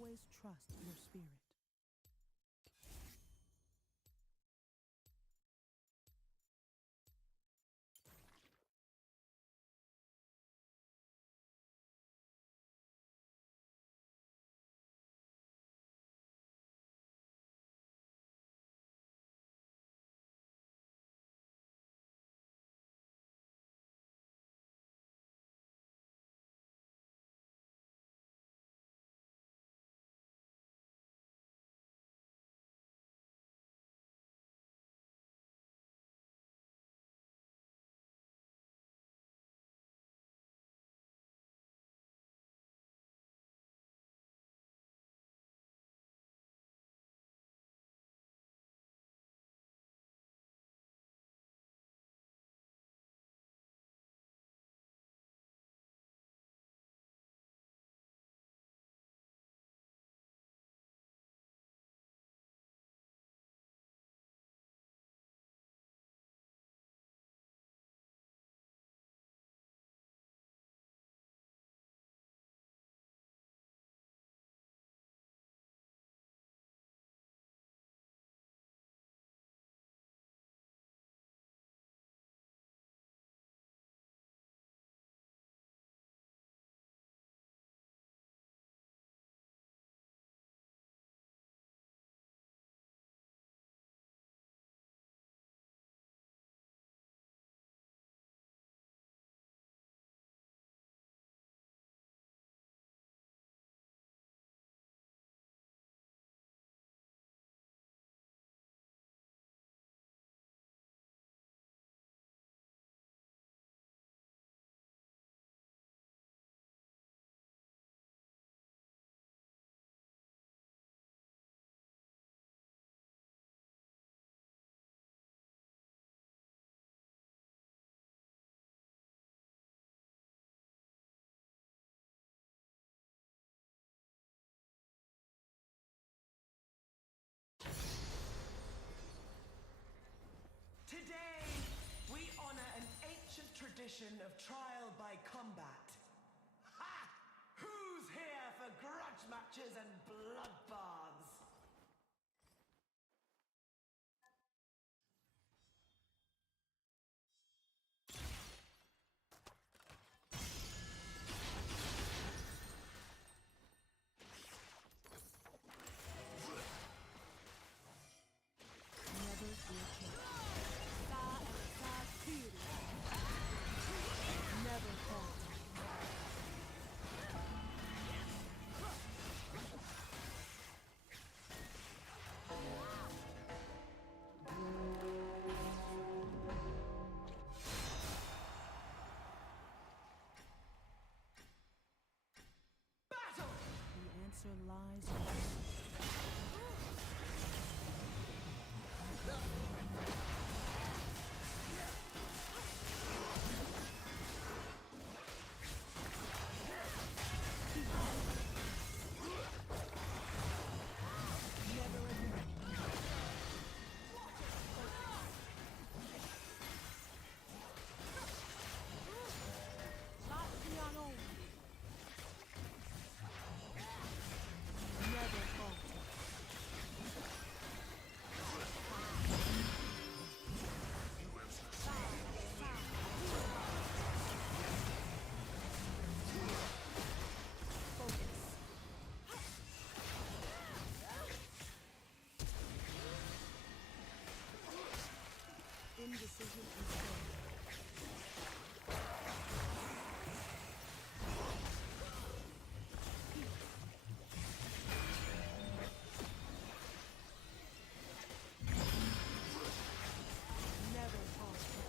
always trust your spirit. Today, we honor an ancient tradition of trial by combat. Ha! Who's here for grudge matches and bloodbaths? Never fear king. Never falter. Battle! The answer lies within. Never again. Latviano. Never falter. Focus. Indecision is failure. Never falter.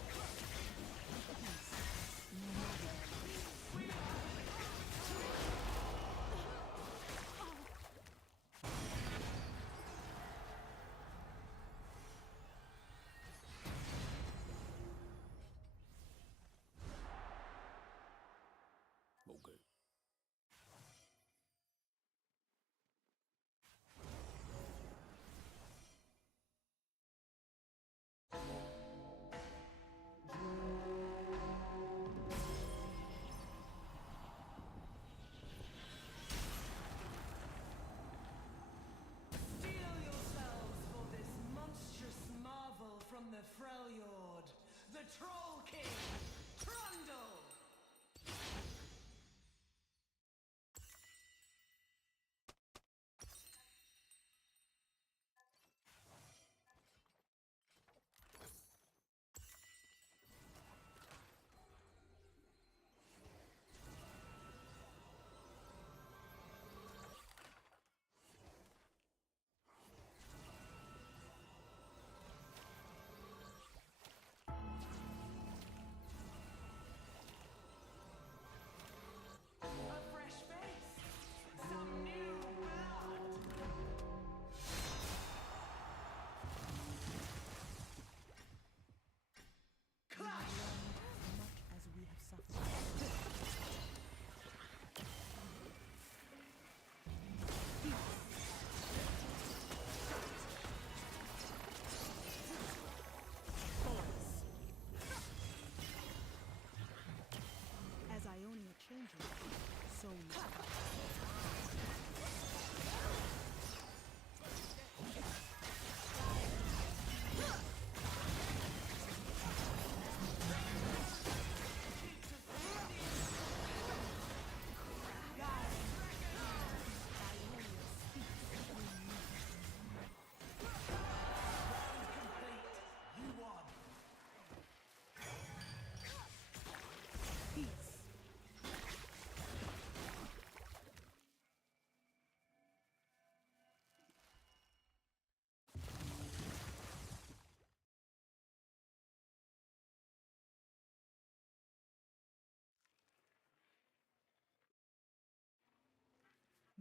Peace. Never. Okay.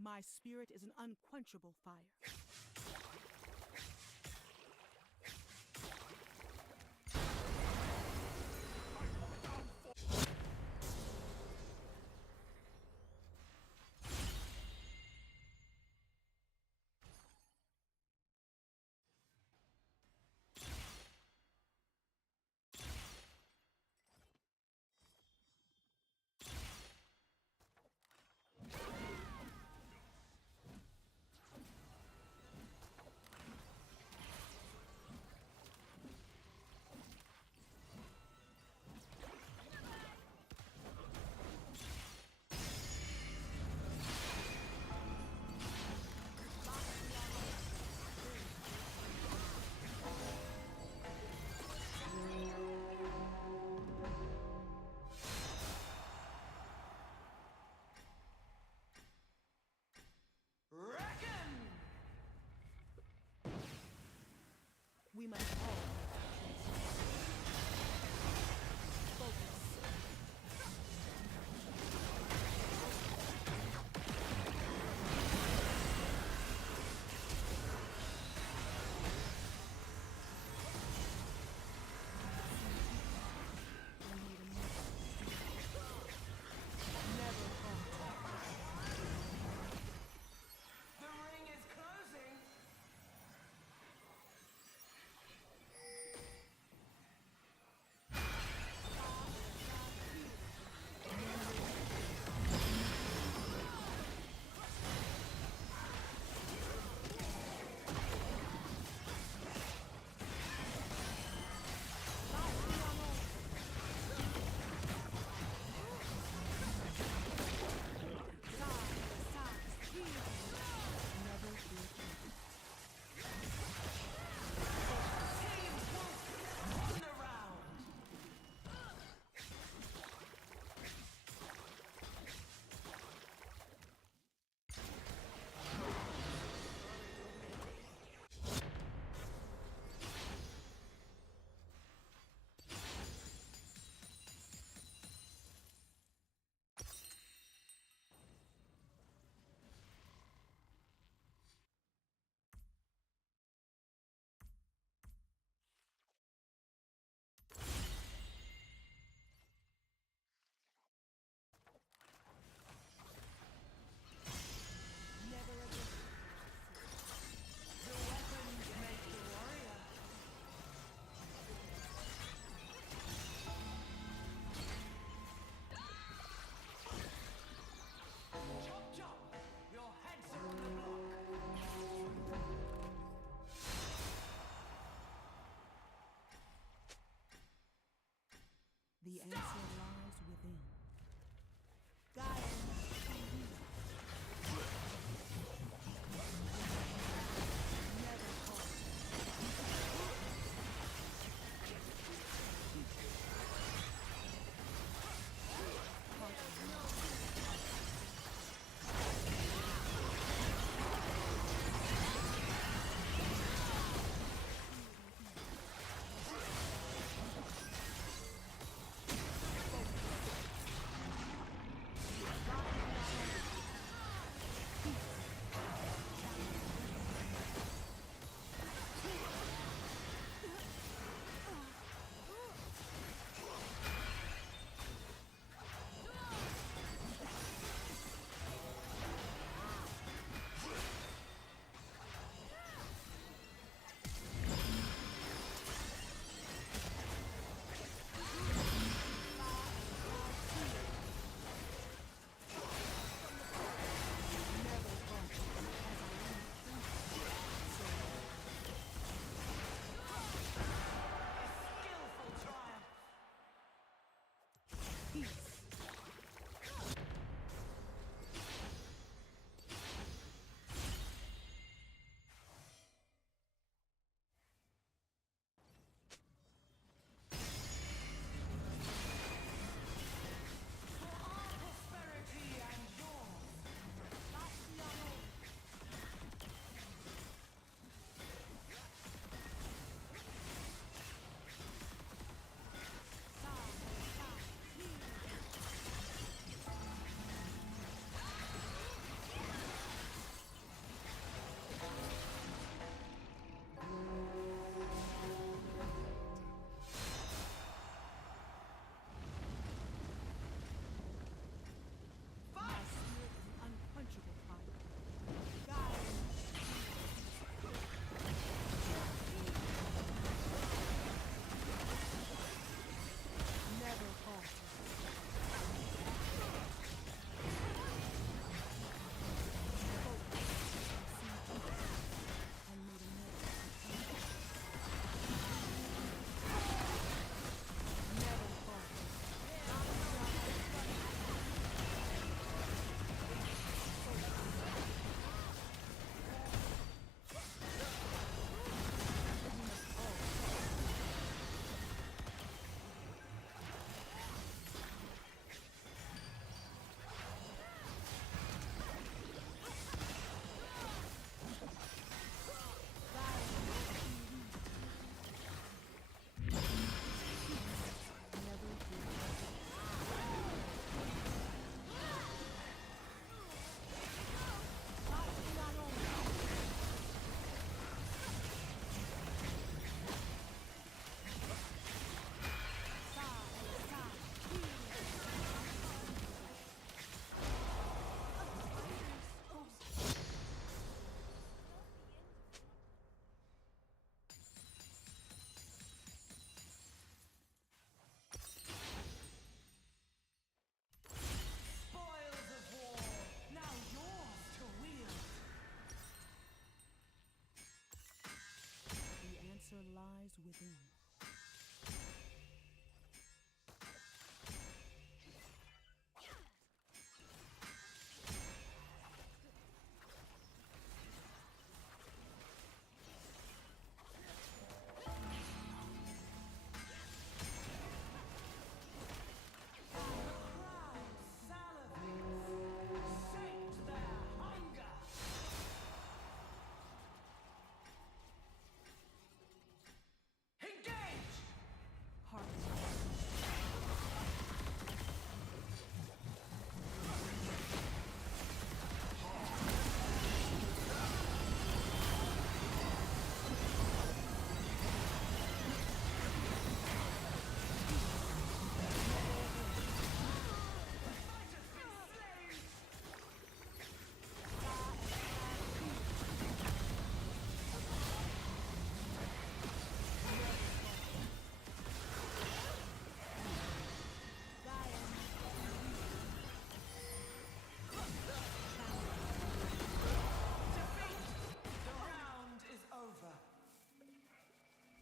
My spirit is an unquenchable fire. answer lies within.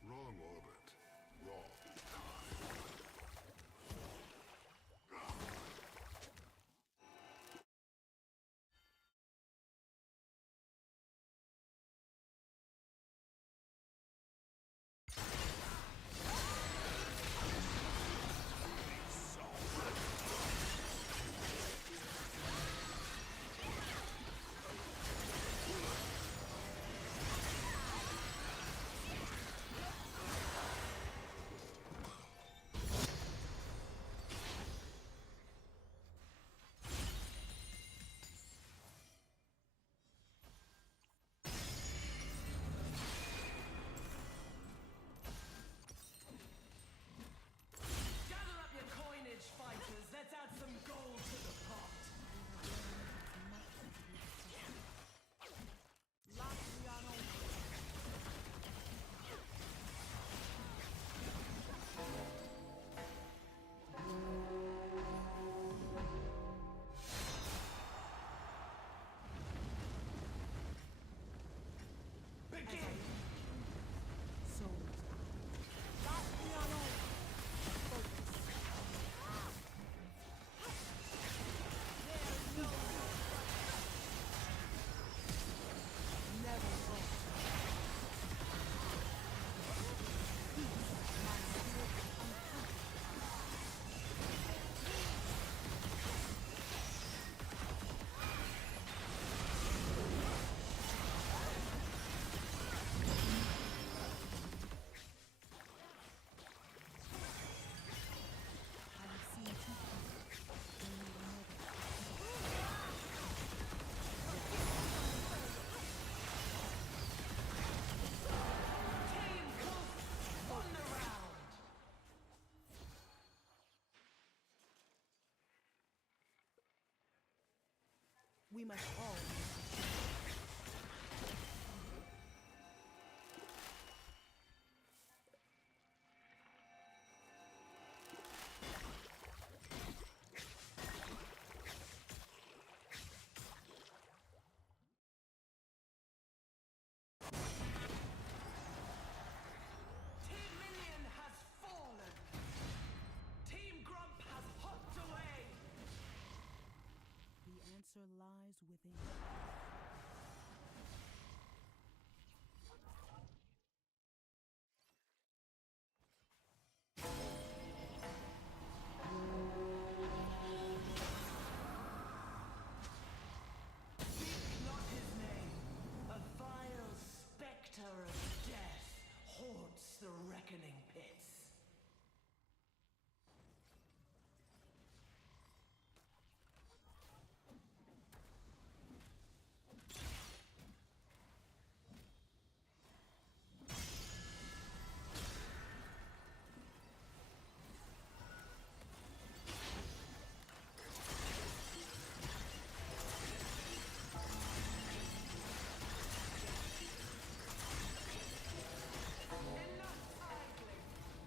Wrong orbit. Wrong Gather up your coinage, fighters. Let's add some gold to the pot. Begin! Soul's Team Coast won the round. We must all Team Minion has fallen. Team Grump has hopped away. The answer lies within. Speak not his name. A vile spectre of death haunts the reckoning pits. Enough idling.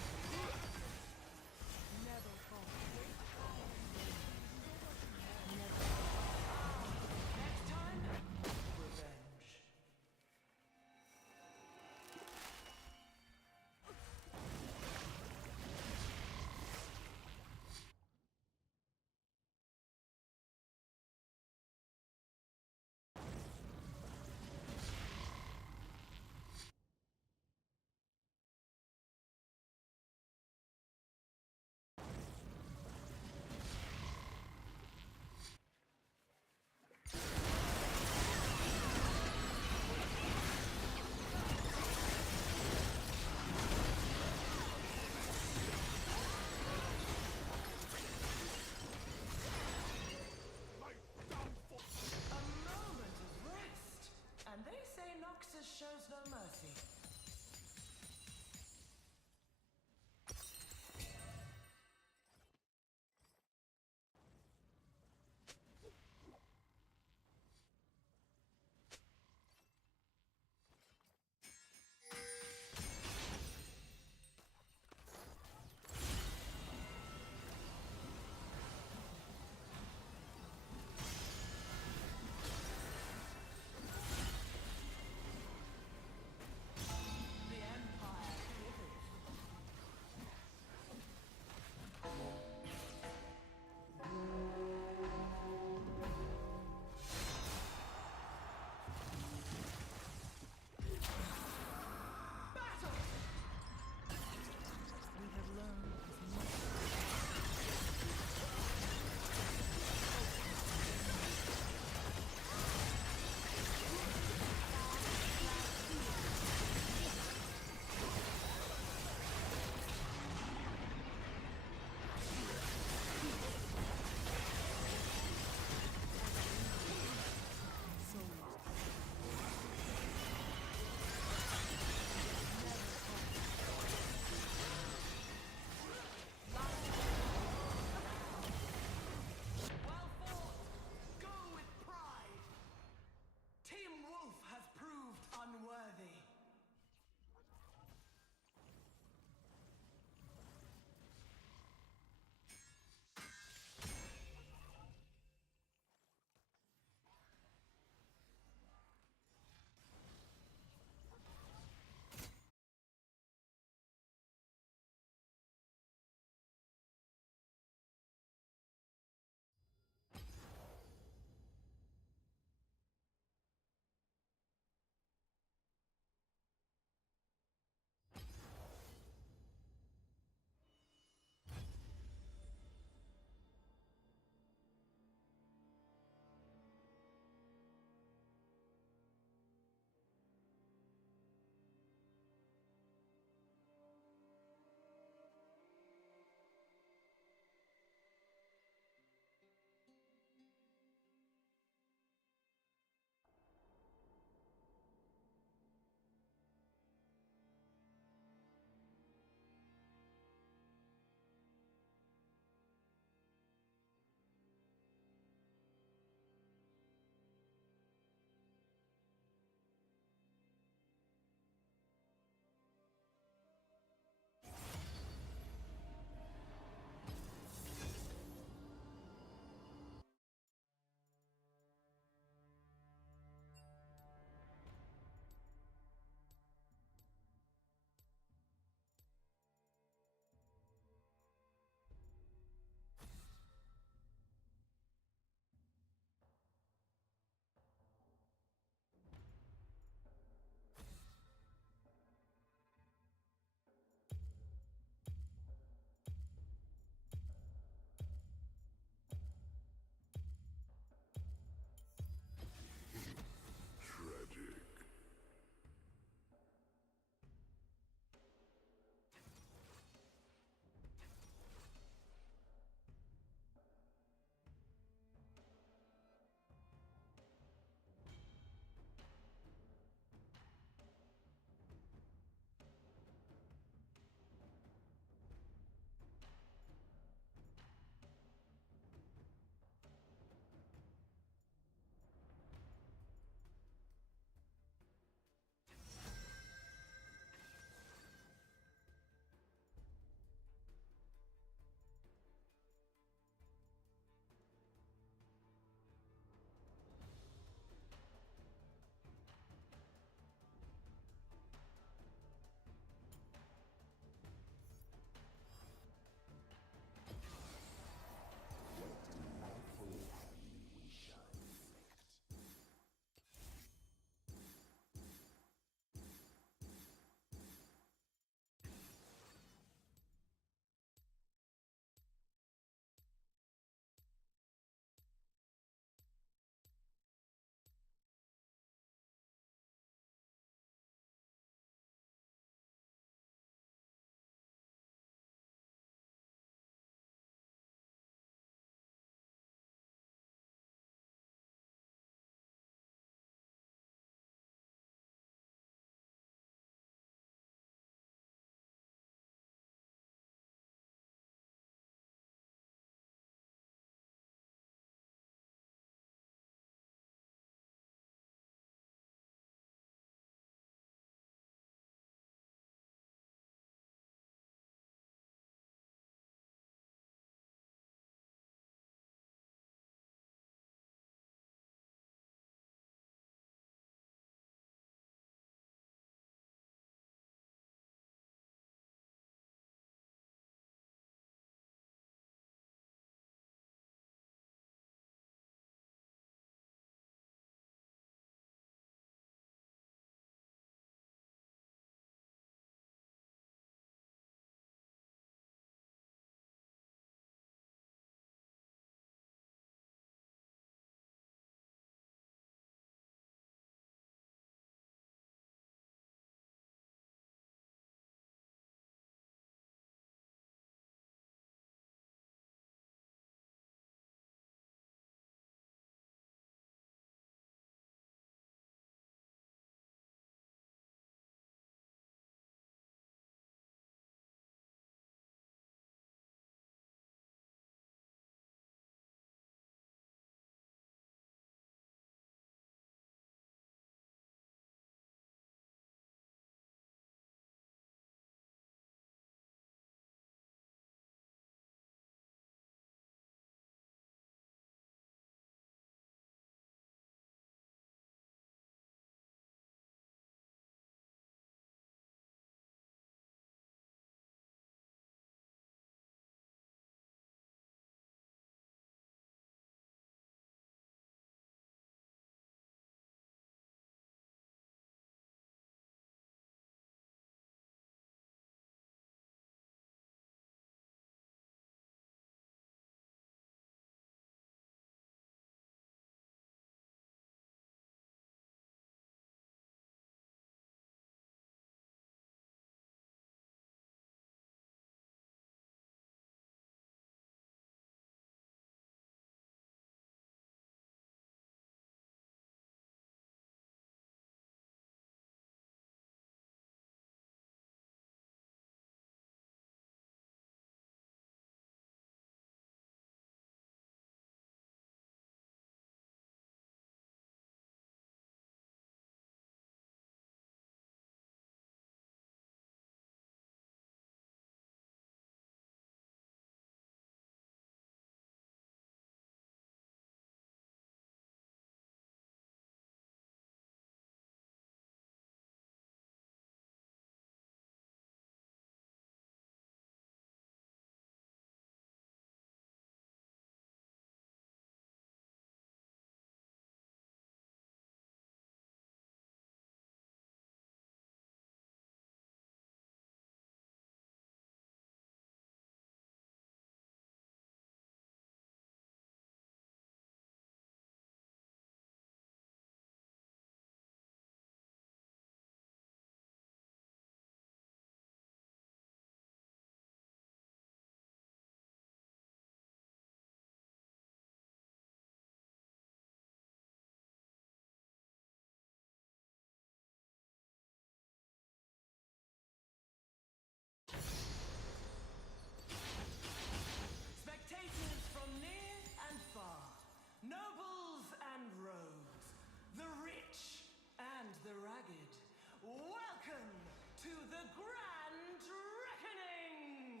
the Grand Reckoning!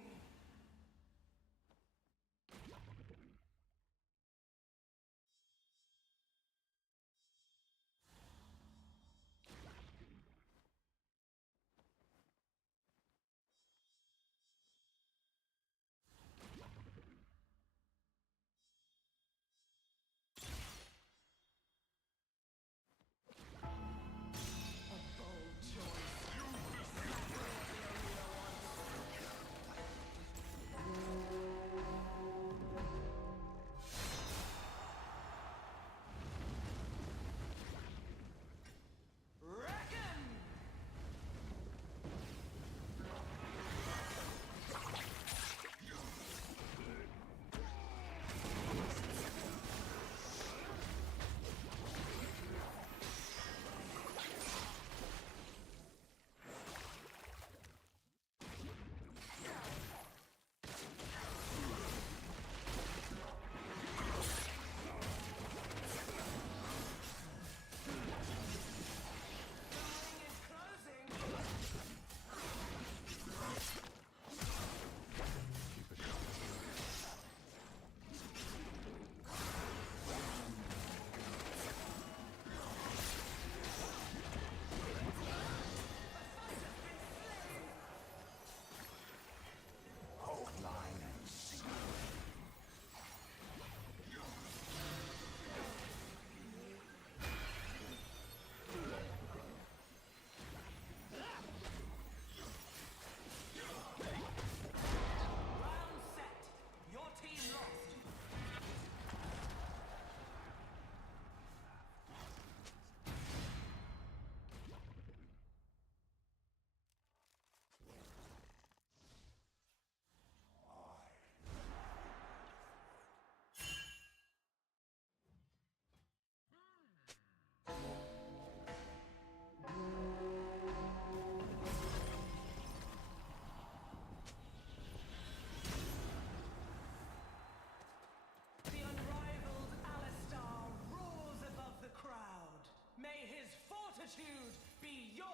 A bold choice. Reckon! The ring is closing! Hold line and sink. Round set. Your team lost. The unrivaled Alistar roars above the crowd. May his fortitude be yours!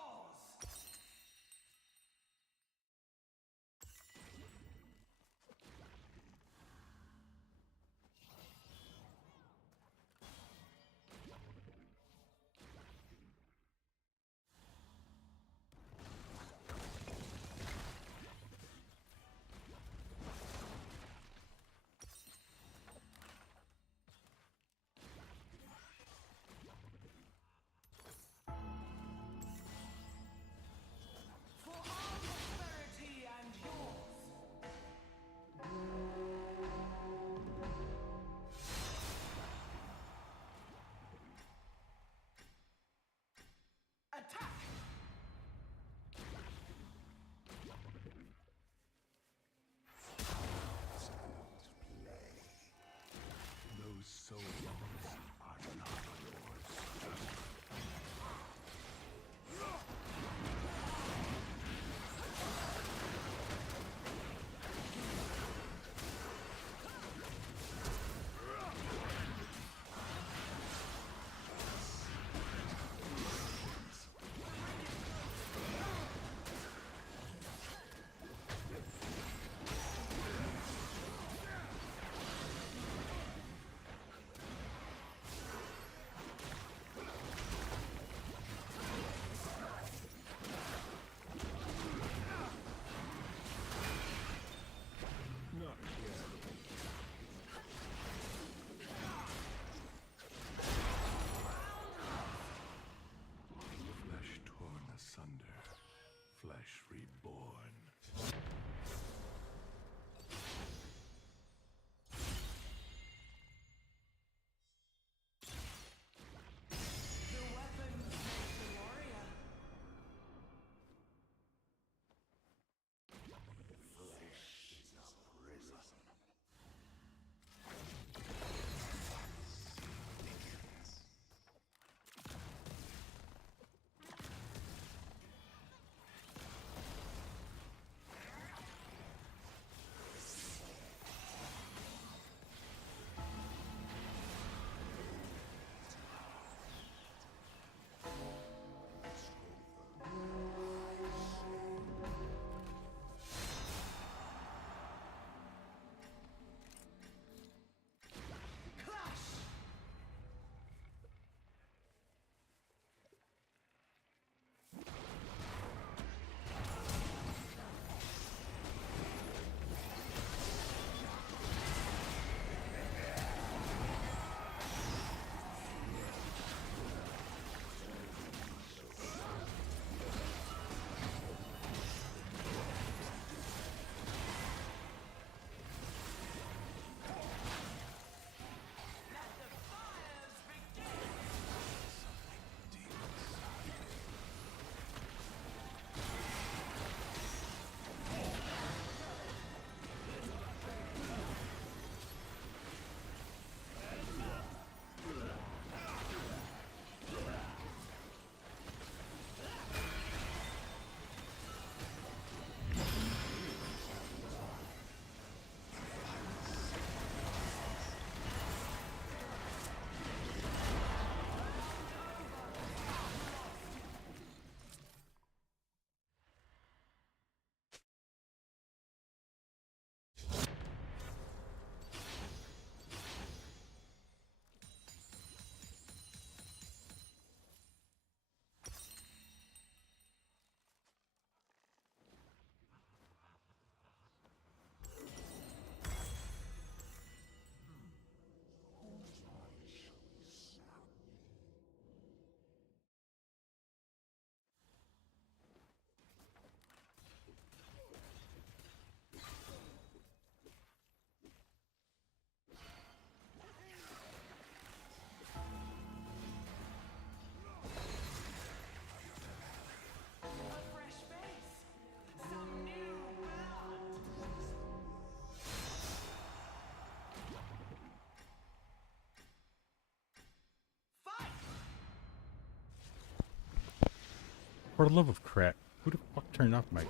For the love of crap, who the fuck turned off my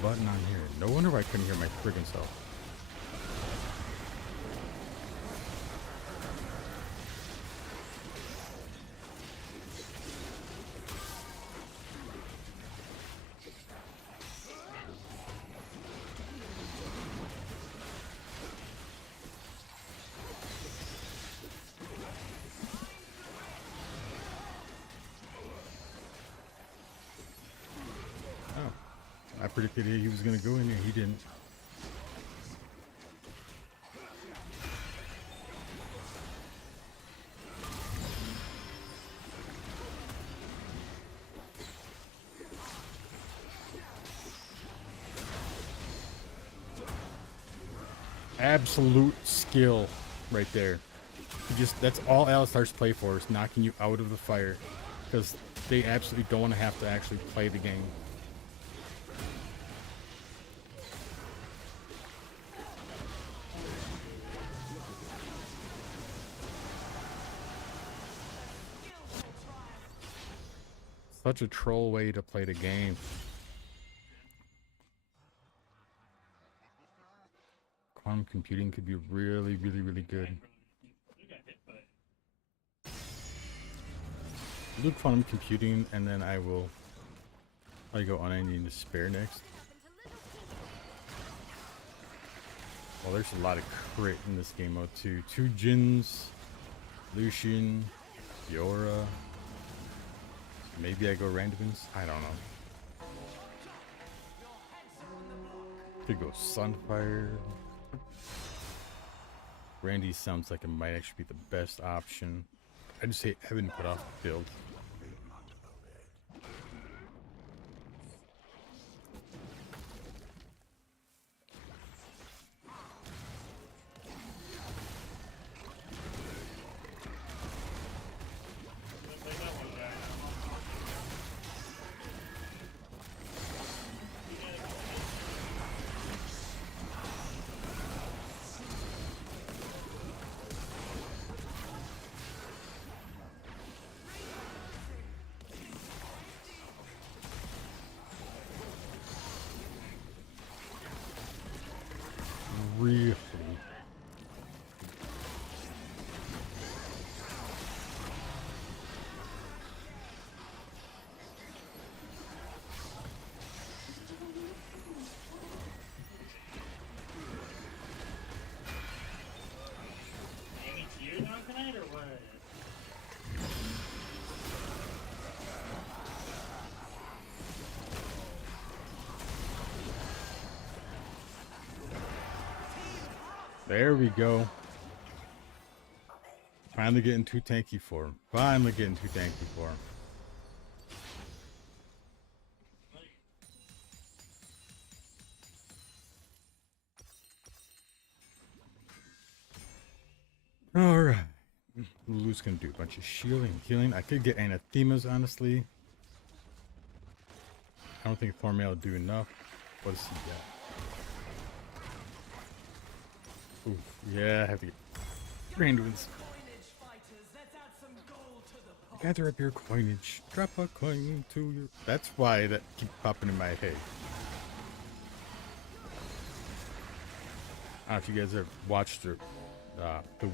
button on here? No wonder why I couldn't hear my friggin' self. I predicted he was going to go in there. He didn't. Absolute skill right there. That's all Alistar's play for, is knocking you out of the fire. Because they absolutely don't want to have to actually play the game. Such a troll way to play the game. Quantum computing could be really, really, really good. Do quantum computing, and then I'll go unending despair next. Well, there's a lot of crit in this game mode too. 2 Jins, Lucian, Fiora. Maybe I go randomins. I don't know. Could go Sunfire. Randy sounds like it might actually be the best option. I just hate having to put off the build. Really? Amy tears on tonight or what? There we go. Finally getting too tanky for him. Finally getting too tanky for him. Alright. Lulu's gonna do a bunch of shielding, healing. I could get anathemas, honestly. I don't think Thormail will do enough. What does he got? Ooh, yeah, I have to get randomins. Gather up your coinage. Drop a coin to your... That's why that keeps popping in my head. I don't know if you guys ever watched the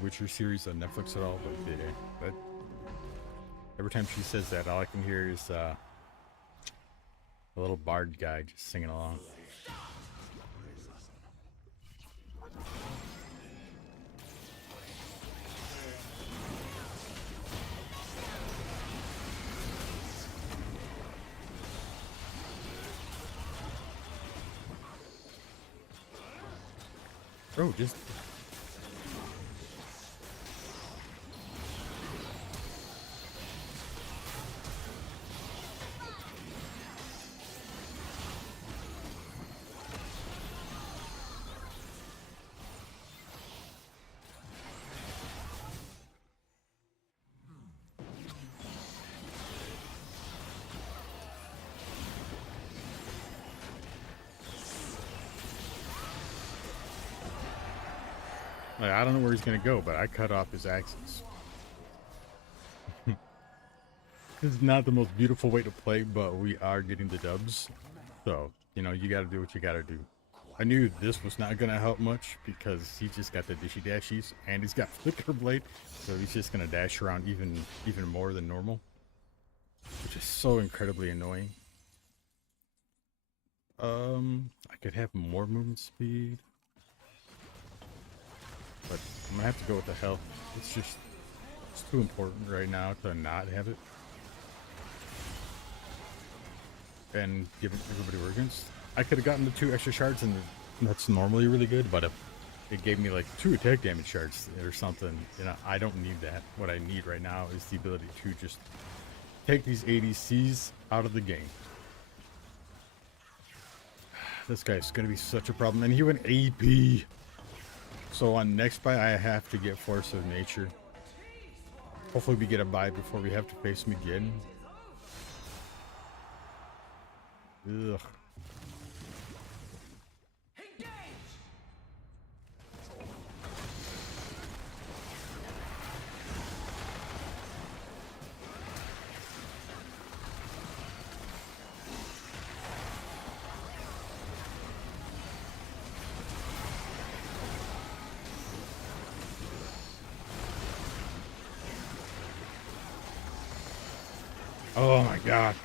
Witcher series on Netflix at all, but every time she says that, all I can hear is a little bard guy just singing along. Oh, just... Like, I don't know where he's gonna go, but I cut off his axes. This is not the most beautiful way to play, but we are getting the dubs. So, you know, you gotta do what you gotta do. I knew this was not gonna help much because he just got the dishy dashies and he's got flicker blade, so he's just gonna dash around even more than normal, which is so incredibly annoying. I could have more movement speed, but I'm gonna have to go with the health. It's too important right now to not have it. And given everybody we're against, I could have gotten the 2 extra shards, and that's normally really good, but if it gave me like 2 attack damage shards or something, you know, I don't need that. What I need right now is the ability to just take these ADCs out of the game. This guy's gonna be such a problem, and he went AP. So on next buy, I have to get Force of Nature. Hopefully we get a buy before we have to face him again. Ugh. Oh my god.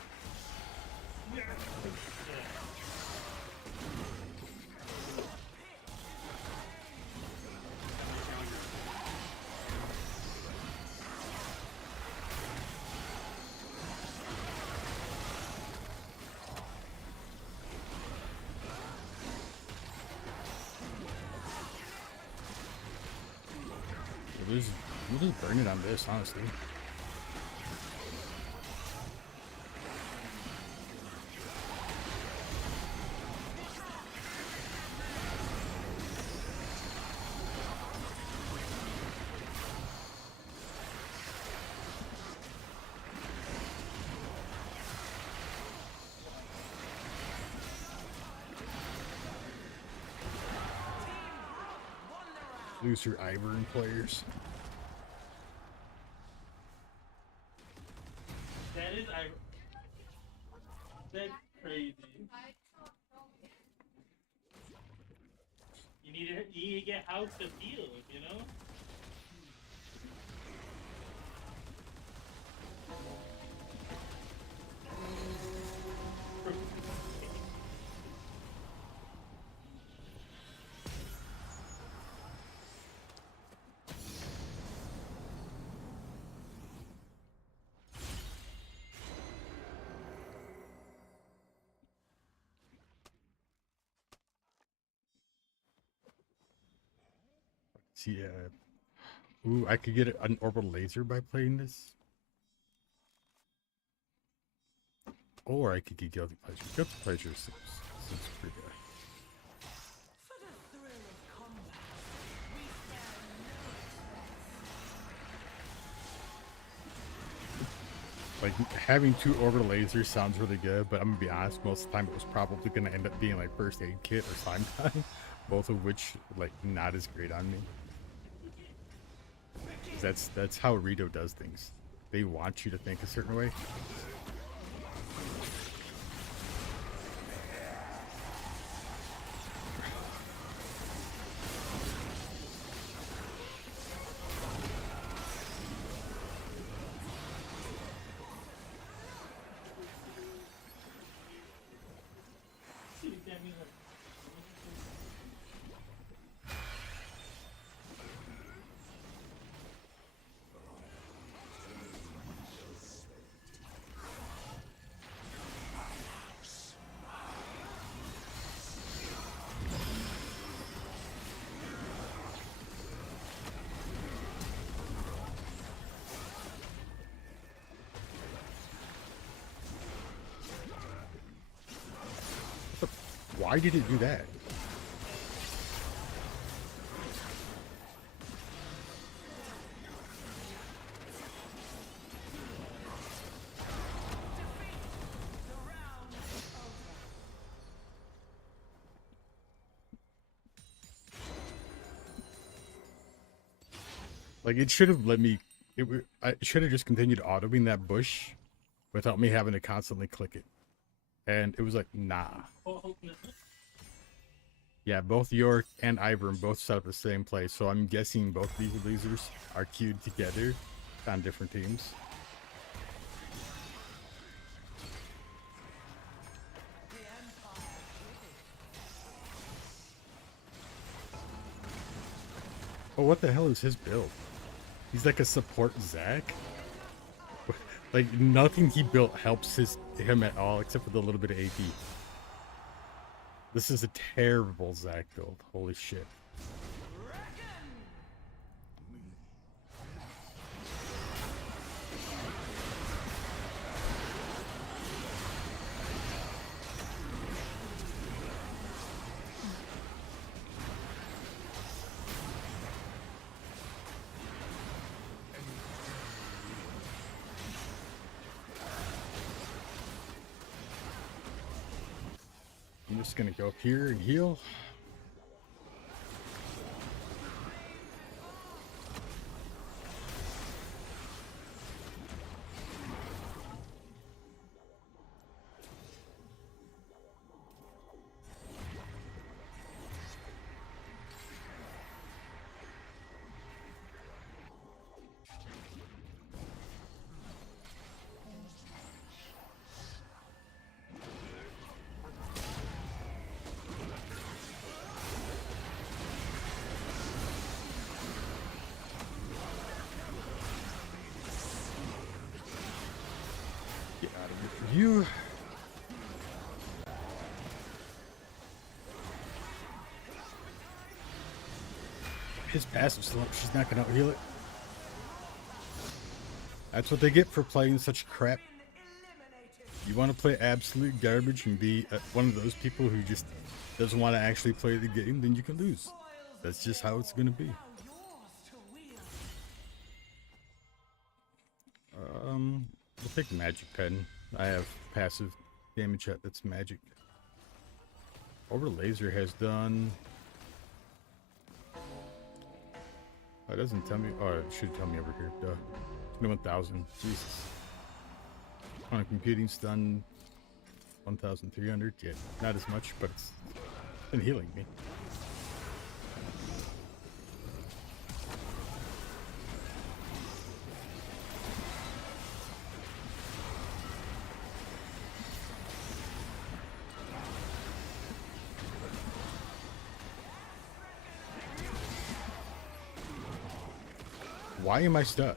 We'll just burn it on this, honestly. Lose your Ivern players. That is that's crazy. You need to get house to heal, you know? Yeah. Ooh, I could get an orbital laser by playing this. Or I could get Guilty Pleasure. Guilty Pleasure seems pretty good. For the thrill of combat, we spare no Like, having 2 orbital lasers sounds really good, but I'm gonna be honest, most of the time it was probably gonna end up being like First Aid Kit or Slime Time, both of which, like, not as great on me. That's how Rito does things. They want you to think a certain way. Why did it do that? Like, it should have let me. I should have just continued autoing that bush without me having to constantly click it. And it was like, nah. Oh, no. Yeah, both York and Ivern both set up the same place, so I'm guessing both these losers are queued together on different teams. Oh, what the hell is his build? He's like a support Zac. Like nothing he built helps him at all, except for the little bit of AP. This is a terrible Zac build. Holy shit. I'm just gonna go up here and heal. Get out of here for you. His passive's still up. She's not gonna heal it. That's what they get for playing such crap. You want to play absolute garbage and be one of those people who just doesn't want to actually play the game, then you can lose. That's just how it's gonna be. We'll take the magic pen. I have passive damage that's magic. Over laser has done. Oh, it doesn't tell me. Oh, it should tell me over here. Duh. 21,000. Jesus. On a computing stun, 1,300. Yeah, not as much, but it's been healing me. Why am I stuck?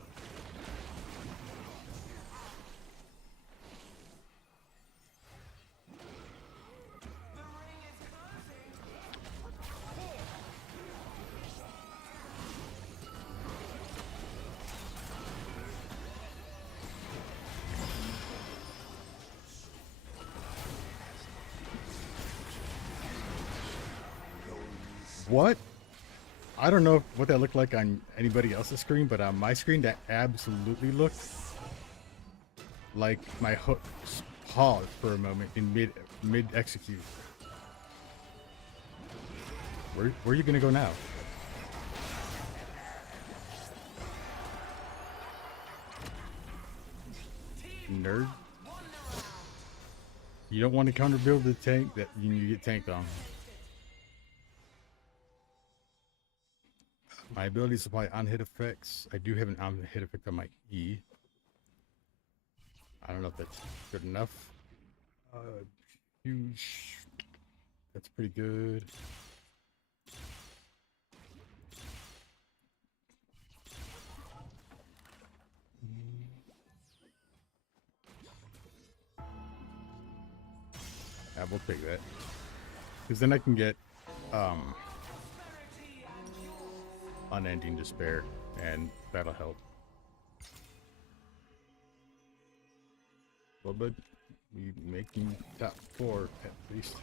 What? I don't know what that looked like on anybody else's screen, but on my screen, that absolutely looked like my hook paused for a moment in mid execute. Where are you gonna go now? Nerd. You don't want to counter build the tank that you get tanked on. My ability to supply on-hit effects. I do have an on-hit effect on my E. I don't know if that's good enough. Huge. That's pretty good. Yeah, we'll take that. Because then I can get Unending Despair, and that'll help. Well, but we making top 4 at least.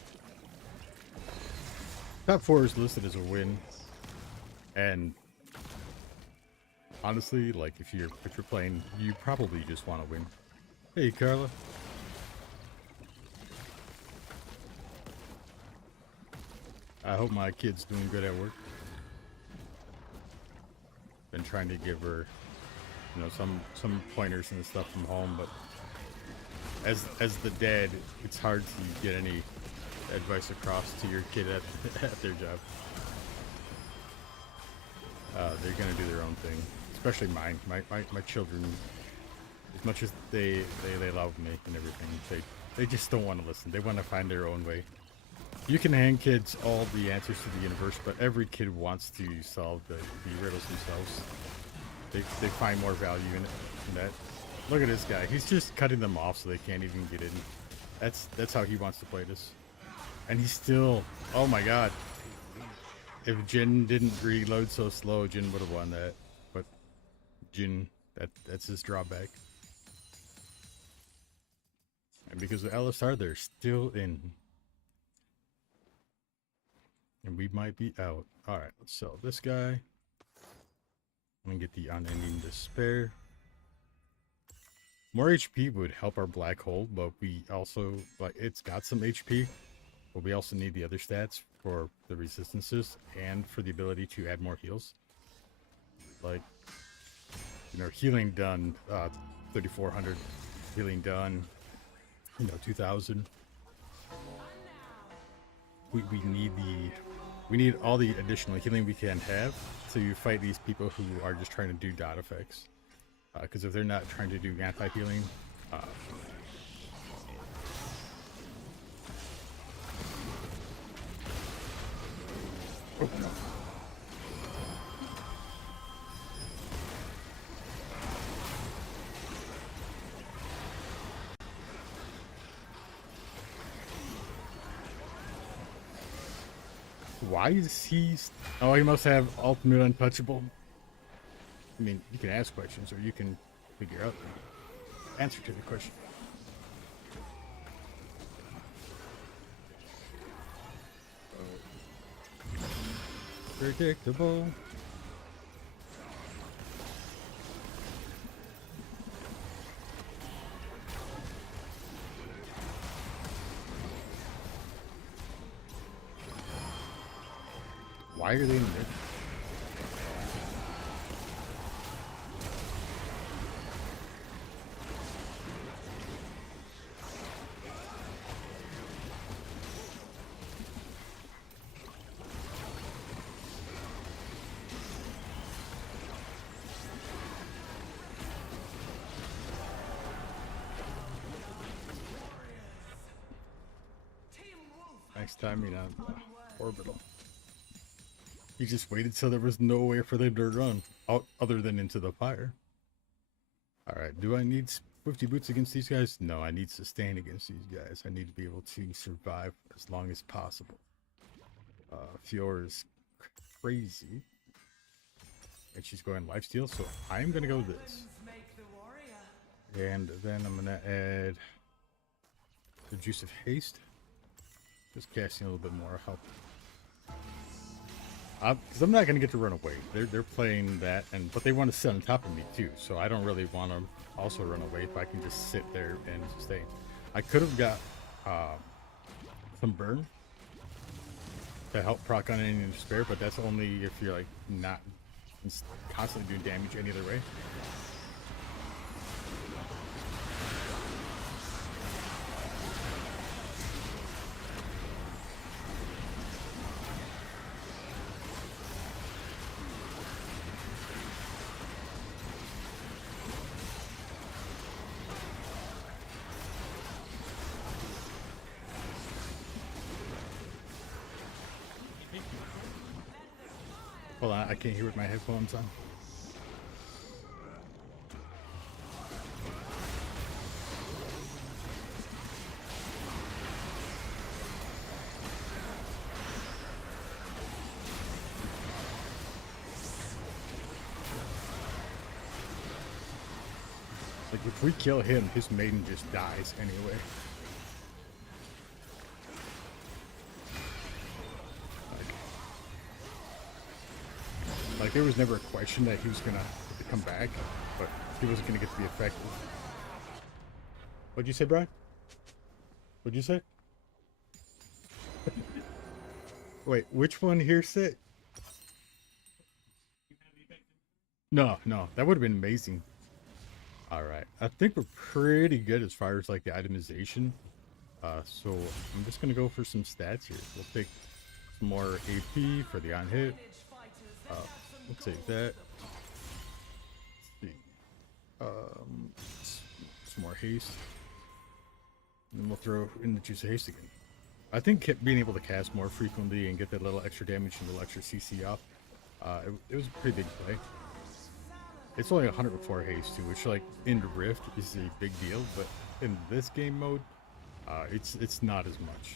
Top 4 is listed as a win, and honestly, like if you're playing, you probably just want to win. Hey, Carla. I hope my kid's doing good at work. Been trying to give her, you know, some pointers and stuff from home, but as the dad, it's hard to get any advice across to your kid at their job. They're gonna do their own thing, especially mine. My children, as much as they love me and everything, they just don't want to listen. They want to find their own way. You can hand kids all the answers to the universe, but every kid wants to solve the riddles themselves. They find more value in that. Look at this guy. He's just cutting them off so they can't even get in. That's how he wants to play this. And he's still... Oh my god. If Jin didn't reload so slow, Jin would have won that. But Jin, that's his drawback. And because of LSR, they're still in. And we might be out. Alright, let's sell this guy. I'm gonna get the Unending Despair. More HP would help our black hole, but we also, like, it's got some HP, but we also need the other stats for the resistances and for the ability to add more heals. Like, you know, healing done, 3,400, healing done, you know, 2,000. We need all the additional healing we can have to fight these people who are just trying to do dot effects. Because if they're not trying to do anti-healing, oh, no. Why is he... Oh, he must have ultimate untouchable. I mean, you can ask questions, or you can figure out the answer to the question. Predictable. Why are they in there? Next time you're not orbital. He just waited till there was no way for them to run out other than into the fire. Alright, do I need Swifty Boots against these guys? No, I need Sustain against these guys. I need to be able to survive as long as possible. Fiora is crazy. And she's going lifesteal, so I'm gonna go with this. And then I'm gonna add the Juice of Haste. Just casting a little bit more help. Because I'm not going to get to run away. They're playing that, but they want to sit on top of me too. So I don't really want to also run away if I can just sit there and sustain. I could have got some burn to help proc on any despair, but that's only if you're like not constantly doing damage any other way. Hold on, I can't hear with my headphones on. Like, if we kill him, his maiden just dies anyway. Like, there was never a question that he was gonna come back, but he wasn't gonna get to be effective. What'd you say, Brian? What'd you say? Wait, which one here sit? No, that would have been amazing. All right, I think we're pretty good as far as like the itemization. So I'm just gonna go for some stats here. We'll take some more AP for the on hit. We'll take that. Let's see. Some more haste. And then we'll throw in the juice of haste again. I think being able to cast more frequently and get that little extra damage and a little extra CC off, it was a pretty big play. It's only 100 before haste too, which like in Rift is a big deal, but in this game mode, it's not as much.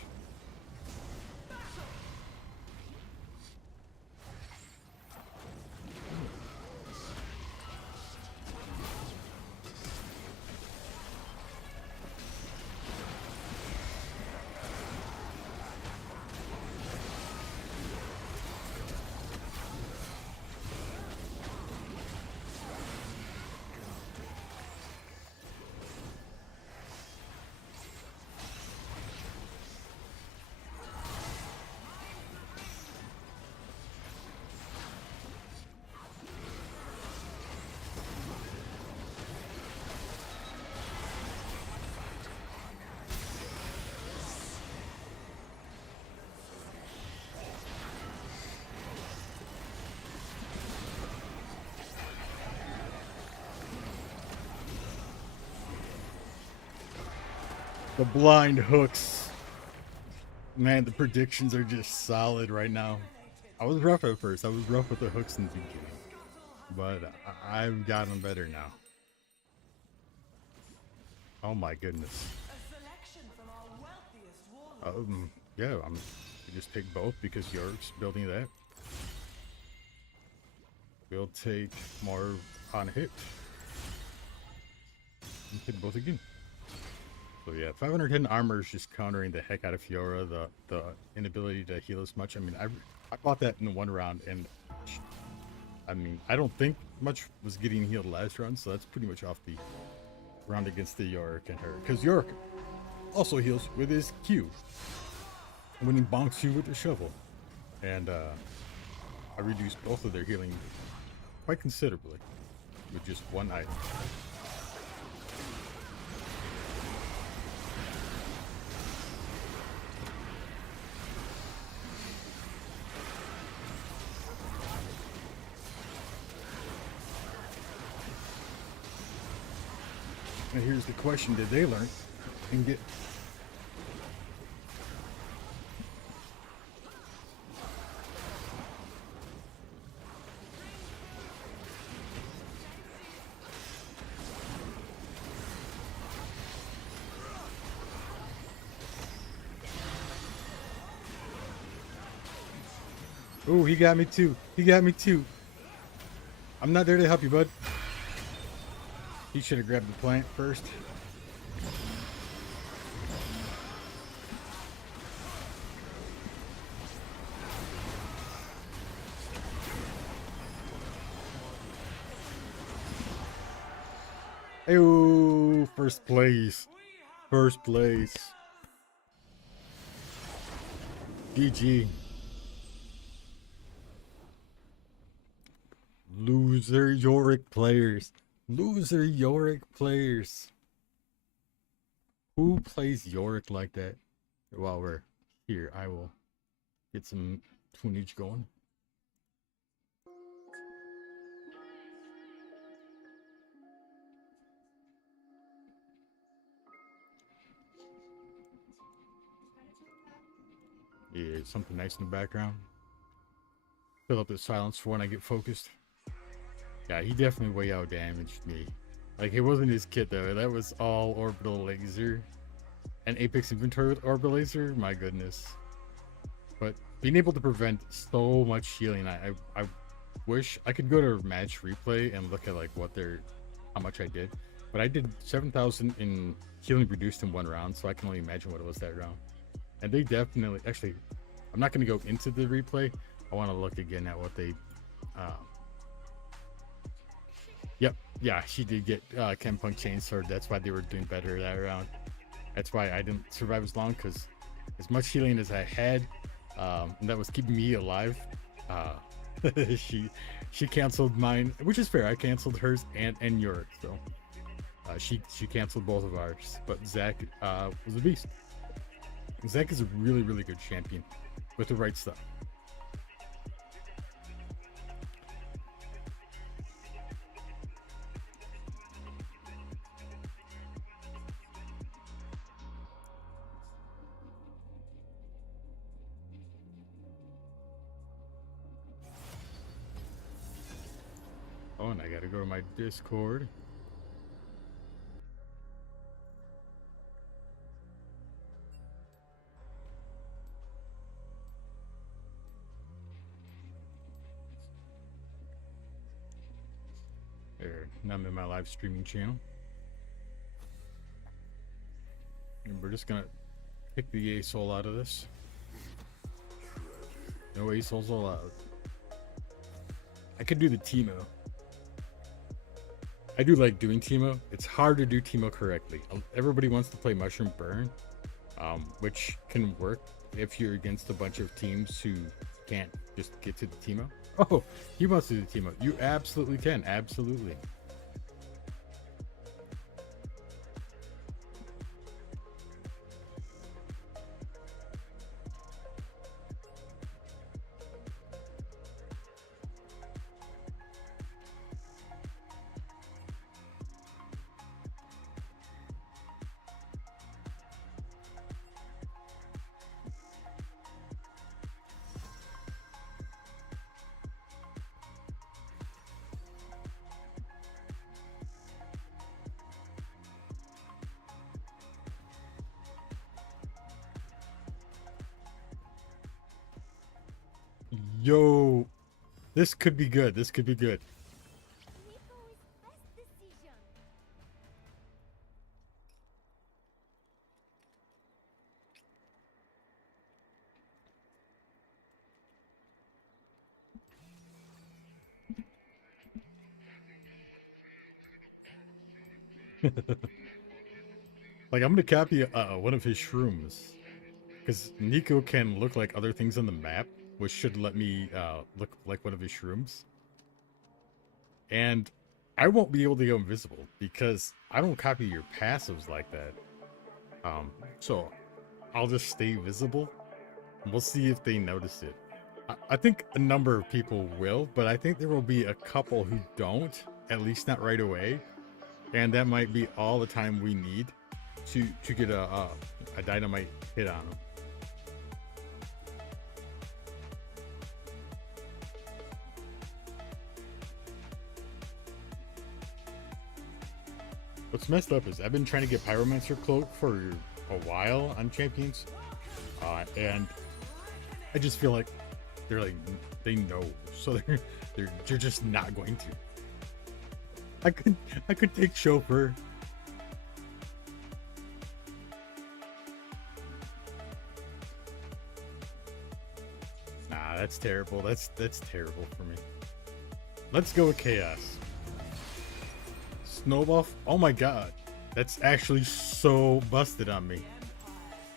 The blind hooks. Man, the predictions are just solid right now. I was rough at first. I was rough with the hooks in the beginning. But I've gotten better now. Oh my goodness. Yeah, I just pick both because Yorick's building that. We'll take more on hit. And hit both again. So yeah, 510 armor is just countering the heck out of Fiora, the inability to heal as much. I mean, I bought that in one round, and I mean, I don't think much was getting healed last round, so that's pretty much off the round against the Yorick and her. Because Yorick also heals with his Q when he bonks you with the shovel. And I reduced both of their healing quite considerably with just one item. And here's the question: did they learn and get? Oh, he got me too. He got me too. I'm not there to help you, bud. He should have grabbed the plant first. Ew, first place. First place. GG. Loser Yorick players. Loser Yorick players. Who plays Yorick like that? While we're here, I will get some tunage going. Yeah, something nice in the background. Fill up the silence for when I get focused. Yeah, he definitely way out damaged me. Like, it wasn't his kit though. That was all orbital laser. And Apex inventory with orbital laser, my goodness. But being able to prevent so much healing, I wish I could go to match replay and look at like how much I did. But I did 7,000 in healing reduced in one round, so I can only imagine what it was that round. And they definitely, actually, I'm not going to go into the replay. I want to look again at what they, yep, yeah, she did get Chempunk Chainsword. That's why they were doing better that round. That's why I didn't survive as long, because as much healing as I had, and that was keeping me alive, she canceled mine, which is fair. I canceled hers and Yorick, so She canceled both of ours, but Zach was a beast. Zach is a really, really good champion with the right stuff. Oh, and I gotta go to my Discord. There, now I'm in my live streaming channel. And we're just gonna pick the A-Soul out of this. No A-Souls allowed. I could do the Teemo. I do like doing Teemo. It's hard to do Teemo correctly. Everybody wants to play Mushroom Burn, which can work if you're against a bunch of teams who can't just get to the Teemo. Oh, he wants to do the Teemo. You absolutely can. Absolutely. Yo, this could be good. This could be good. Like, I'm gonna copy one of his shrooms, because Nico can look like other things on the map, which should let me look like one of his shrooms. And I won't be able to go invisible because I don't copy your passives like that. So I'll just stay visible and we'll see if they notice it. I think a number of people will, but I think there will be a couple who don't, at least not right away. And that might be all the time we need to get a dynamite hit on them. What's messed up is I've been trying to get Pyromancer Cloak for a while on Champions, and I just feel like they know, so they're just not going to. I could take Chauffeur. Nah, that's terrible. That's terrible for me. Let's go with Chaos. Snowball. Oh my god, that's actually so busted on me.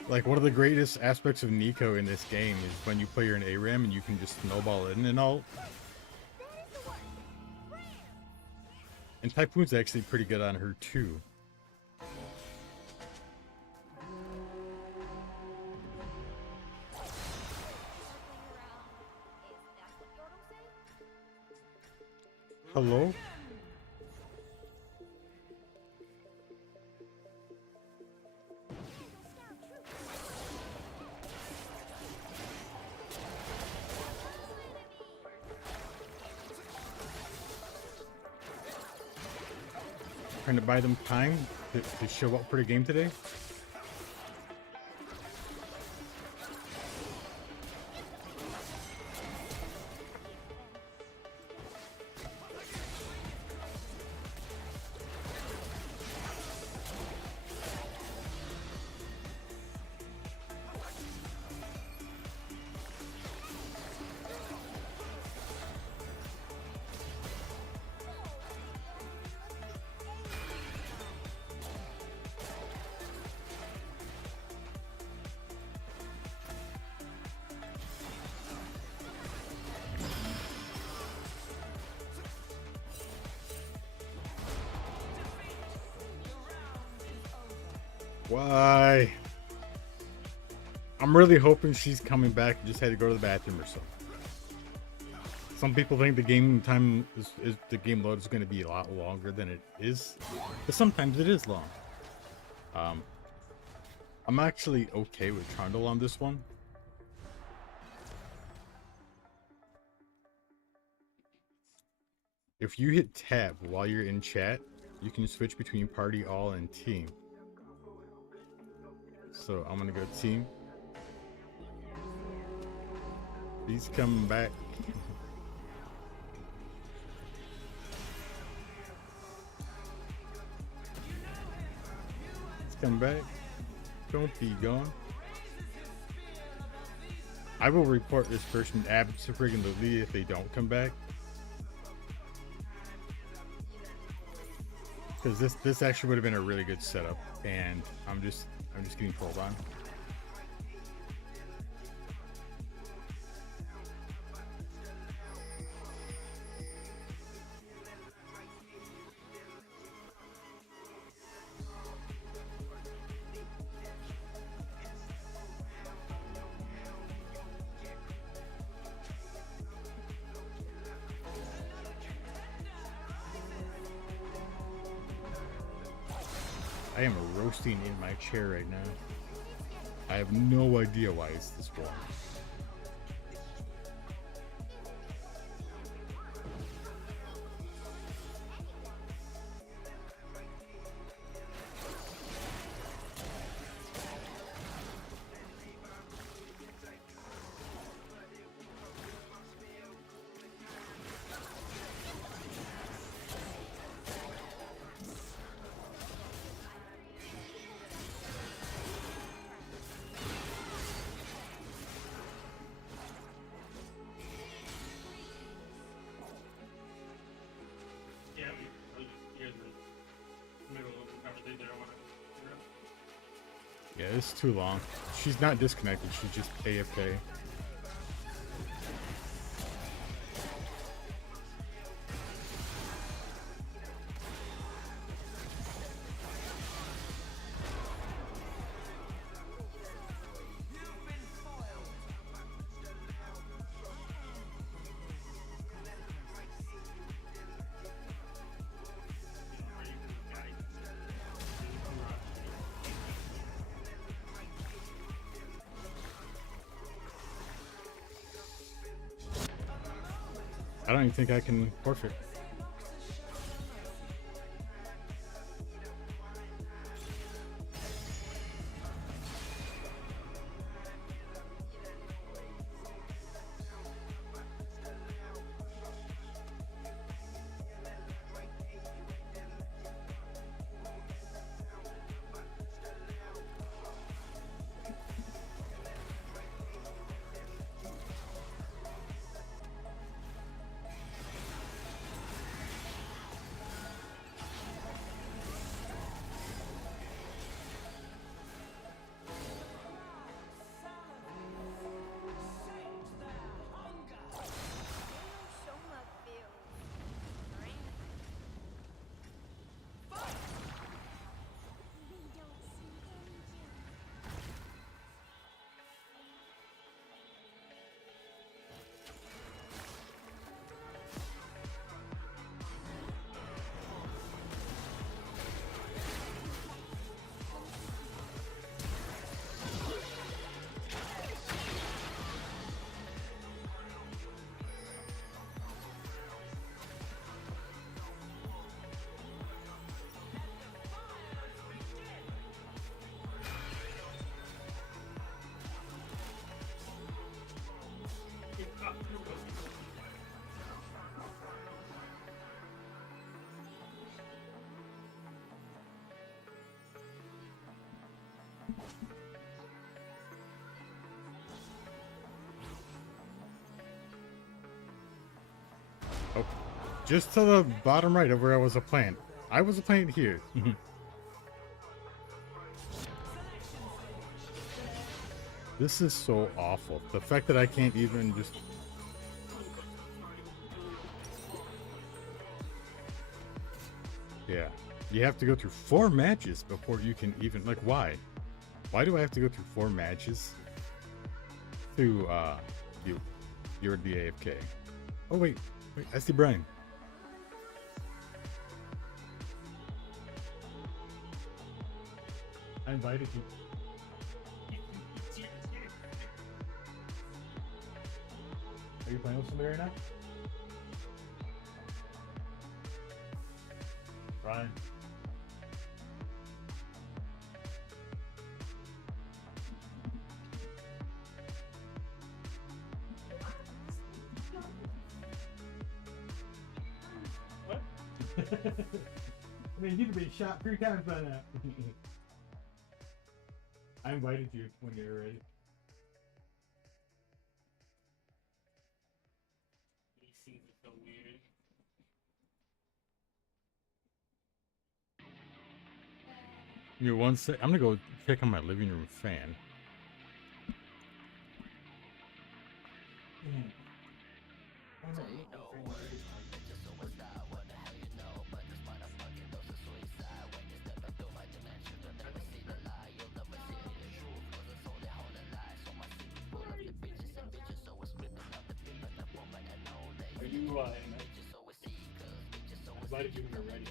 Like, one of the greatest aspects of Nico in this game is when you play her in ARAM and you can just snowball in and all. And Typhoon's actually pretty good on her too. Hello? Trying to buy them time to show up for the game today. Why? I'm really hoping she's coming back and just had to go to the bathroom or something. Some people think the game time is the game load is going to be a lot longer than it is, but sometimes it is long. I'm actually okay with Trundle on this one. If you hit tab while you're in chat, you can switch between party, all, and team. So I'm gonna go team. He's coming back. He's coming back. Don't be gone. I will report this person absolutely if they don't come back. Because this actually would have been a really good setup, and I'm just getting pulled on. I am roasting in my chair right now. I have no idea why it's this warm. Yeah, you're in the middle of the conversation. I want to. Yeah, it's too long. She's not disconnected, she's just AFK. I don't even think I can forfeit. Oh, just to the bottom right of where I was a plant. I was a plant here. This is so awful. The fact that I can't even just... Yeah. You have to go through 4 matches before you can even, like, why? Why do I have to go through 4 matches to you're the AFK? Oh wait, I see Brian. I invited you. Are you playing with somebody right now? Brian. What? I mean, you've been shot 3 times by that. I invited you when you were ready. These scenes are so weird. Give me 1 sec. I'm gonna go check on my living room fan. Are you invited you when you're ready.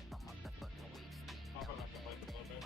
I'll put my mic a little bit.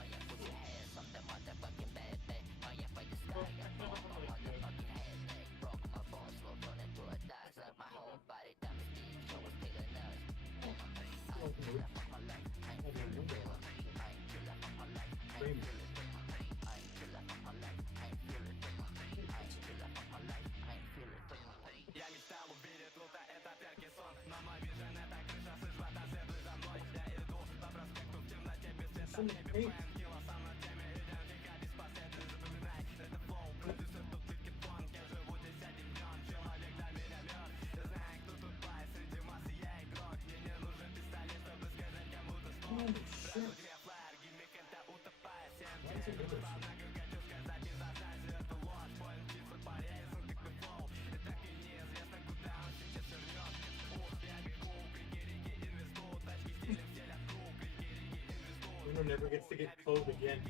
Window never gets to get closed again.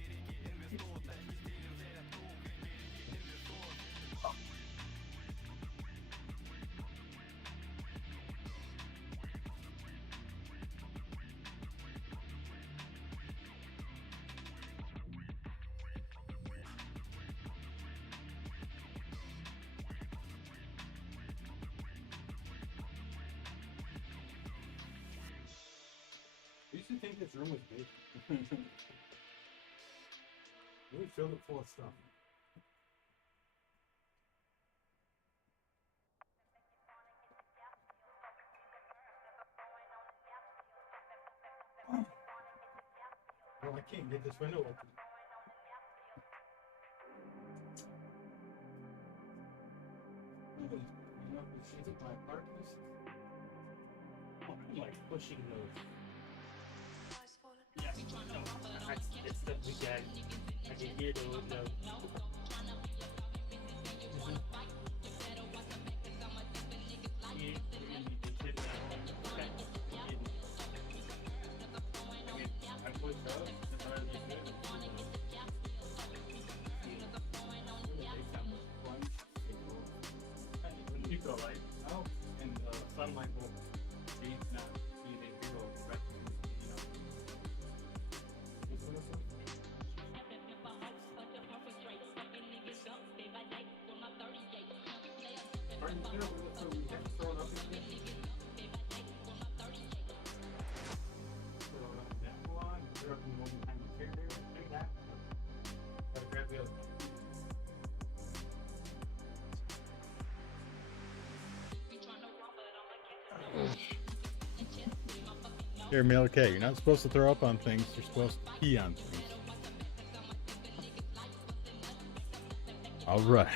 I used to think this room was big. Really filled it full of stuff. Well, I can't get this window open. You know, if you think my apartment is I'm like pushing those. Yeah, no, it's the big guy. I can hear the window. I push up, and I was just good. When you go like out, and the sunlight will be not either big or red, you know. Here, male K, you're not supposed to throw up on things, you're supposed to pee on things. Alright.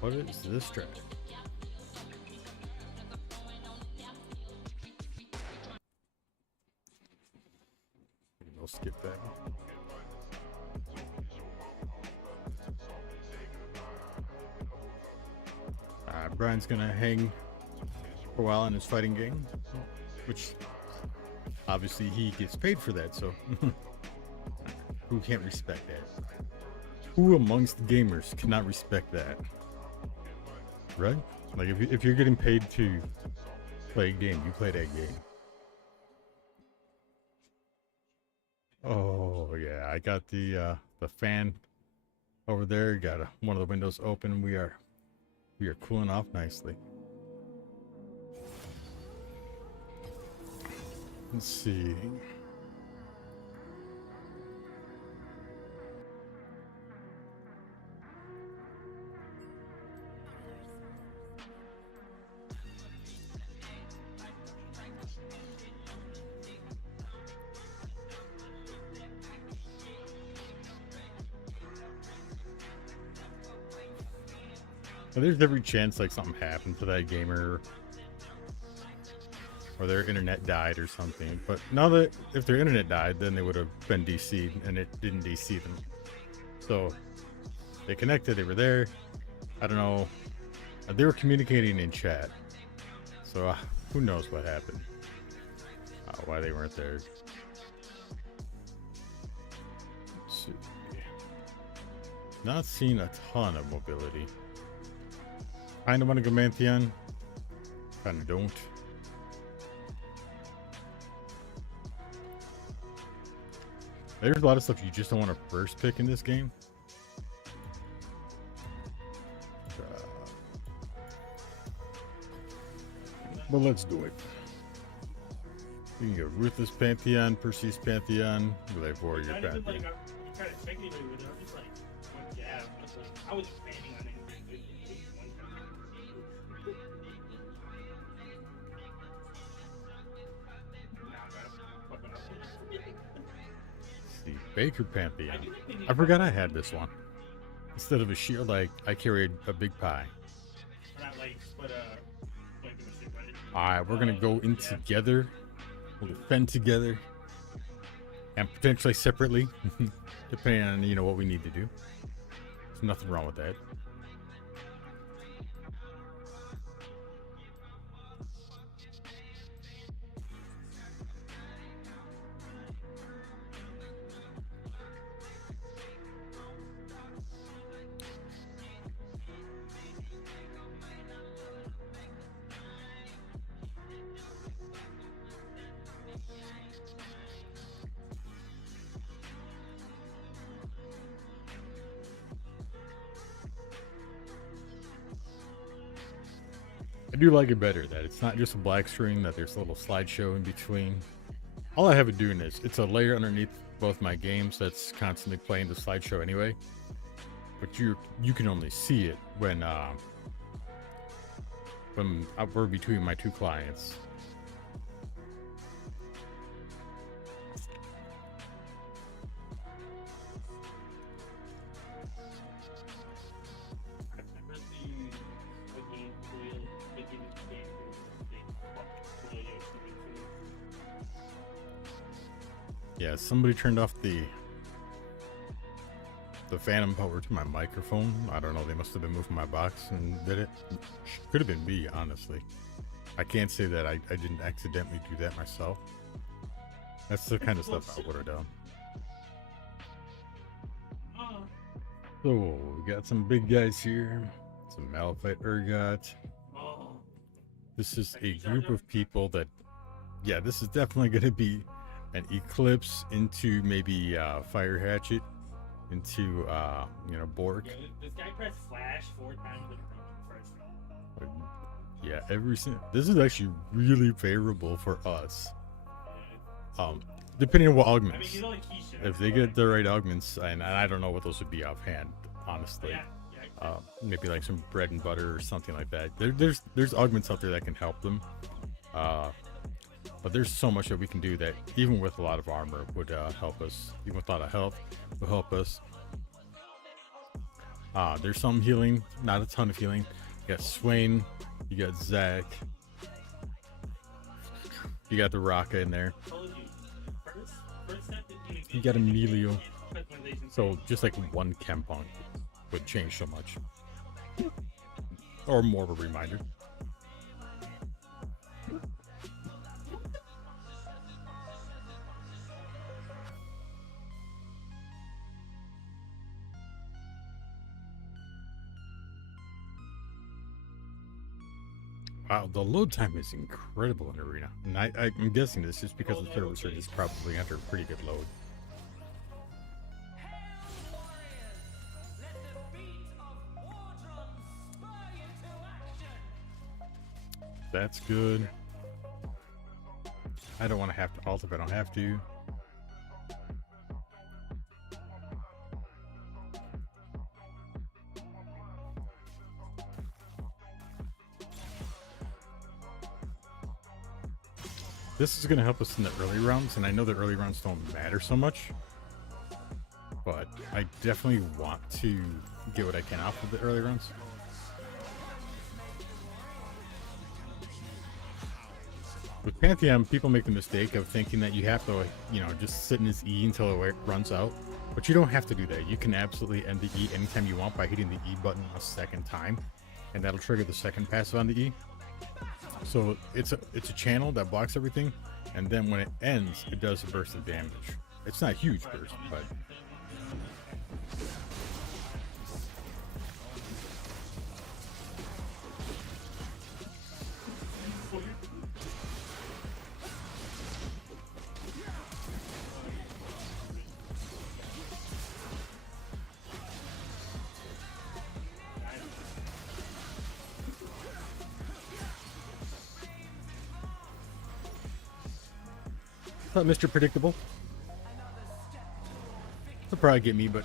What is this track? I'll skip that. Brian's gonna hang for a while in his fighting game. which obviously he gets paid for that, so who can't respect that? Who amongst gamers cannot respect that? Right? Like if you're getting paid to play a game, you play that game. Oh yeah, I got the fan over there. Got one of the windows open. We are cooling off nicely. Let's see. There's every chance like something happened to that gamer, or their internet died or something. But now that if their internet died, then they would have been DC'd, and it didn't DC them. So they connected, they were there. I don't know. They were communicating in chat. So who knows what happened? Why they weren't there. Let's see. Not seeing a ton of mobility. Kind of want to go Mantheon. Kind of don't. There's a lot of stuff you just don't want to first pick in this game. But let's do it. You can go Ruthless Pantheon, Perseus Pantheon, Glaive Warrior Pantheon. Like, you try to speculate with it. I'm just like, yeah, I was expanding on anything. See, Baker Pantheon. I forgot I had this one. Instead of a shield, I carried a big pie. Alright, we're gonna go in together. We'll defend together. And potentially separately. Depending on, you know, what we need to do. There's nothing wrong with that. I do like it better that it's not just a black screen, that there's a little slideshow in between. All I have it doing is it's a layer underneath both my games that's constantly playing the slideshow anyway. But you can only see it when we're between my two clients. Yeah, somebody turned off the phantom power to my microphone. I don't know, they must have been moving my box and did it. Could have been me, honestly. I can't say that I didn't accidentally do that myself. That's the kind of stuff I would have done. So, we got some big guys here. Some Malphite Urgot. This is a group of people that, yeah, this is definitely going to be an Eclipse into maybe Fire Hatchet, into you know, Bork. Yeah, this guy pressed flash 4 times in a row. Yeah, this is actually really favorable for us. Depending on what augments. I mean, like if they get the right augments, and I don't know what those would be offhand, honestly. Maybe like some bread and butter or something like that. There's augments out there that can help them. But there's so much that we can do that even with a lot of armor would help us. Even with a lot of health will help us. There's some healing, not a ton of healing. You got Swain, you got Zac, you got the Raka in there. You got Emilio. So just like one Kempon would change so much. Or more of a reminder. Wow, the load time is incredible in Arena. And I'm guessing this is because the servers are just probably under a pretty good load. Hail, warriors! Let the beat of war drums spur you to action! That's good. I don't want to have to alt if I don't have to. This is going to help us in the early rounds, and I know the early rounds don't matter so much, but I definitely want to get what I can off of the early rounds. With Pantheon, people make the mistake of thinking that you have to, you know, just sit in his E until it runs out, but you don't have to do that. You can absolutely end the E anytime you want by hitting the E button a second time, and that'll trigger the second passive on the E. So it's a channel that blocks everything, and then when it ends, it does a burst of damage. It's not a huge burst, but not Mr. Predictable. He'll probably get me, but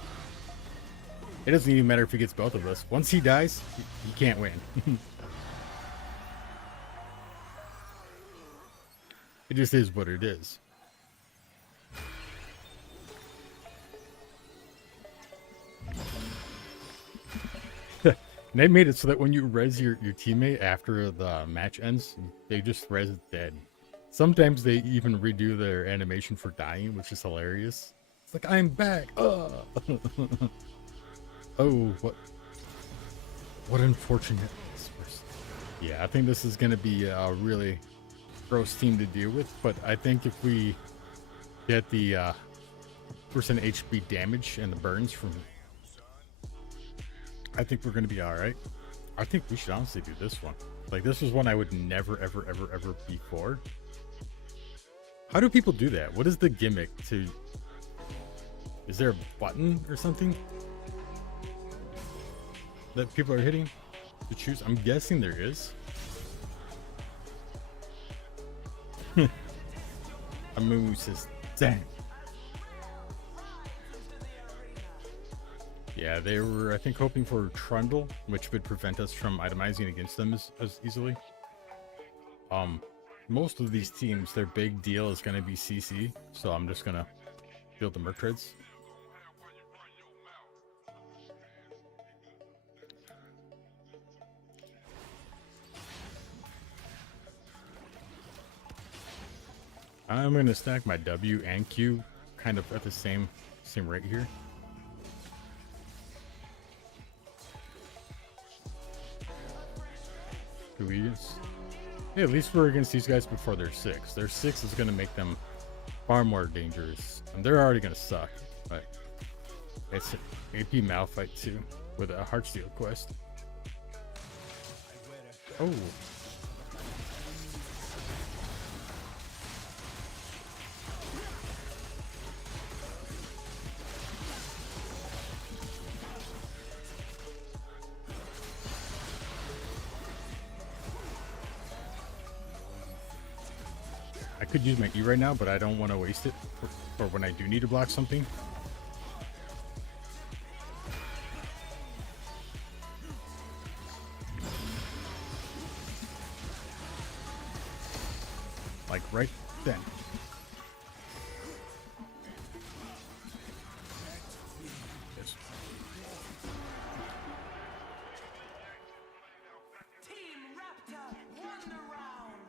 it doesn't even matter if he gets both of us. Once he dies, he can't win. It just is what it is. They made it so that when you res your teammate after the match ends, they just res dead. Sometimes they even redo their animation for dying, which is hilarious. It's like, I'm back. Oh, what unfortunate. Yeah, I think this is going to be a really gross team to deal with, but I think if we get the percent HP damage and the burns from, I think we're going to be all right. I think we should honestly do this one. Like, this was one I would never, ever, ever, ever before. How do people do that? What is the gimmick to... Is there a button or something that people are hitting to choose? I'm guessing there is. Amu says, dang. Yeah, they were, I think, hoping for Trundle, which would prevent us from itemizing against them as easily. Most of these teams, their big deal is going to be CC, so I'm just going to build the Merc Treads. I'm going to stack my W and Q kind of at the same rate here. Do we just... Hey, at least we're against these guys before they're 6. Their 6 is going to make them far more dangerous. And they're already going to suck. But it's AP Malphite too, with a Heartsteel quest. Oh. I could use my E right now, but I don't want to waste it for when I do need to block something. Like right then. Yes. Team Raptor won the round!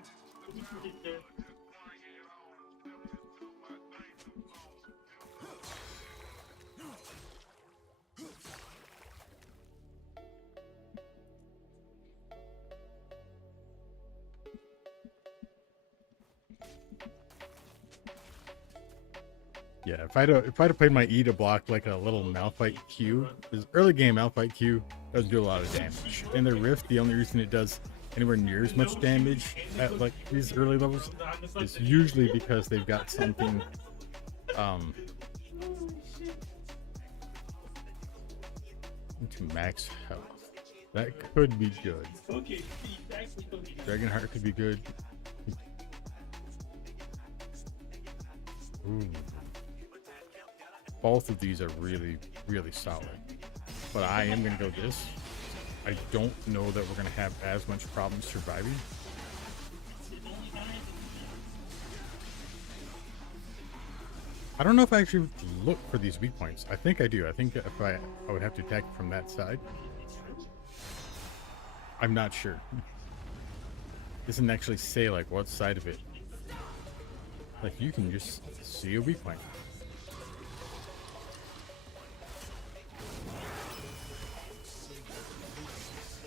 Yeah, if I'd have played my E to block like a little Malphite Q, because early game Malphite Q doesn't do a lot of damage. In their Rift, the only reason it does anywhere near as much damage at like these early levels, it's usually because they've got something into max health. That could be good. Okay, exactly. Dragonheart could be good. Ooh. Both of these are really, really solid. But I am going to go this. I don't know that we're going to have as much problem surviving. I don't know if I actually look for these weak points. I think I do. I think if I would have to attack from that side. I'm not sure. It doesn't actually say like what side of it. Like you can just see a weak point.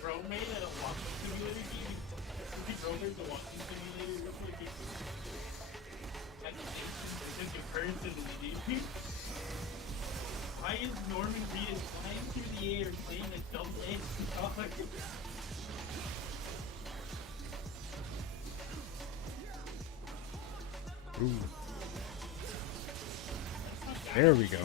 Bro made it a walking simulator game. Bro made the walking simulator real quick. And the comparison to the game. Why is Norman Reedus flying through the air playing a dumb edge? Ooh. There we go.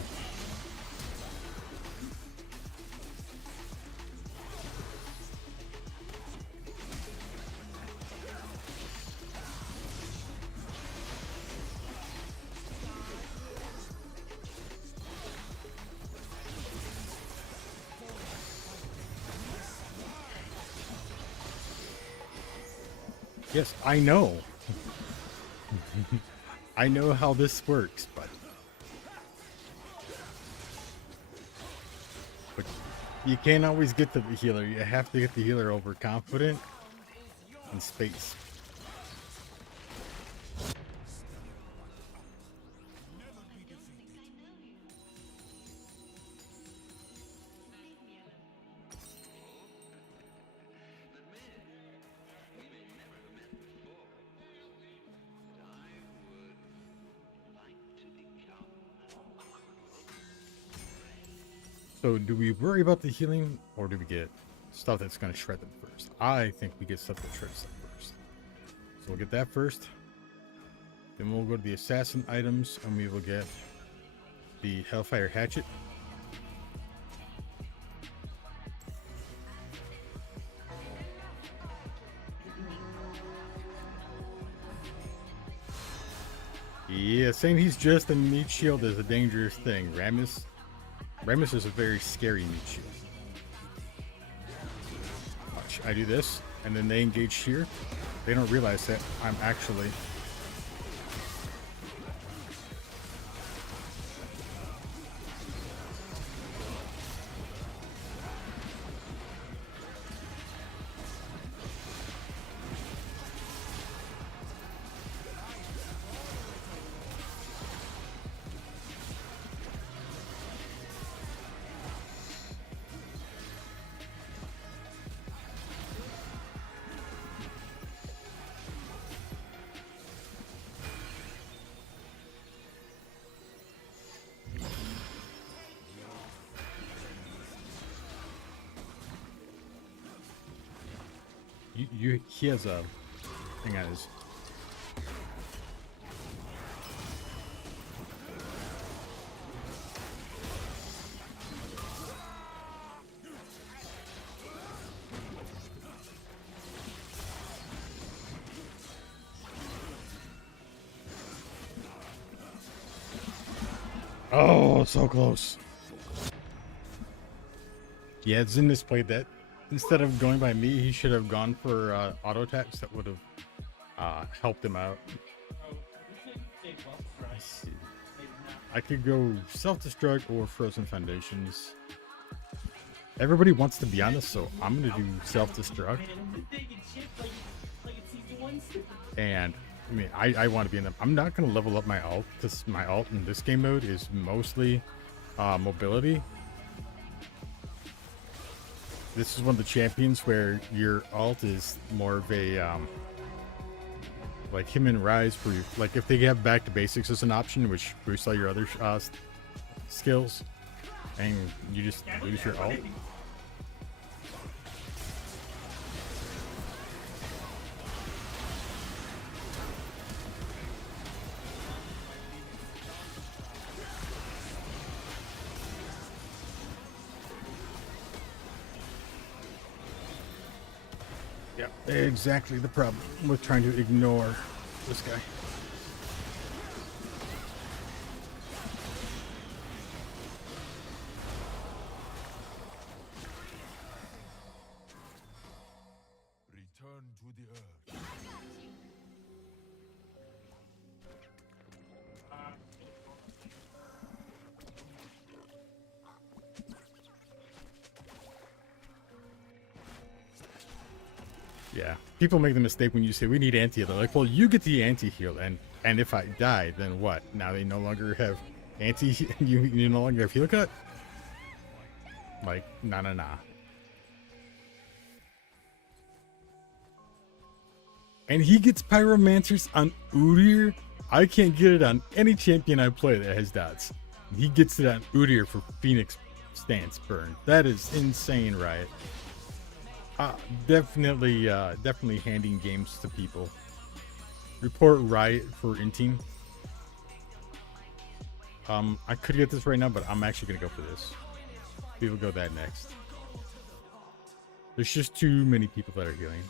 Yes, I know. I know how this works, but you can't always get to the healer. You have to get the healer overconfident in space. So do we worry about the healing, or do we get stuff that's going to shred them first? I think we get stuff that shreds them first. So we'll get that first. Then we'll go to the assassin items, and we will get the Hellfire Hatchet. Yeah, saying he's just a meat shield is a dangerous thing. Ramus is a very scary meat shield. Watch, I do this, and then they engage here. They don't realize that I'm actually... He has a thing on his... Oh, so close. Yeah, Zinnis played that. Instead of going by me, he should have gone for auto attacks. That would have helped him out. I could go self-destruct or frozen foundations. Everybody wants to be on this, so I'm gonna do self-destruct. And I mean, I want to be in them. I'm not gonna level up my ult because my ult in this game mode is mostly mobility. This is one of the champions where your ult is more of a like him and Rise, where you, like if they have back to basics as an option, which boosts all your other skills, and you just lose your ult. Yeah, exactly the problem with trying to ignore this guy. Return to the earth. Yeah, people make the mistake when you say we need anti-heal. They're like, well, you get the anti-heal, and if I die, then what? Now they no longer have you no longer have heal cut? Like, nah. And he gets Pyromancers on Udyr. I can't get it on any champion I play that has dots. He gets it on Udyr for Phoenix Stance Burn. That is insane, Riot. Definitely handing games to people. Report Riot for inting. I could get this right now, but I'm actually gonna go for this. People go that next. There's just too many people that are healing.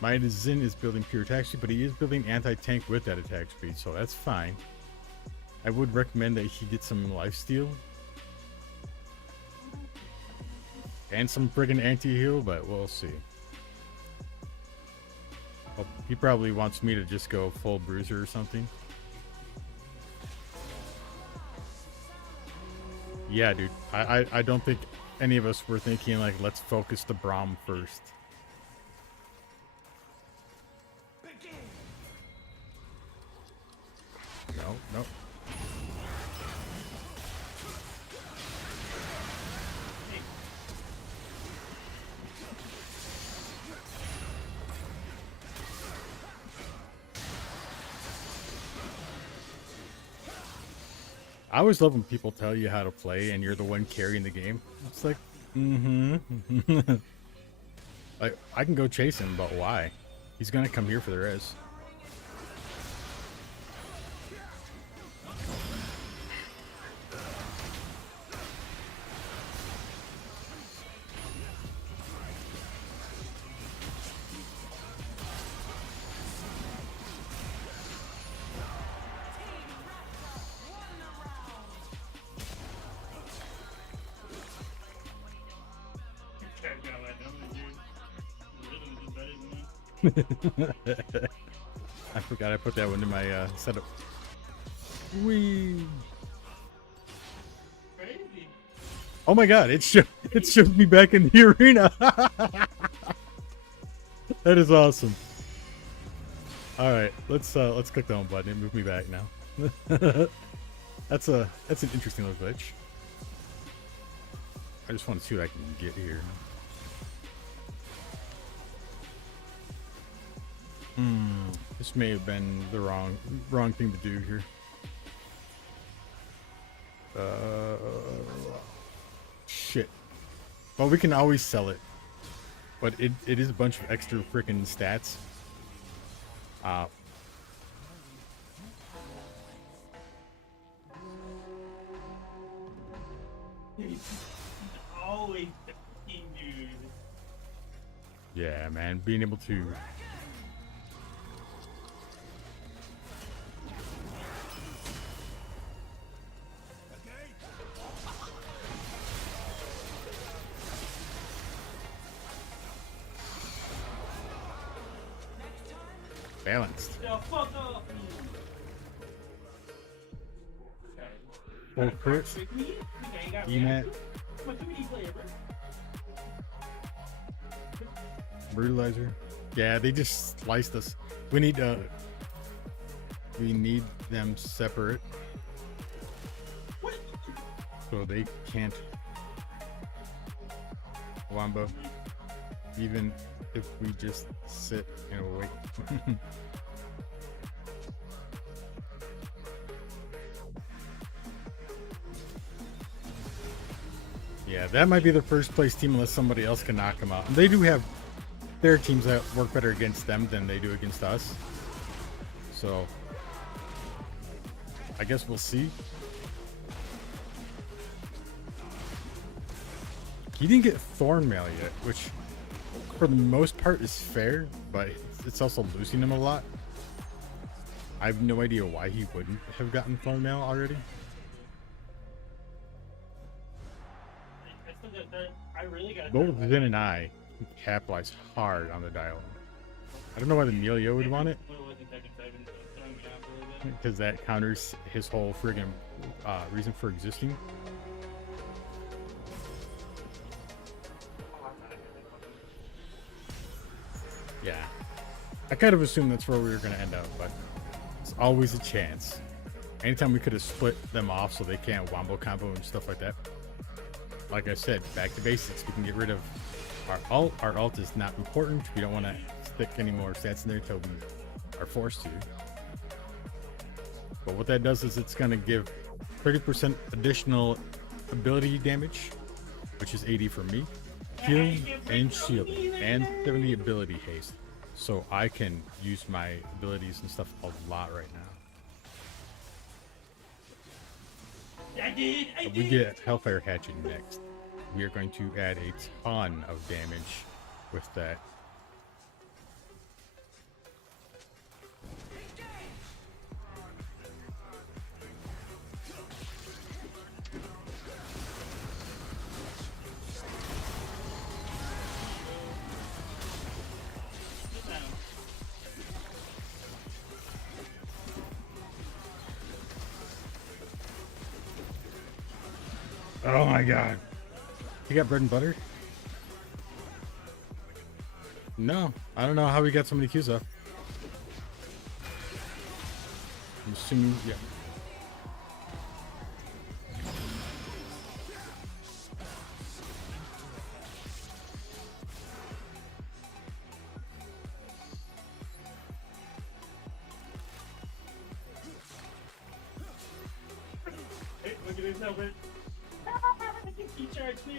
My Zin is building pure attack speed, but he is building anti-tank with that attack speed, so that's fine. I would recommend that he get some lifesteal. And some friggin' anti-heal, but we'll see. Well, he probably wants me to just go full bruiser or something. Yeah, dude. I don't think any of us were thinking, like, let's focus the Braum first. No. I always love when people tell you how to play and you're the one carrying the game. It's like, like, I can go chase him, but why? He's gonna come here for the res. I forgot I put that one in my setup. Whee! Crazy. Oh my god, it shows me back in the arena. That is awesome. All right, let's click the home button and move me back now. That's an interesting little glitch. I just want to see what I can get here. This may have been the wrong thing to do here. Shit. Well, we can always sell it, but it is a bunch of extra freaking stats. Always the king, dude. Yeah, man, being able to. Balanced. Yeah, fuck up. Full crit. EMAT. Brutalizer. Yeah, they just sliced us. We need them separate. So they can't wombo. Even if we just sit and wait. Yeah, that might be the first place team unless somebody else can knock them out. And they do have their teams that work better against them than they do against us. So I guess we'll see. He didn't get Thornmail yet, which for the most part is fair, but it's also losing him a lot. I have no idea why he wouldn't have gotten Thornmail already. I still got that. I really got Both Vin and I capitalized hard on the dialogue. I don't know why the Emilio would want it, What was it, Tekken 7, so it's throwing me off a little bit. because that counters his whole friggin' reason for existing. Yeah, I kind of assumed that's where we were gonna end up, but it's always a chance. Anytime we could have split them off so they can't wombo combo and stuff like that. Like I said, back to basics. We can get rid of our alt. Our alt is not important. We don't want to stick any more stats in there until we are forced to. But what that does is it's going to give 30% additional ability damage, which is 80 for me, healing and shielding, and 70 ability haste. So I can use my abilities and stuff a lot right now. I did. We get Hellfire Hatchet next. We are going to add a ton of damage with that. Oh my god. You got bread and butter? No, I don't know how we got so many Qs up. I'm assuming, yeah. Hey, look at his helmet. He charged me.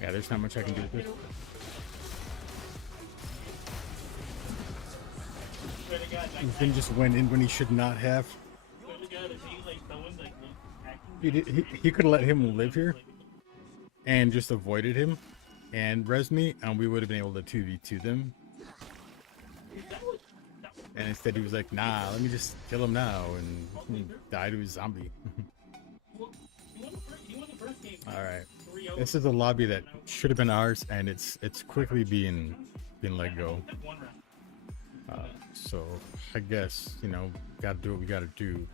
Yeah, there's not much I can do with this. Swear to God, like, Finn just went in when he should not have. swear to God, if he, like, someone's, like, acting He could have let him live here and just avoided him and res me, and we would have been able to 2v2 them. And instead he was like, nah, let me just kill him now, and die to his zombie. He won the first game. Alright. 3-0. This is a lobby that should have been ours, and it's quickly being let go. One round. So I guess, you know, gotta do what we gotta do.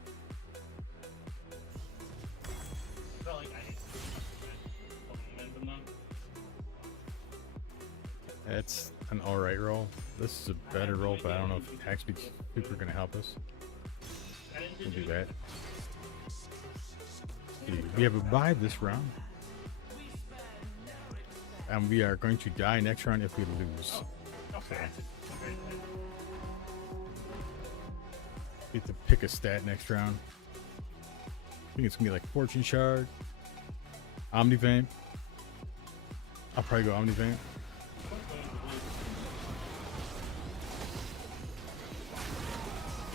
Felt like I had momentum now. That's an alright roll. This is a better roll, but I don't know if attack speed's super gonna help us. I didn't We'll do do that. We have a bye this round. And we are going to die next round if we lose. Get to pick a stat next round. I think it's gonna be like Fortune Shard, Omnivamp. I'll probably go Omnivamp.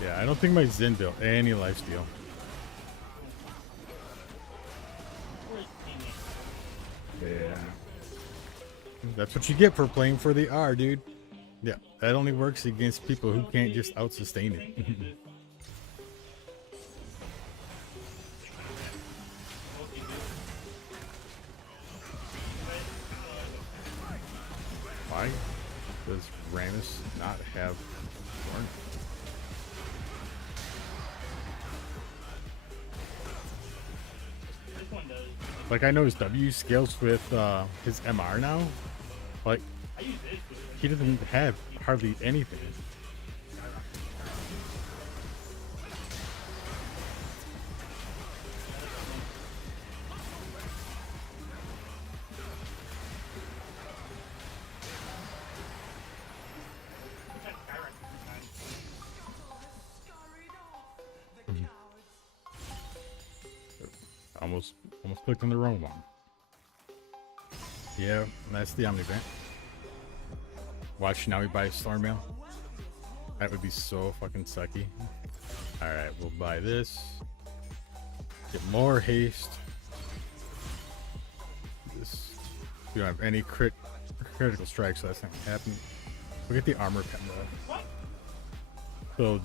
Yeah, I don't think my Zen built any lifesteal. Yeah. That's what you get for playing for the R, dude. Yeah, that only works against people who can't just out-sustain it. Why does Ramus not have Thorn? This one does. Like, I know his W scales with his MR now. Like, I use this. he doesn't have hardly anything. Almost clicked on the wrong one. Yeah, that's the Omnivamp. Watch, now we buy Stormmail. That would be so fucking sucky. Alright, we'll buy this. Get more haste. This. You don't have any critical strikes, so that's not gonna happen. Look at the armor pen though. What? So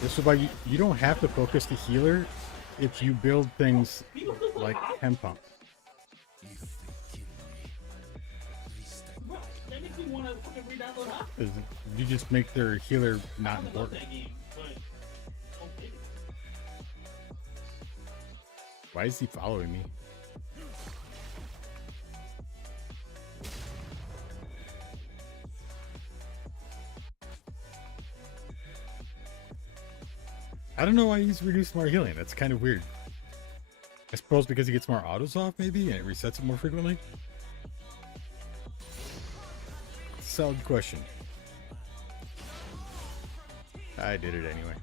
this is why you don't have to focus the healer if you build things like Chem Pump. Bro, that makes me want to fucking re-download Hop. 'Cause you just make their healer not I love important. that game, but okay. Why is he following me? I don't know why he's reduced more healing. That's kind of weird. I suppose because he gets more autos off, maybe, and it resets it more frequently. Solid question. I did it anyway.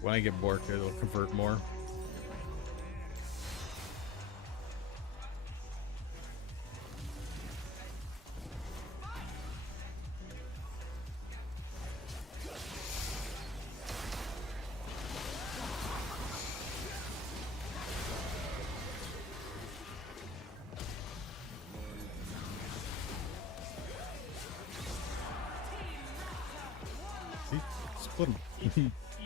When I get Bork, it'll convert more. See? Split 'em. He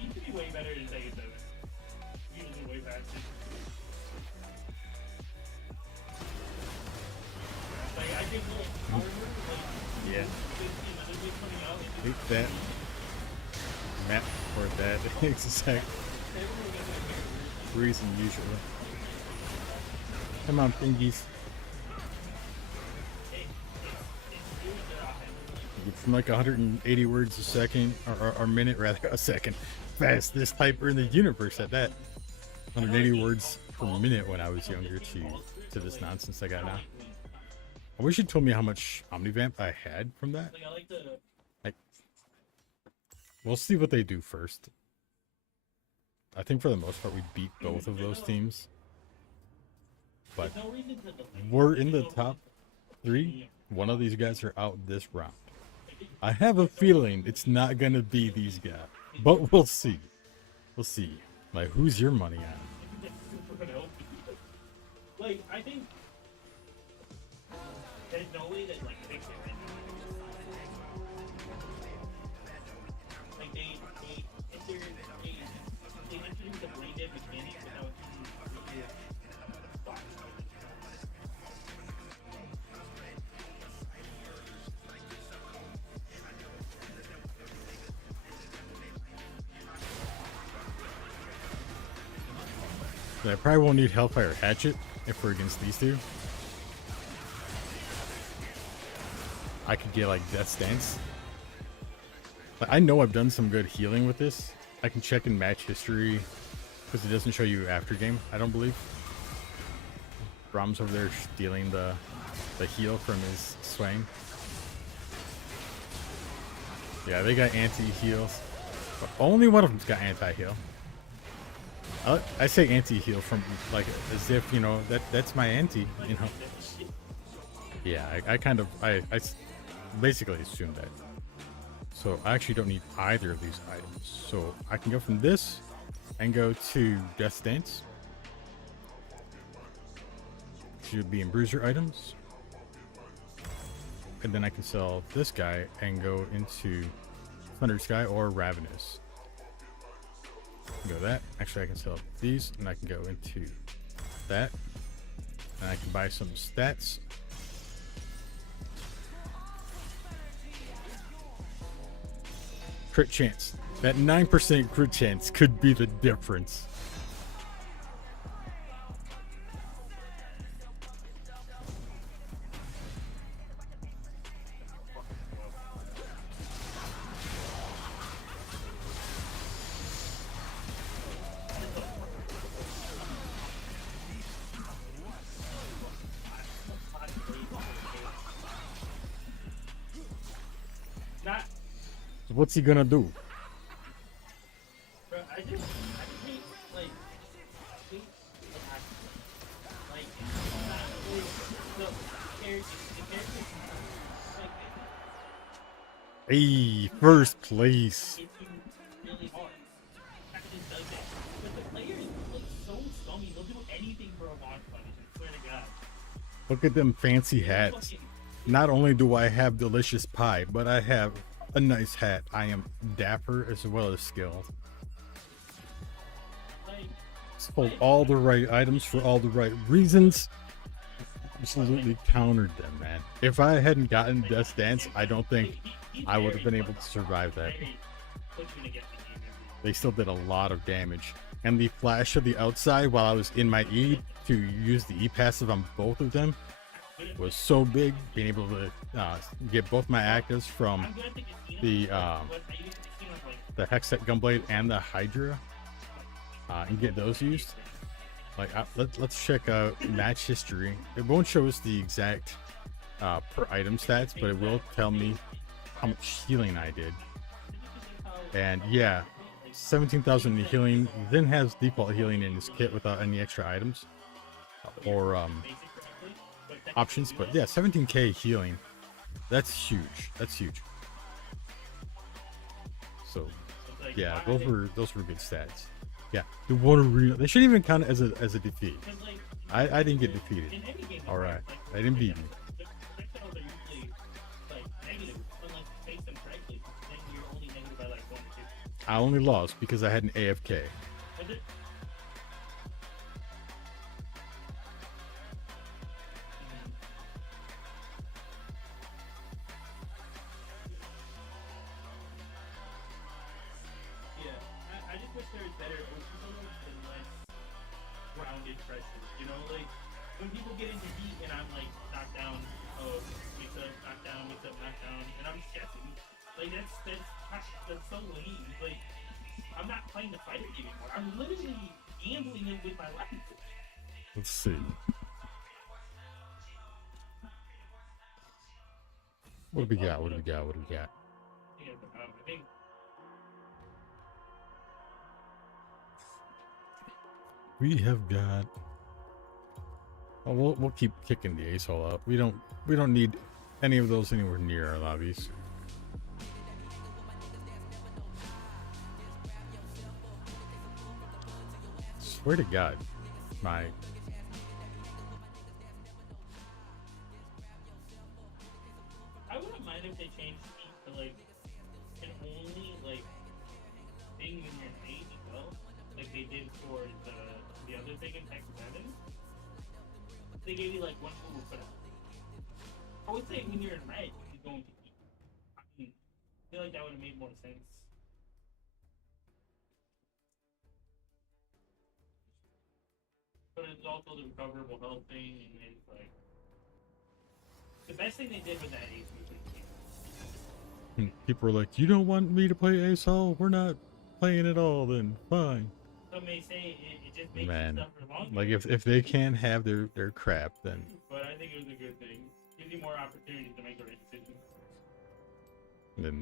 used to be way better in Sega 7. He was way faster. Like, I think, I remember, like, Yeah. another game coming out, and Take that map for that exact reason usually. Come on, thingies. From like 180 words a second, or minute rather, a second. Fastest typer in the universe at that. 180 words per minute when I was younger to this nonsense I got now. I wish you told me how much Omnivamp I had from that. like, I like the, We'll see what they do first. I think for the most part we beat both of those teams. But there's no reason to delay. we're in the top 3. One of these guys are out this round. I have a feeling it's not gonna be these guys. But we'll see. We'll see. Like, who's your money on? Like, I think there's no way that, like, fix it. Like, they introduced the brain dead mechanic without I probably won't need Hellfire Hatchet if we're against these two. I could get like Death's Dance. Like, I know I've done some good healing with this. I can check in match history because it doesn't show you after game, I don't believe. Brahm's over there stealing the heal from his Swain. Yeah, they got anti-heals. But only one of them's got anti-heal. I say anti-heal from like as if, you know, that's my anti, you know. Yeah, I basically assumed that. So I actually don't need either of these items. So I can go from this and go to Death's Dance. Should be in bruiser items. and then I can sell this guy and go into Thunder Sky or Ravenous. Go that. Actually, I can sell these, and I can go into that, and I can buy some stats. Crit chance. That 9% crit chance could be the difference. Not, So what's he gonna do? bro, I just hate, like, hate the action. Like, not really, the characters, like, Hey, first place. hits you really hard. Action does that. But the players look so scummy, they'll do anything for a launch punish, I swear to God. Look at them fancy hats. Fucking, Not only do I have delicious pie, but I have a nice hat. I am dapper as well as skilled. like, Sold all the right items for all the right reasons. Absolutely countered them, man. If I hadn't gotten Death's Dance, I don't think I would have been able to survive that. They still did a lot of damage. And the flash of the outside while I was in my E to use the E passive on both of them was so big. Being able to get both my actives from the Hextech Gunblade and the Hydra and get those used. Like, let's check out match history. It won't show us the exact per item stats, but it will tell me how much healing I did. And yeah, 17,000 in healing. Then has default healing in his kit without any extra items or options. But yeah, 17k healing. That's huge. That's huge. So yeah, those were good stats. Yeah, the one arena. They shouldn't even count it as a defeat. I didn't get defeated. All right, I didn't beat me. I only lost because I had an AFK. I just wish there was better overloads and less grounded pressure. You know, like when people get into heat and I'm like knocked down, oh mix up, knock down, mix up, knock down, and I'm just guessing. Like that's so lame. Like I'm not playing the fighter anymore. I'm literally gambling it with my life. Let's see. What do we got? What do we got? What do we got? Yeah, I think We have got. Oh, we'll keep kicking the ace hole out. We don't need any of those anywhere near our lobbies. Swear to God, my. I wouldn't mind if they changed speed to like an only like thing when you're in age as well, like they did for the other thing in Texas 7. They gave you like one move, but I would say when you're in red, you're going to eat. I feel like that would have made more sense. But it's also the recoverable health thing, and it's like the best thing they did with that ace was People are like, you don't want me to play ace hole? We're not playing at all. Then fine. some may say it just makes Man, stuff for longer. like if they can't have their crap, then But I think it was a good thing. Gives you more opportunities to make the right decision.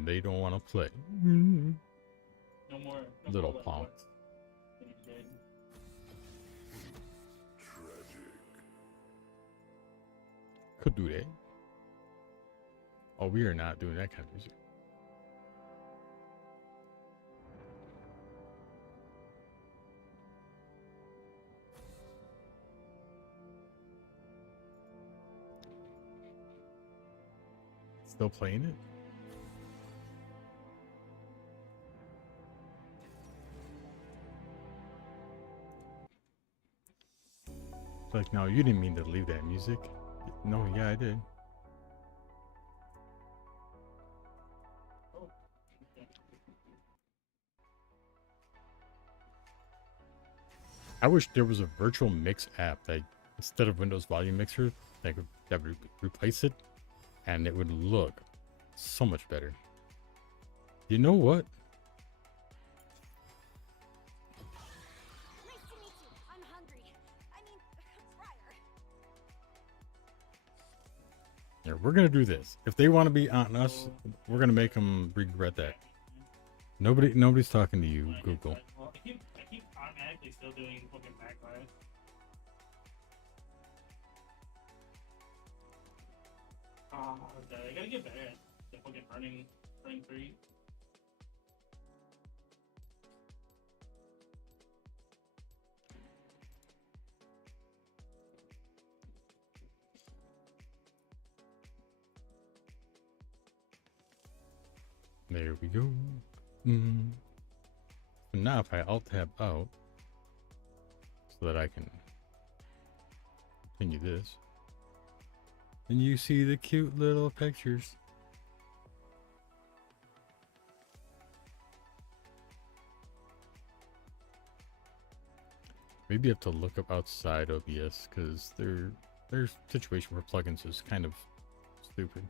they don't want to play. No more. No Little more punk. what? When he's dead. Could do that. Oh, we are not doing that kind of music. Still playing it? It's like, no, you didn't mean to leave that music. No, yeah, I did. I wish there was a virtual mix app that instead of Windows Volume Mixer that would replace it, and it would look so much better. You know what? Nice to meet you. I'm hungry. I mean, Briar. Yeah, we're gonna do this. If they want to be on us, we're gonna make them regret that. Nobody's talking to you, Google. Well, I keep automatically still doing fucking backlash. Okay, I gotta get better at the fucking running 3. There we go. So now if I alt tab out so that I can continue this, and you see the cute little pictures. Maybe you have to look up outside OBS because their situation for plugins is kind of stupid.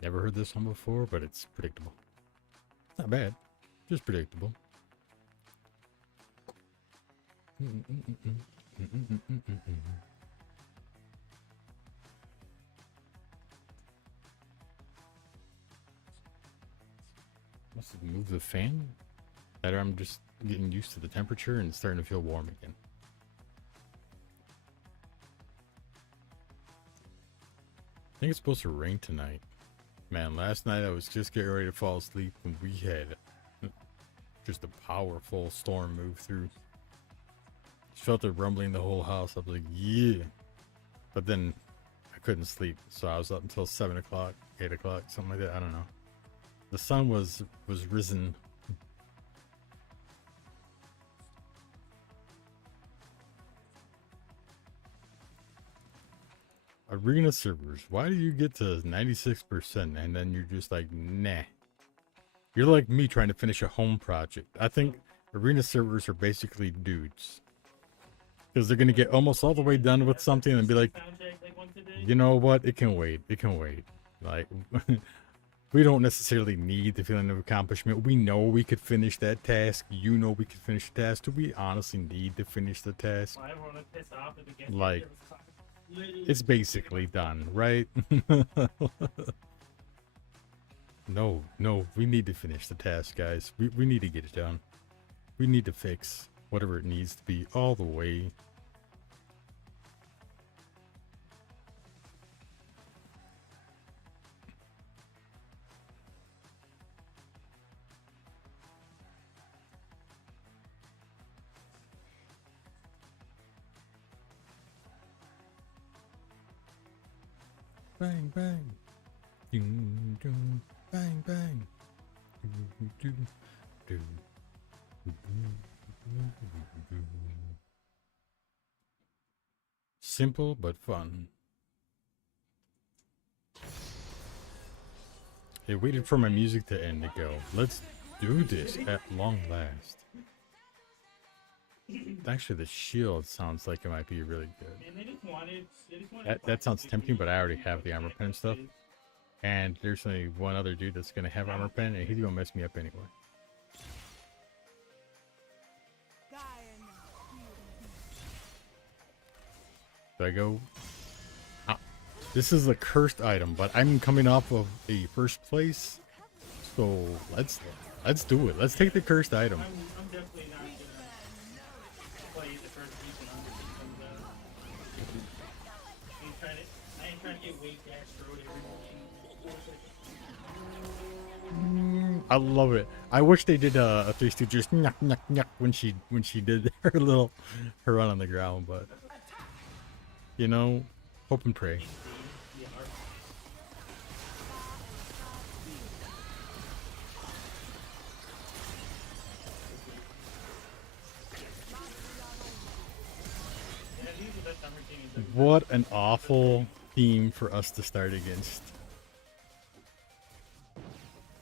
Never heard this one before, but it's predictable. Not bad, just predictable. Must have moved the fan? That I'm just getting used to the temperature and it's starting to feel warm again. I think it's supposed to rain tonight. Man, last night I was just getting ready to fall asleep and we had just a powerful storm move through. Felt it rumbling the whole house. I was like, yeah. But then I couldn't sleep, so I was up until 7 o'clock, 8 o'clock, something like that. I don't know. The sun was risen. Arena servers, why do you get to 96% and then you're just like, nah? You're like me trying to finish a home project. I think arena servers are basically dudes. Because they're going to get almost all the way done with something and be like, you know what, it can wait, it can wait. Like, we don't necessarily need the feeling of accomplishment. We know we could finish that task. You know we could finish the task. Do we honestly need to finish the task? Like, it's basically done, right? No, we need to finish the task, guys. We need to get it done. We need to fix whatever it needs to be all the way. Bang, bang. Doom, doom. Bang, bang. Doom, doom, doom. Simple but fun. It waited for my music to end to go. Let's do this at long last. Actually, the shield sounds like it might be really good. That sounds tempting, but I already have the armor pen and stuff. And there's only one other dude that's gonna have armor pen, and he's gonna mess me up anyway. So I go. Ah, this is a cursed item, but I'm coming off of a first place, so let's do it. Let's take the cursed item. I'm definitely not gonna play the first season on this comes out. I ain't trying to get weight gas thrown every I love it. I wish they did a 3 2 just knock knock knock when she did her run on the ground, but you know, hope and pray. What an awful team for us to start against.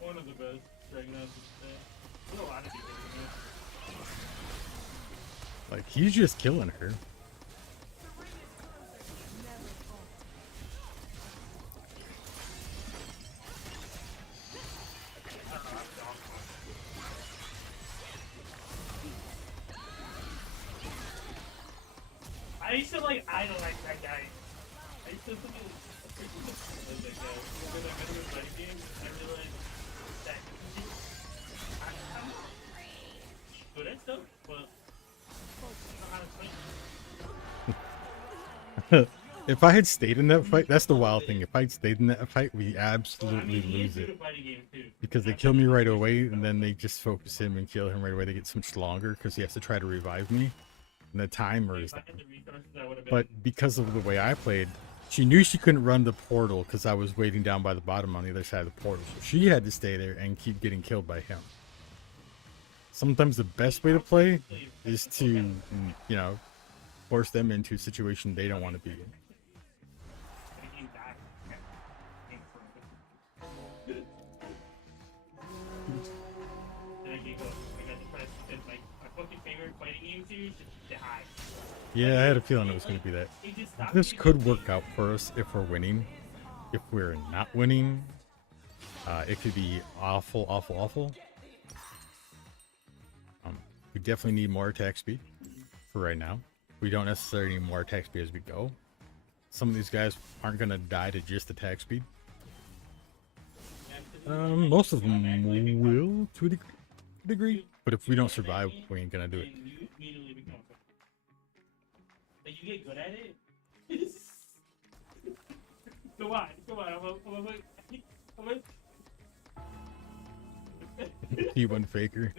One of the best Dragonauts today. There's a lot of people in there. Like, he's just killing her. I used to like idolize that guy. I used to think it was that guy. When I met him in fighting games, I realized that I'm good at stuff, but I don't know how to fight. If I had stayed in that fight, that's the wild thing. If I had stayed in that fight, we absolutely He lose is good it. at fighting games too. Because they kill me right away, and then they just focus him and kill him right away. They get so much longer because he has to try to revive me. And the timer is If I had the resources, I would have been. But because of the way I played, she knew she couldn't run the portal because I was waiting down by the bottom on the other side of the portal. So she had to stay there and keep getting killed by him. Sometimes the best way to play is to, you know, force them into a situation they don't want to be in. He died. Then I get go. I got depressed because my fucking favorite fighting game series just died. Yeah, I had a feeling it was going to be that. It just stopped This being could fun. work out for us if we're winning. If we're not winning, it could be awful, awful, awful. We definitely need more attack speed for right now. We don't necessarily need more attack speed as we go. Some of these guys aren't going to die to just attack speed. Most of them will to a degree. But if we don't survive, we ain't going to do it. And you immediately become a like you get good at it. Come on, T1 Faker.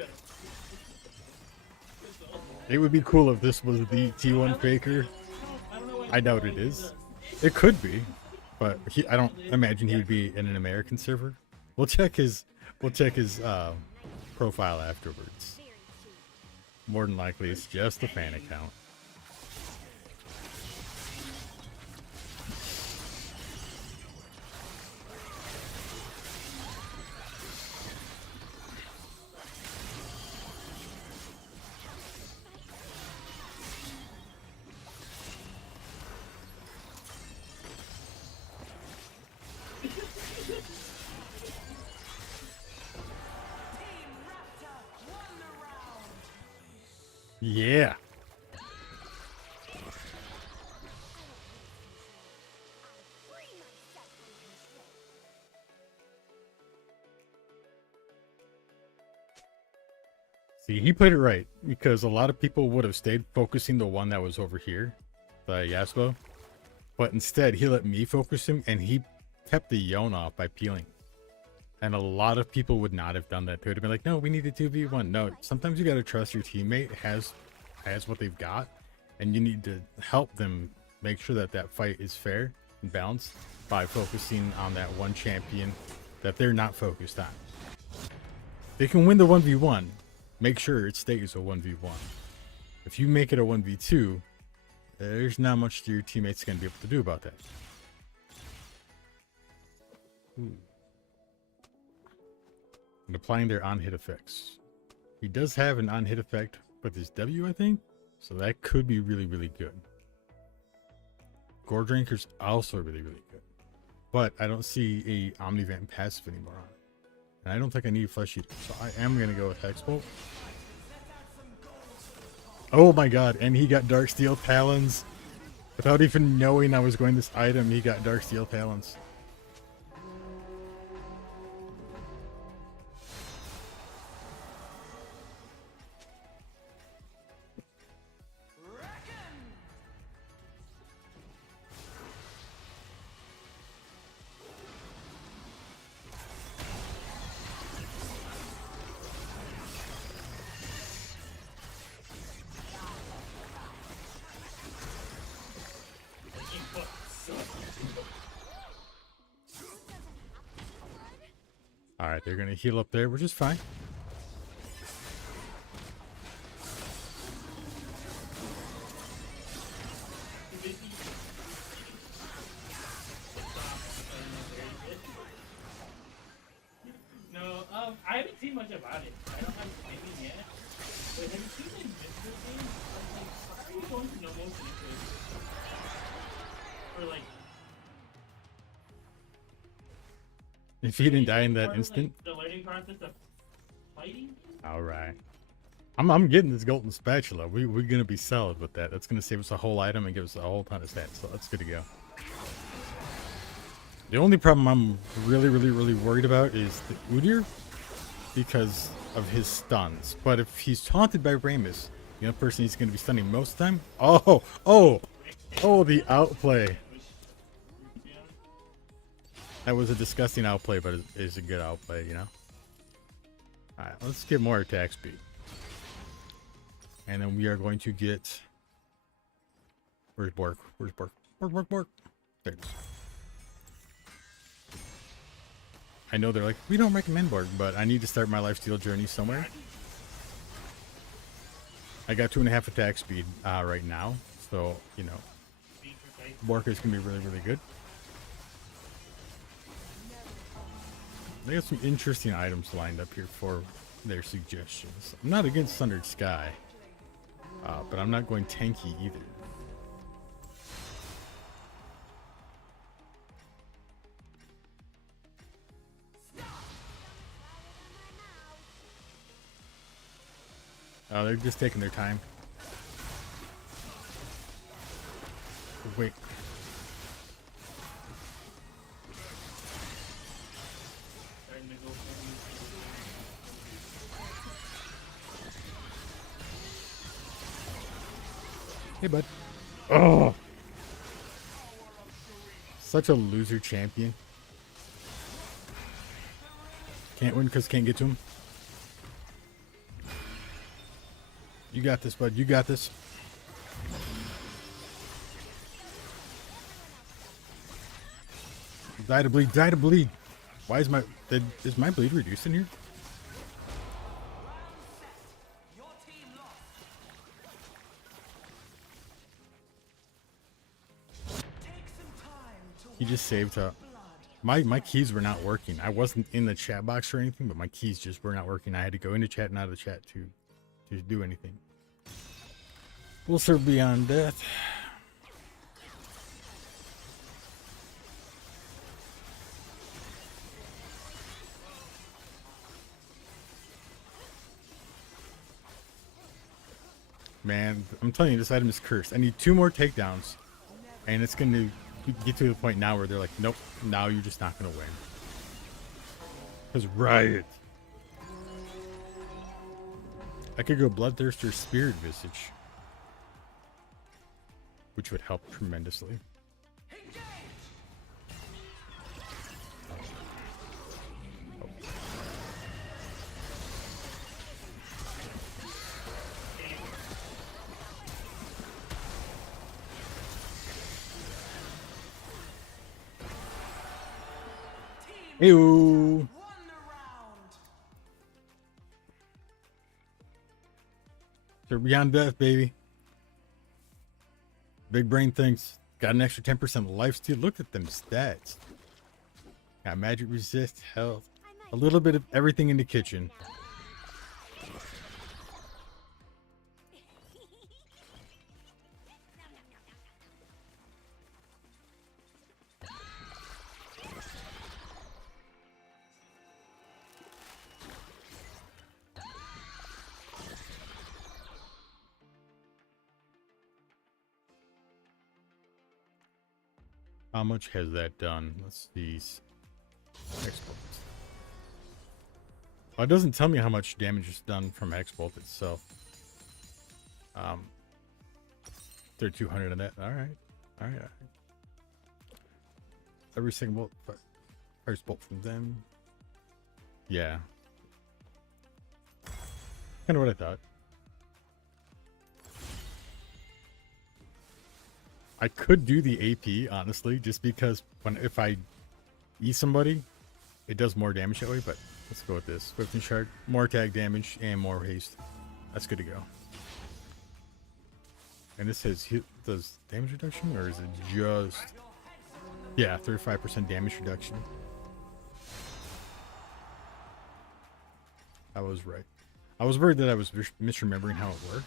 It would be cool if this was the T1 Faker. I doubt it is. It could be, but I don't imagine he would be in an American server. We'll check his profile afterwards. More than likely, it's just a fan account. Yeah. See, he played it right because a lot of people would have stayed focusing the one that was over here, the Yasuo, but instead he let me focus him and he kept the Yone off by peeling. And a lot of people would not have done that. They would have been like, no, we need a 2v1. No, sometimes you got to trust your teammate has what they've got, and you need to help them make sure that that fight is fair and balanced by focusing on that one champion that they're not focused on. They can win the 1v1. Make sure it stays a 1v1. If you make it a 1v2, there's not much your teammates going to be able to do about that. Ooh. And applying their on-hit effects. He does have an on-hit effect with his W, I think. So that could be really, really good. Gore Drinker's also really, really good. but I don't see a Omnivamp passive anymore on it. And I don't think I need Flesh Eater, so I am going to go with Hexbolt. Oh my god, and he got Darksteel Talons. Without even knowing I was going this item, he got Darksteel Talons. Alright, they're gonna heal up there, which is fine. No, I haven't seen much about it. I don't have anything yet. But have you seen the Invincible game? Like, how are you going to know most of it? Or like, If he didn't die in that part of, instant. like, the learning process of fighting? Alright. I'm getting this golden spatula. We're gonna be solid with that. That's gonna save us a whole item and give us a whole ton of stats, so that's good to go. The only problem I'm really worried about is the Udyr because of his stuns. But if he's taunted by Ramus, the only person he's gonna be stunning most of the time. Oh, the outplay. That was a disgusting outplay, but it is a good outplay, you know? Alright, let's get more attack speed. And then we are going to get... Where's Bork? Where's Bork? Bork. There it is. I know they're like, we don't recommend Bork, but I need to start my lifesteal journey somewhere. I got 2.5 attack speed right now, so, you know, Bork is going to be really good. They got some interesting items lined up here for their suggestions. I'm not against Sundered Sky, but I'm not going tanky either. They're just taking their time. Wait. Hey, bud. Oh, such a loser champion. Can't win because can't get to him. You got this, bud. You got this. Die to bleed. Die to bleed. Why is my bleed reduced in here? He just saved up. My keys were not working. I wasn't in the chat box or anything, but my keys just were not working. I had to go into chat and out of the chat to do anything. We'll serve beyond death. Man, I'm telling you, this item is cursed. I need 2 more takedowns, and it's going to get to the point now where they're like, nope, now you're just not going to win. Because Riot. I could go Bloodthirster or Spirit Visage, which would help tremendously. Ew. They're beyond death, baby. Big brain thinks. Got an extra 10% lifesteal. Look at them stats. Got magic resist, health, a little bit of everything in the kitchen. How much has that done? Let's see. X-Bolt. Oh, it doesn't tell me how much damage is done from X-Bolt itself. 3,200 on that. All right. All right. Every single bolt, first bolt from them. Yeah. Kind of what I thought. I could do the AP, honestly, just because if I eat somebody, it does more damage that way, but let's go with this. 15 shard, more attack damage, and more haste. That's good to go. And this does damage reduction, or is it just... Yeah, 35% damage reduction. I was right. I was worried that I was misremembering how it worked.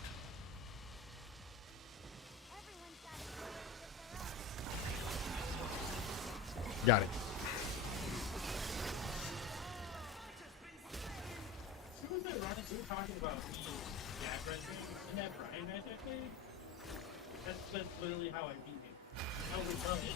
Got it. Who was ironic? We were talking about me, Jack Redmond, and that Brian match I played. That's literally how I beat him. I overcome it.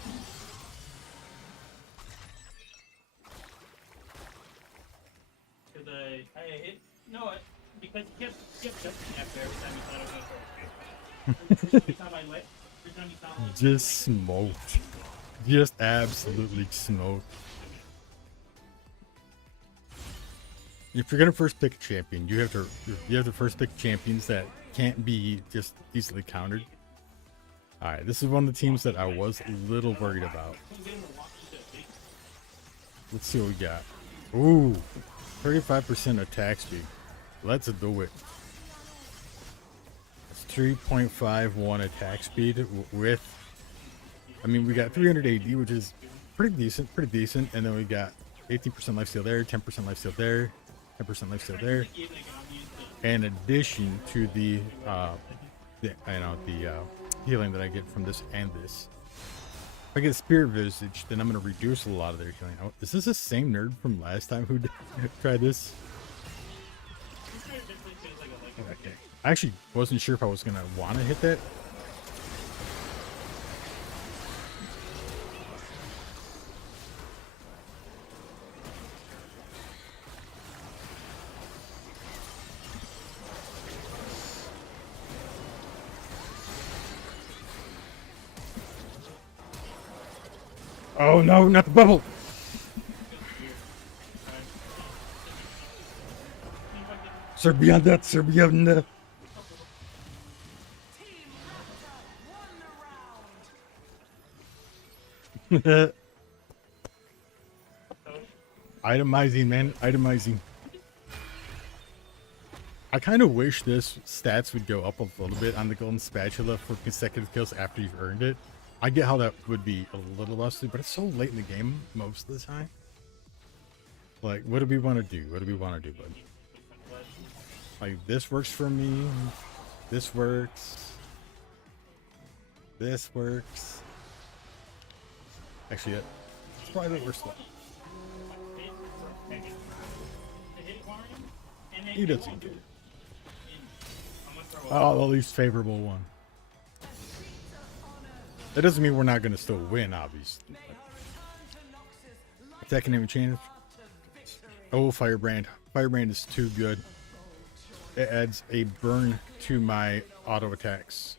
Because I hit, no, because he kept jumping after every time he thought I was going to throw. Every time he thought like, Just smoked. Just absolutely smoked. If you're gonna first pick a champion, you have to first pick champions that can't be just easily countered. All right, this is one of the teams that I was a little worried about. Let's see what we got. Ooh, 35% attack speed. Let's do it. It's 3.51 attack speed with. I mean, we got 300 AD, which is pretty decent, and then we got 18% lifesteal there, 10% lifesteal there, 10% lifesteal there, in addition to the healing that I get from this and this. If I get Spirit Visage, then I'm going to reduce a lot of their healing. Oh, is this the same nerd from last time who tried this? Okay. I actually wasn't sure if I was going to want to hit that. Oh no, not the bubble! Sir, beyond that, sir, beyond that. Team Raptor won the round. Itemizing, man, itemizing. I kind of wish this stats would go up a little bit on the Golden Spatula for consecutive kills after you've earned it. I get how that would be a little lusty, but it's so late in the game most of the time. Like, what do we want to do? What do we want to do, bud? Like, this works for me. This works. This works. Actually, it's probably the worst one. He doesn't get it. Oh, the least favorable one. That doesn't mean we're not going to still win, obviously. Attacking enemy chain. Oh, Firebrand. Firebrand is too good. It adds a burn to my auto attacks.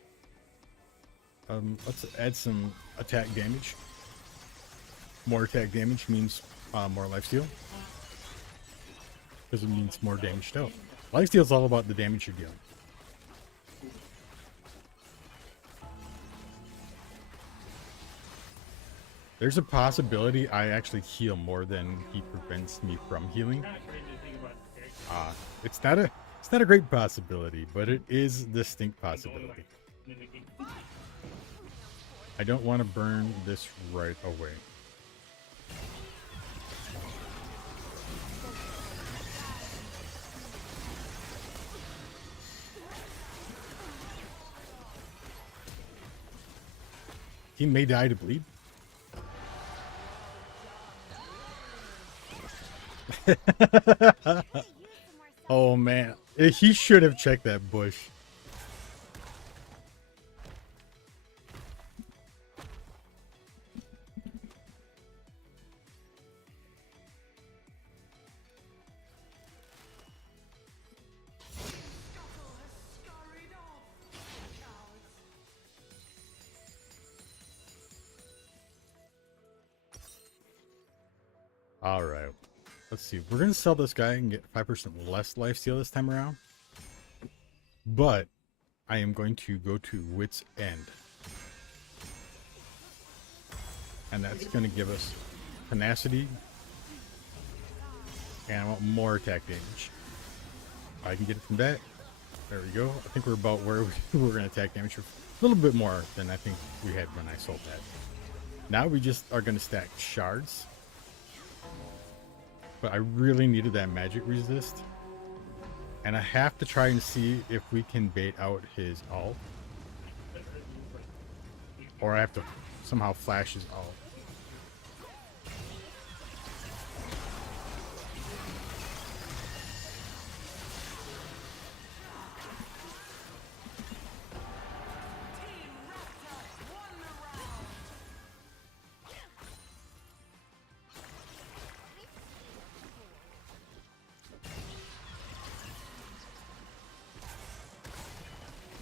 Let's add some attack damage. More attack damage means more lifesteal. Because it means more damage dealt. Lifesteal is all about the damage you're dealing. There's a possibility I actually heal more than he prevents me from healing. It's not a great possibility, but it is a distinct possibility. I don't want to burn this right away. He may die to bleed. Oh man, he should have checked that bush. All right. Let's see. We're going to sell this guy and get 5% less lifesteal this time around. But I am going to go to Wit's End. And that's going to give us tenacity. And I want more attack damage. I can get it from that. There we go. I think we're about where we were going to attack damage. A little bit more than I think we had when I sold that. Now we just are going to stack shards. But I really needed that magic resist. And I have to try and see if we can bait out his ult. Or I have to somehow flash his ult.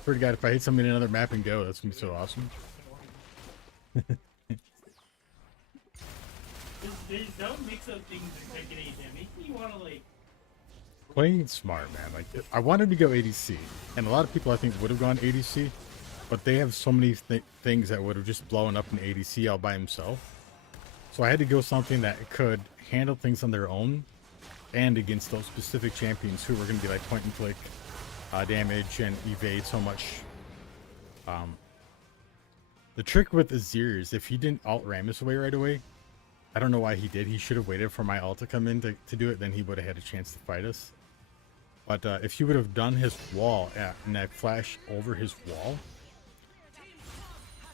Swear to God, if I hit something in another map and go, that's gonna be so awesome. There's no mix-up things in Tekken 8 that make me want to, like... Playing smart, man. Like, I wanted to go ADC, and a lot of people I think would have gone ADC, but they have so many things that would have just blown up in ADC all by himself. So I had to go something that could handle things on their own, and against those specific champions who were going to be like point and click damage and evade so much. The trick with Azir is if he didn't ult Rammus away right away, I don't know why he did. He should have waited for my ult to come in to do it, then he would have had a chance to fight us. But if he would have done his wall and I flash over his wall,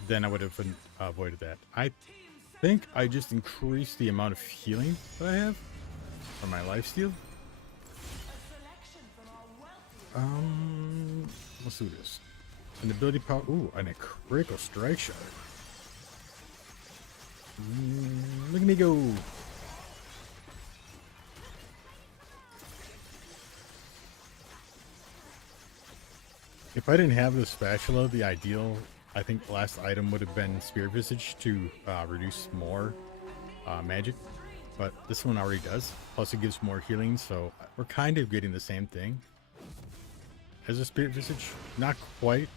then I would have avoided that. I think I just increased the amount of healing that I have for my lifesteal. Let's do this. An ability power. Ooh, and a critical strike shot. Look at me go. If I didn't have the spatula, the ideal, I think, last item would have been Spirit Visage to reduce more magic. But this one already does. Plus, it gives more healing, so we're kind of getting the same thing as a Spirit Visage. Not quite,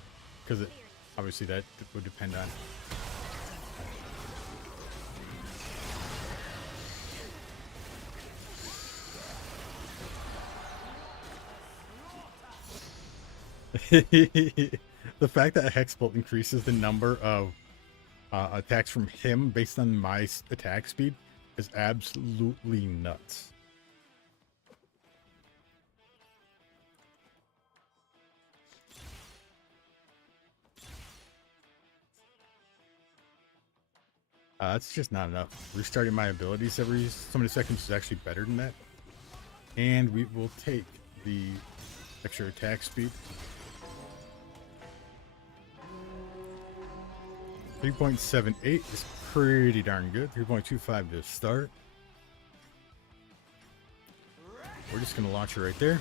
because it obviously that would depend on. The fact that a Hexbolt increases the number of attacks from him based on my attack speed is absolutely nuts. That's just not enough. Restarting my abilities every so many seconds is actually better than that. And we will take the extra attack speed. 3.78 is pretty darn good. 3.25 to start. We're just going to launch it right there.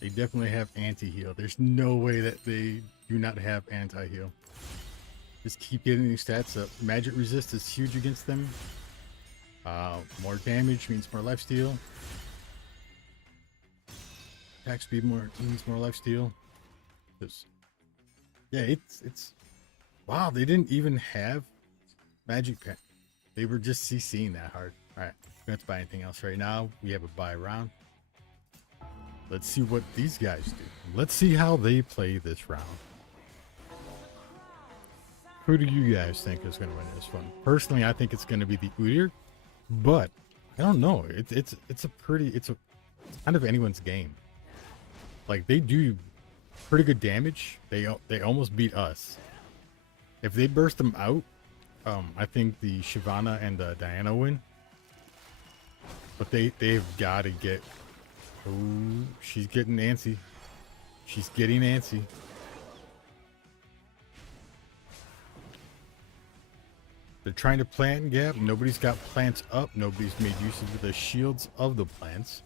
They definitely have anti-heal. There's no way that they do not have anti-heal. Just keep getting these stats up. Magic resist is huge against them. More damage means more lifesteal. Attack speed means more lifesteal. Yeah, it's wow. They didn't even have magic pen. They were just CCing that hard. All right, we don't have to buy anything else right now. We have a buy round. Let's see what these guys do. Let's see how they play this round. Who do you guys think is going to win this one? Personally, I think it's going to be the Udyr, but I don't know. It's a kind of anyone's game. Like, they do pretty good damage. They almost beat us. If they burst them out, I think the Shyvana and the Diana win. But they've got to get. Ooh, she's getting antsy. She's getting antsy. They're trying to plant gap. Nobody's got plants up. Nobody's made use of the shields of the plants.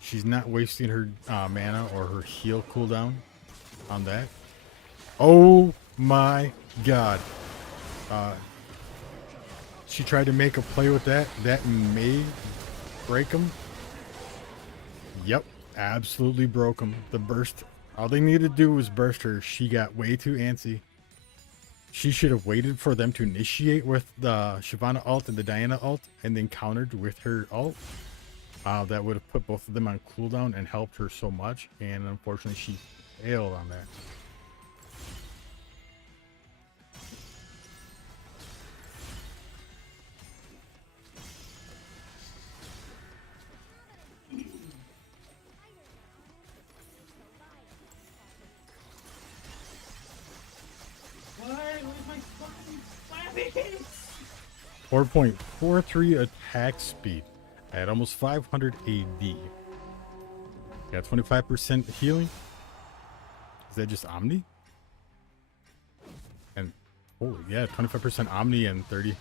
She's not wasting her mana or her heal cooldown on that. Oh my god. She tried to make a play with that. That may break him. Yep, absolutely broke him. The burst. All they needed to do was burst her. She got way too antsy. She should have waited for them to initiate with the Shyvana ult and the Diana ult and then countered with her ult. That would have put both of them on cooldown and helped her so much. And unfortunately, she failed on that. Where's my fucking slapping? 4.43 attack speed at almost 500 AD. Got 25% healing. Is that just Omni? And holy yeah, 25% Omni and 30%.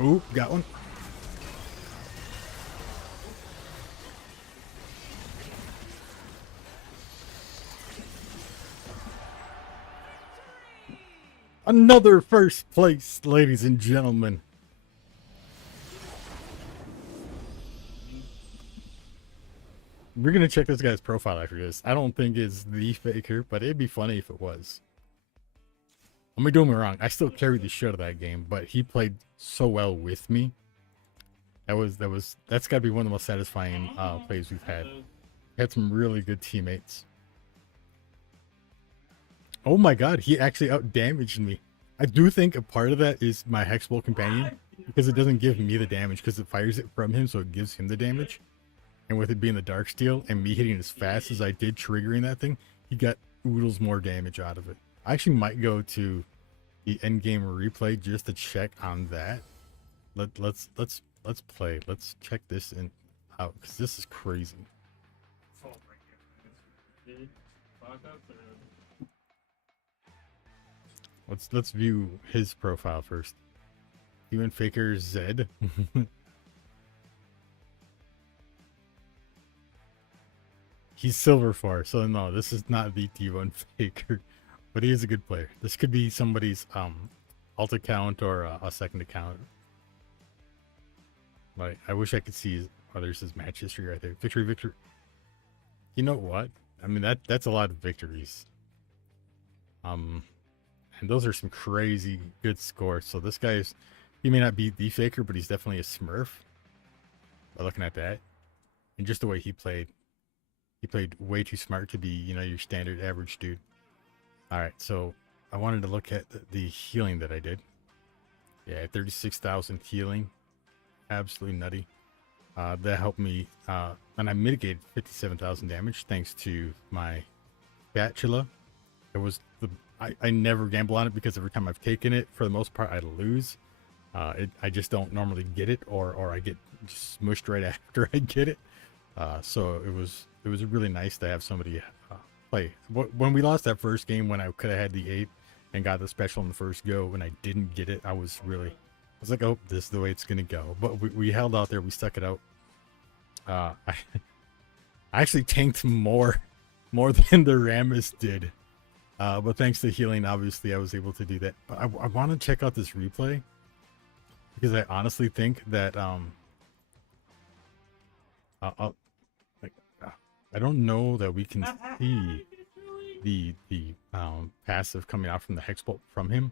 Ooh, got one. Another first place, ladies and gentlemen. We're gonna check this guy's profile after this. I don't think it's the faker, but it'd be funny if it was. Let me do me wrong. I still carried the shit out of that game, but he played so well with me. That's gotta be one of the most satisfying plays we've had. We had some really good teammates. Oh my god, he actually outdamaged me. I do think a part of that is my Hexball Companion, because it doesn't give me the damage, because it fires it from him, so it gives him the damage. And with it being the Darksteel, and me hitting as fast as I did triggering that thing, he got oodles more damage out of it. I actually might go to the endgame replay just to check on that. Let's play. Let's check this out, because this is crazy. Let's view his profile first. Human Faker Zed. He's silver 4, so no, this is not the T1 Faker, but he is a good player. This could be somebody's alt account or a second account. Like, I wish I could see there's his match history right there. Victory. You know what? I mean, that's a lot of victories. And those are some crazy good scores. So this guy's, he may not be the faker, but he's definitely a smurf. By looking at that, and just the way he played way too smart to be, you know, your standard average dude. All right, so I wanted to look at the healing that I did. Yeah, 36,000 healing, absolutely nutty. That helped me, and I mitigated 57,000 damage thanks to my spatula. It was I never gamble on it because every time I've taken it, for the most part, I lose. I just don't normally get it, or I get just smushed right after I get it. So it was really nice to have somebody play. When we lost that first game, when I could have had the 8 and got the special in the first go, when I didn't get it, I was like, oh, this is the way it's gonna go. But we held out there, we stuck it out. I actually tanked more than the Rammus did. But thanks to healing, obviously, I was able to do that. But I want to check out this replay, because I honestly think that I don't know that we can see the passive coming out from the Hexbolt from him,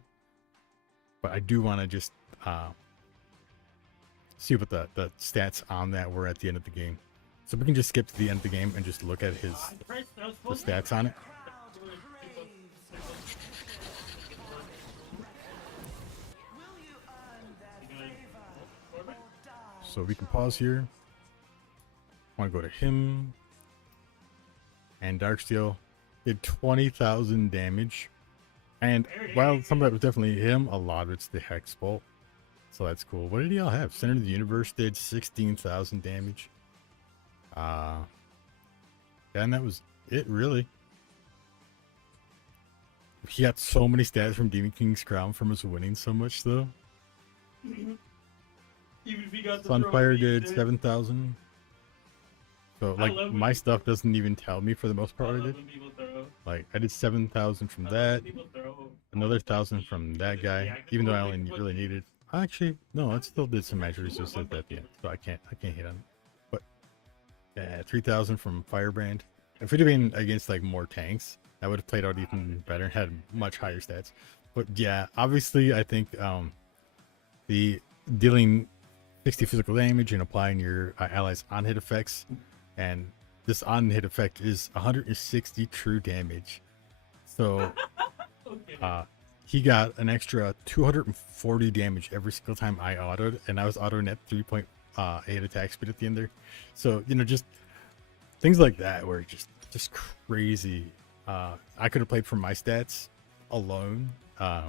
but I do want to just see what the stats on that were at the end of the game. So we can just skip to the end of the game and just look at the stats on it. So we can pause here. I want to go to him. And Darksteel did 20,000 damage. And while some of that was definitely him, a lot of it's the Hex Bolt. So that's cool. What did he all have? Center of the Universe did 16,000 damage. Yeah, and that was it, really. He got so many stats from Demon King's Crown from us winning so much, though. Even if he got the Sunfire trophy, did dude. 7,000. So, I like, love when my you- stuff doesn't even tell me for the most I part. love I did. when people throw. Like, I did 7,000 from I love when that. people throw Another 1,000 from that guy. Yeah, Even though I cool, only like, really needed. Actually, no, I still did some magic resistance at the end, so I can't hit on it. But yeah, 3,000 from Firebrand. If it had been against like more tanks, that would have played out even better and had much higher stats. But yeah, obviously, I think the dealing 60 physical damage and applying your allies on hit effects, and this on hit effect is 160 true damage. So Okay. he got an extra 240 damage every single time I autoed, and I was autoing at 3.8 attack speed at the end there. So, you know, just things like that were just crazy. I could have played for my stats alone. But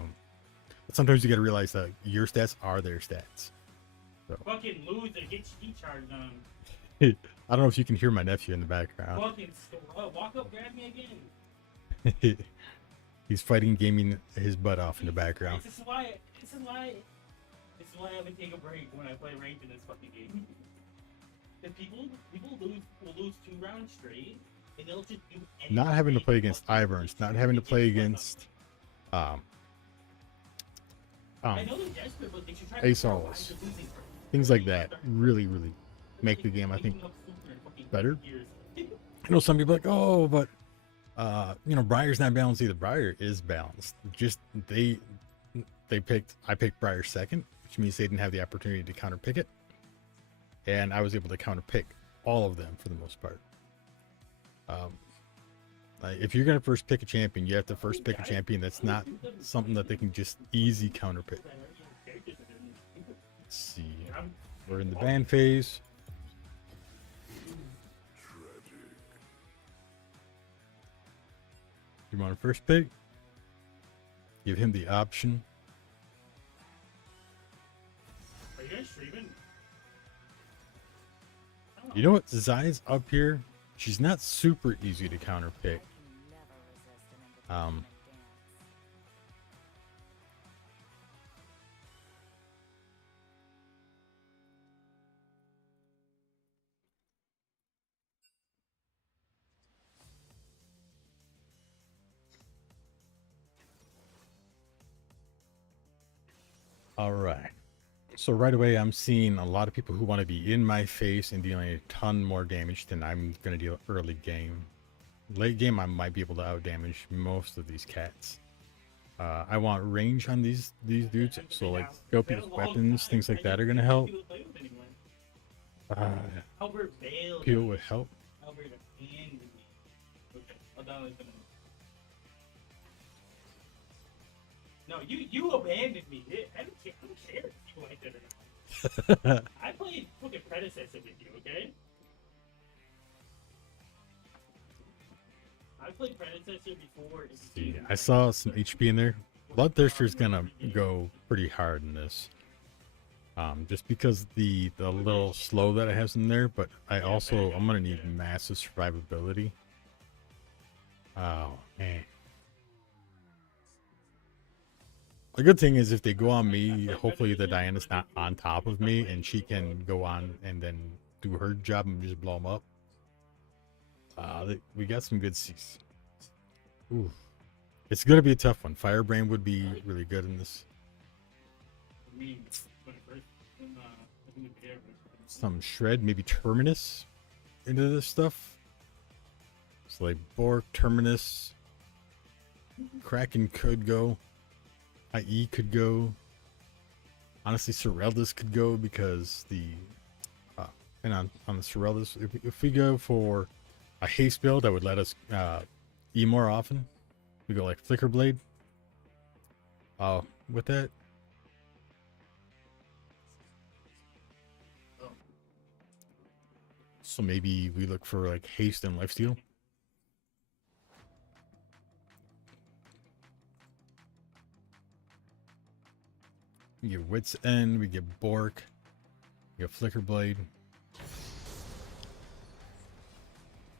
sometimes you got to realize that your stats are their stats. Fucking loser, get cheat charged on. I don't know if you can hear my nephew in the background. Fucking walk up, grab me again. He's fighting, gaming his butt off in the background. This is why I would take a break when I play ranked in this fucking game. The people will lose 2 rounds straight, and they'll just do anything. Not having to play against Iverns, not having to play against I know they're desperate, but they should try to Ace throw Alls. eyes of losing. things like that really make the game, I think, better. I know some people are like, oh, but you know, Briar's not balanced either. Briar is balanced. Just I picked Briar second, which means they didn't have the opportunity to counter pick it, and I was able to counter pick all of them for the most part. Like, if you're gonna first pick a champion, you have to first pick a champion that's not something that they can just easy counter pick. Let's see, we're in the ban phase. You want a first pick? Give him the option. Are you guys streaming? You know what? Zai's up here. She's not super easy to counter pick. All right. So right away, I'm seeing a lot of people who want to be in my face and dealing a ton more damage than I'm going to deal early game. Late game, I might be able to out damage most of these cats. I want range on these dudes, so like scopious weapons, things like that are going to help. Albert Bale. Peel would help. Albert abandoned me. Okay, I'll download them. No, you abandoned me. I don't care if you like that or not. I played fucking predecessor with you, okay? I played predecessor before. Yeah, I saw some HP in there. Bloodthirster's gonna go pretty hard in this. Just because the little slow that it has in there, but I'm gonna need massive survivability. Oh man. The good thing is if they go on me, hopefully the Diana's not on top of me and she can go on and then do her job and just blow them up. We got some good C's. Ooh. It's gonna be a tough one. Firebrand would be really good in this. Some Shred, maybe Terminus into this stuff. So like Bork, Terminus, Kraken could go. IE could go. Honestly, Soreldas could go because and on the Soreldas, if we go for a haste build that would let us E more often, we go like Flicker Blade. With that, So maybe we look for like haste and lifesteal. We get Wit's End, we get Bork, we get Flicker Blade.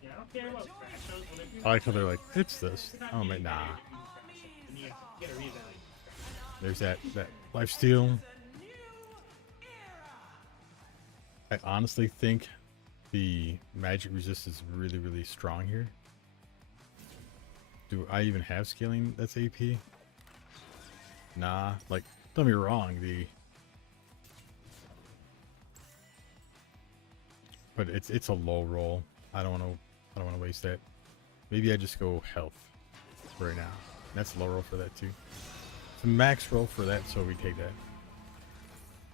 Yeah, I don't care about crash shows. Whenever you I like how they're like, it's this. Oh man, nah. and you get a revalue. There's that lifesteal. I honestly think the magic resist is really, really strong here. Do I even have scaling that's AP? Nah, like, don't be wrong, but it's a low roll. I don't wanna waste that. Maybe I just go health right now. That's a low roll for that too. It's a max roll for that, so we take that.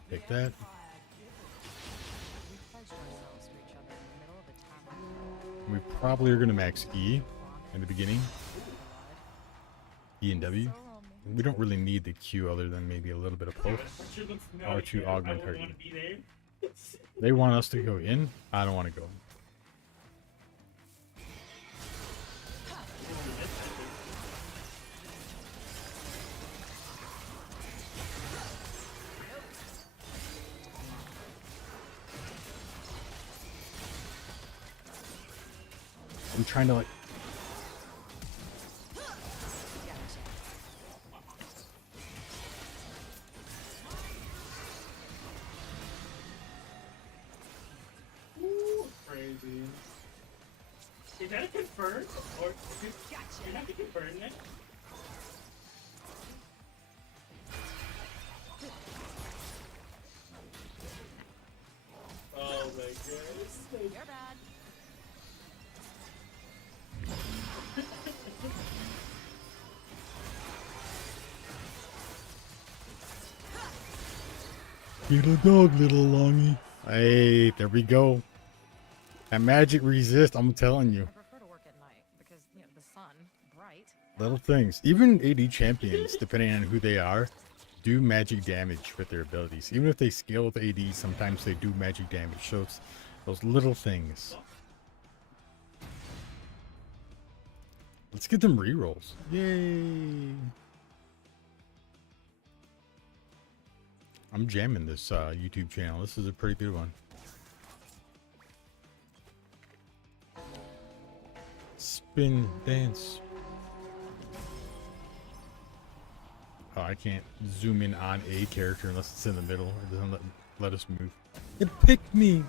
Take that. We probably are gonna max E in the beginning. E and W. We don't really need the Q other than maybe a little bit of poke. Or to augment her E. They want us to go in. I don't want to go. I'm trying to like. Crazy. Is that a confirm? Or you're not to confirm it? Oh my god. You're bad. Get a dog, little longy. Hey, there we go. That magic resist, I'm telling you. I prefer to work at night because, you know, the sun, bright. Little things. Even AD champions, depending on who they are, do magic damage with their abilities. Even if they scale with AD, sometimes they do magic damage. So it's those little things. Let's get them rerolls. Yay! I'm jamming this YouTube channel. This is a pretty good one. Spin dance. Oh, I can't zoom in on a character unless it's in the middle. It doesn't let us move. It picked me.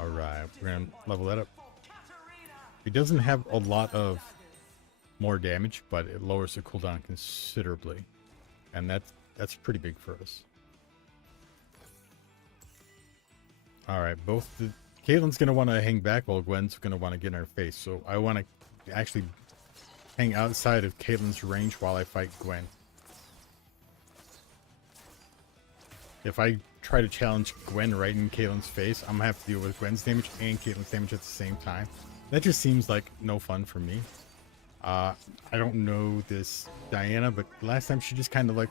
All right, we're gonna level that up. It doesn't have a lot of more damage, but it lowers the cooldown considerably, and that's pretty big for us. All right, both the Caitlyn's gonna want to hang back while Gwen's gonna want to get in her face. So I want to actually hang outside of Caitlyn's range while I fight Gwen. If I try to challenge Gwen right in Caitlyn's face, I'm gonna have to deal with Gwen's damage and Caitlyn's damage at the same time. That just seems like no fun for me. I don't know this Diana, but last time she just kind of like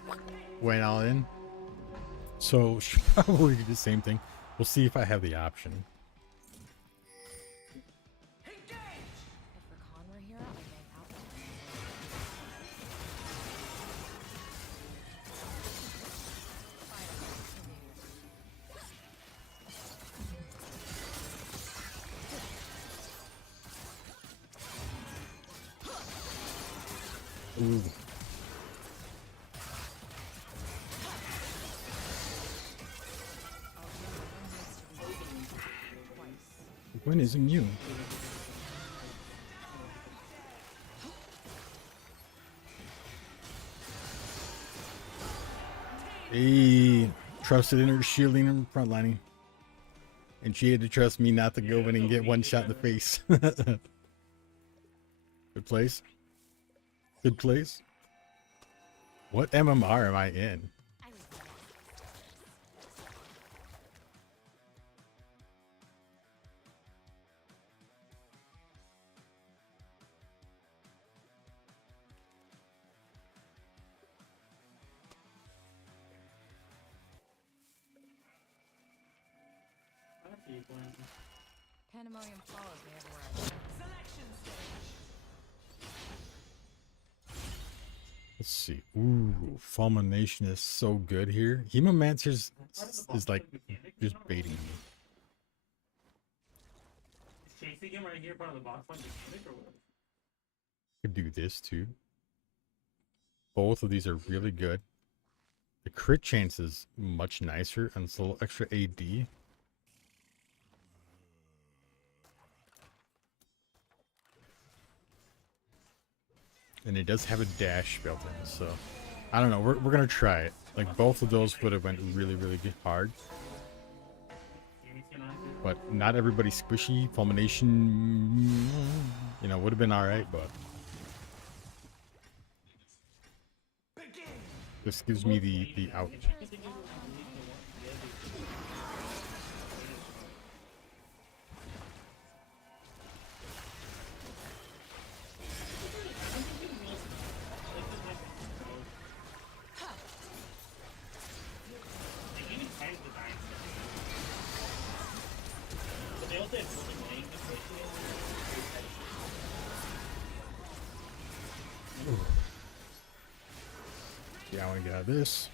went all in. So she'll probably do the same thing. We'll see if I have the option. If Rakan were here, I'd bang out. Ooh. Gwen is immune. Hey, trusted in her shielding and frontlining. And she had to trust me not to go in and get one shot in the face. Good place. Good place. What MMR am I in? I was born. when Pandemonium follows me everywhere I go. Selection stage. Let's see. Ooh, Fulmination is so good here. Hemomancer's is like just baiting me. is chasing him right here part of the boss fight mechanic or what? Could do this too. Both of these are really good. The crit chance is much nicer and it's a little extra AD. And it does have a dash built in, so I don't know. We're gonna try it. Like both of those would have went really hard, but not everybody's squishy. Fulmination, you know, would have been all right, but this gives me the out. Yeah, I want to get out of this.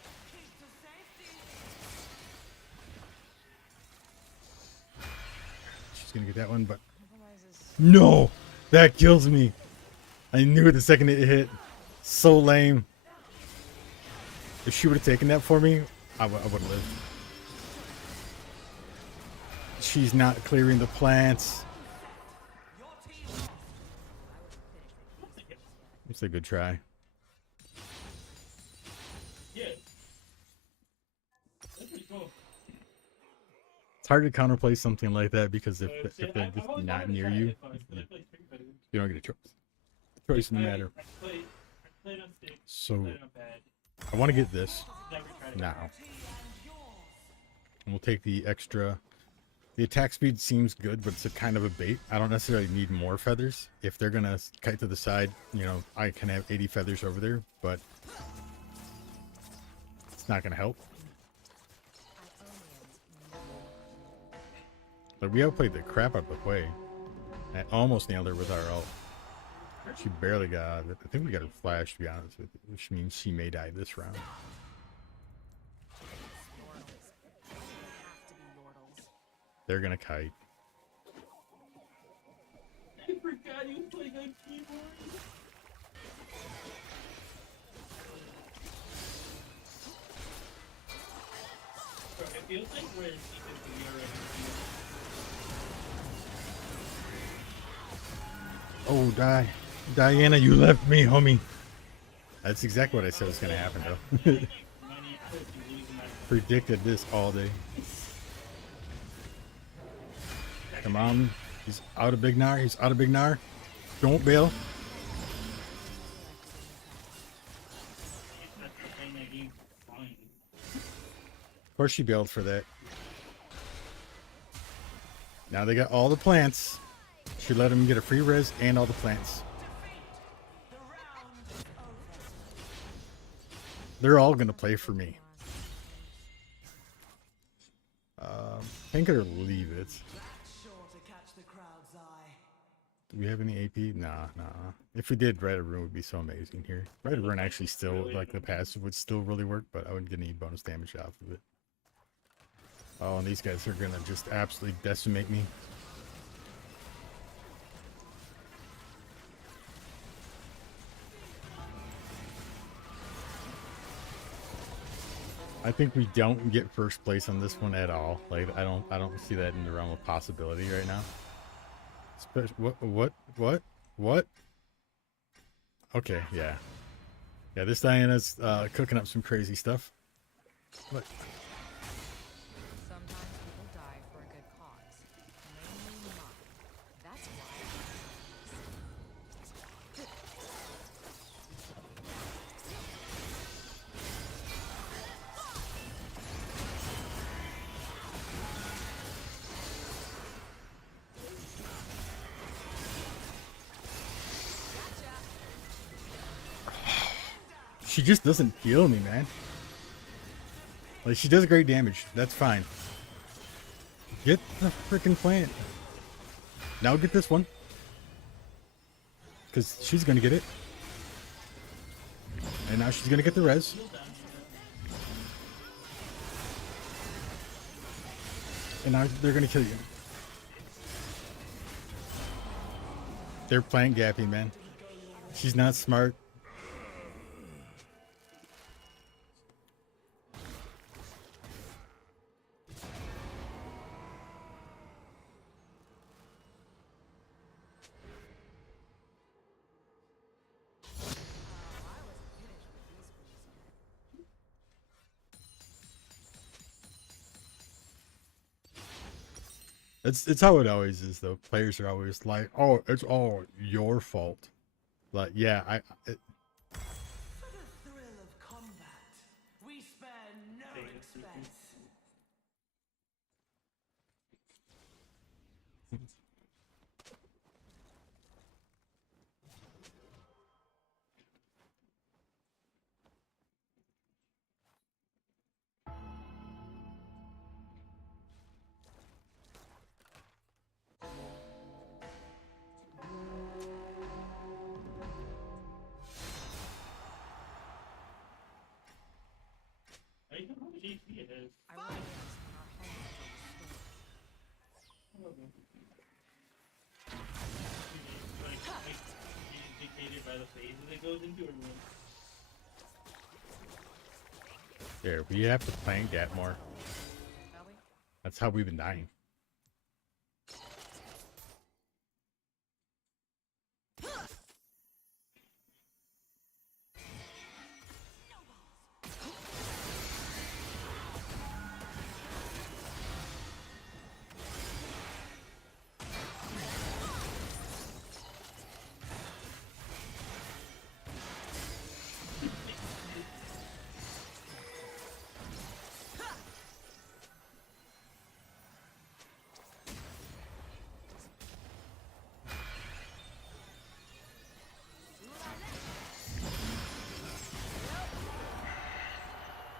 She's gonna get that one, but no, that kills me. I knew it the second it hit. So lame. If she would have taken that for me, I would have lived. She's not clearing the plants. It's a good try. Yeah. That's pretty cool. It's hard to counterplay something like that because if Shit, they're I've just always not wanted to near try you, it, but I play Street Fighter. you don't get a choice. Choice no matter. I played on stick. So Played on pad. I want to get this Never tried it. now. And we'll take the extra. The attack speed seems good, but it's a kind of a bait. I don't necessarily need more feathers. If they're gonna kite to the side, you know, I can have 80 feathers over there, but it's not gonna help. But we outplayed the crap out of the Hui. I almost nailed her with our ult. She barely got out of it. I think we got her flash, to be honest with you, which means she may die this round. They're gonna kite. I forgot you played on keyboard. Bro, it feels like we're in season 3 already. Oh, Diana, you left me, homie. That's exactly what I said was gonna happen, though. Predicted this all day. Come on. He's out of Big Nar. He's out of Big Nar. Don't bail. Of course she bailed for that. Now they got all the plants. She let him get a free res and all the plants. They're all going to play for me. Tank it or leave it. Do we have any AP? Nah. If we did, Rite of Ruin would be so amazing here. Rite of Ruin actually still, like the passive would still really work, but I wouldn't get any bonus damage off of it. Oh, and these guys are gonna just absolutely decimate me. I think we don't get first place on this one at all. Like I don't see that in the realm of possibility right now. What? Okay, yeah. Yeah, this Diana's cooking up some crazy stuff. What? Sometimes people die for a good cause. Mainly mine. That's why. She just doesn't kill me, man. Like, she does great damage. That's fine. Get the freaking plant. Now get this one. Because she's going to get it. And now she's going to get the res. And now they're going to kill you. They're plant gapping, man. She's not smart. It's how it always is though. Players are always like, "Oh, it's all your fault." Like, yeah, For the thrill of combat, we spare no expense. I don't know how much HP it has. I really guess when our home is restored. Dictated by the phases it goes into, or what? there. We have to plant gap more. Shall we? That's how we've been dying.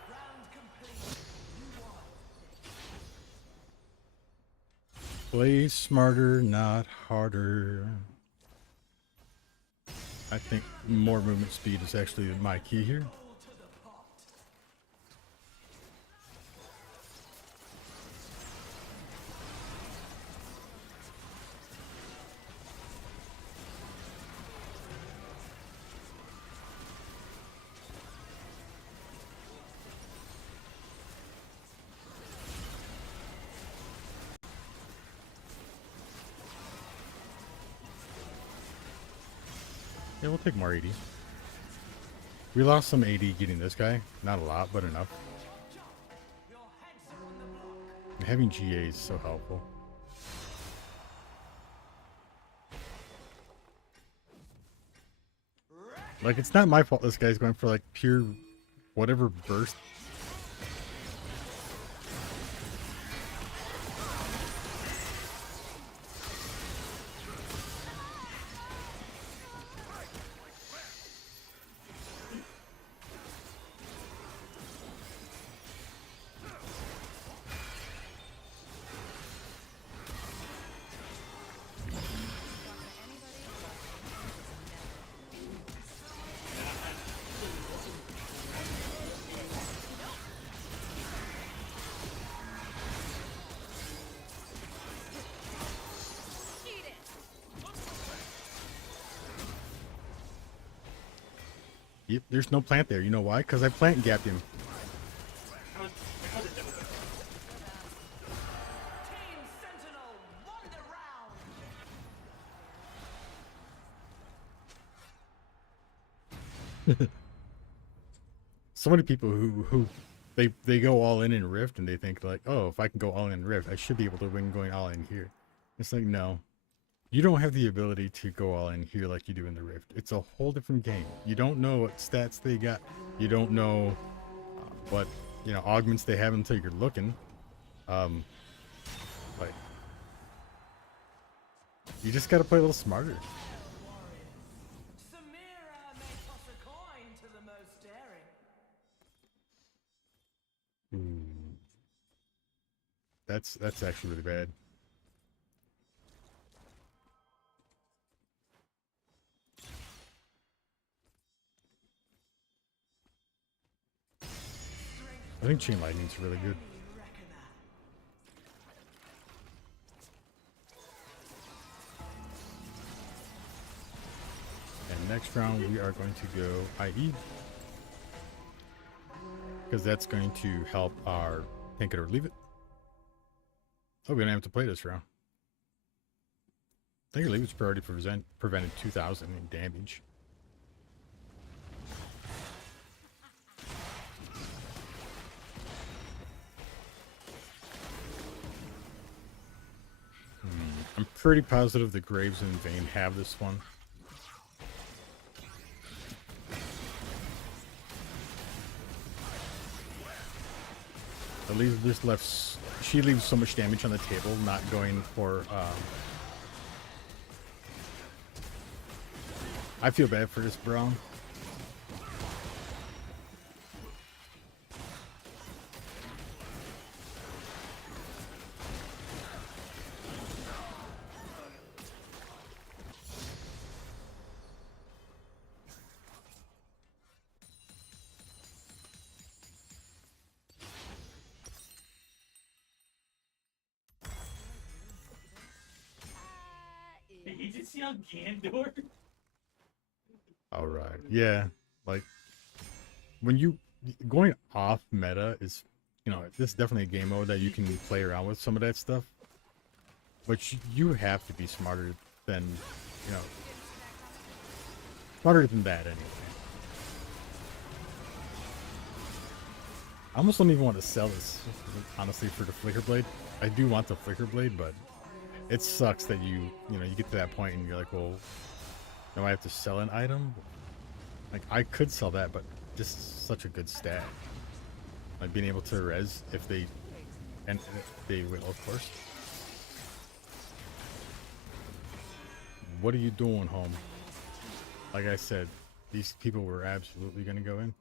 Round complete. You won. Play smarter, not harder. I think more movement speed is actually my key here. Goal to the pot. Yeah, we'll take more AD. We lost some AD getting this guy. Not a lot, but enough. Your heads are on the block. Having GA is so helpful. Like, it's not my fault this guy's going for, like, pure whatever burst. Yep, there's no plant there. You know why? Because I plant gapped him. How is it done? Team Sentinel won the round. So many people who they go all in Rift and they think like, oh, if I can go all in Rift, I should be able to win going all in here. It's like, no, you don't have the ability to go all in here like you do in the Rift. It's a whole different game. You don't know what stats they got. You don't know what, you know, augments they have until you're looking. Like, you just got to play a little smarter. Samira may toss a coin to the most daring. That's actually really bad. I think Chain Lightning's really good. And next round we are going to go IE. Because that's going to help our Take It or Leave It. Oh, we don't have to play this round. Take It or Leave It's already prevented 2,000 in damage. I'm pretty positive the Graves and Vayne have this one. At least this left. She leaves so much damage on the table, not going for. I feel bad for this Braum. Did you just see on Gandor? All right. Yeah. Like when you going off meta is, you know, this is definitely a game mode that you can play around with some of that stuff. But you have to be smarter than, you know, smarter than that anyway. I almost don't even want to sell this, honestly, for the Flicker Blade. I do want the Flicker Blade, but it sucks that you get to that point and you're like, well, now I have to sell an item? Like, I could sell that, but just such a good stat. Like, being able to res if they, and they will, of course. What are you doing, home? Like I said, these people were absolutely going to go in.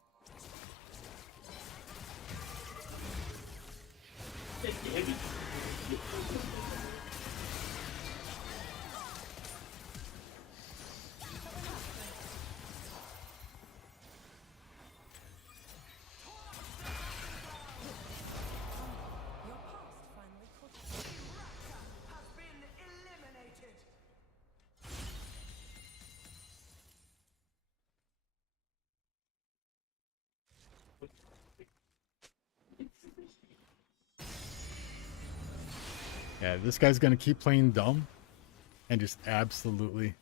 Yeah, this guy's gonna keep playing dumb and just absolutely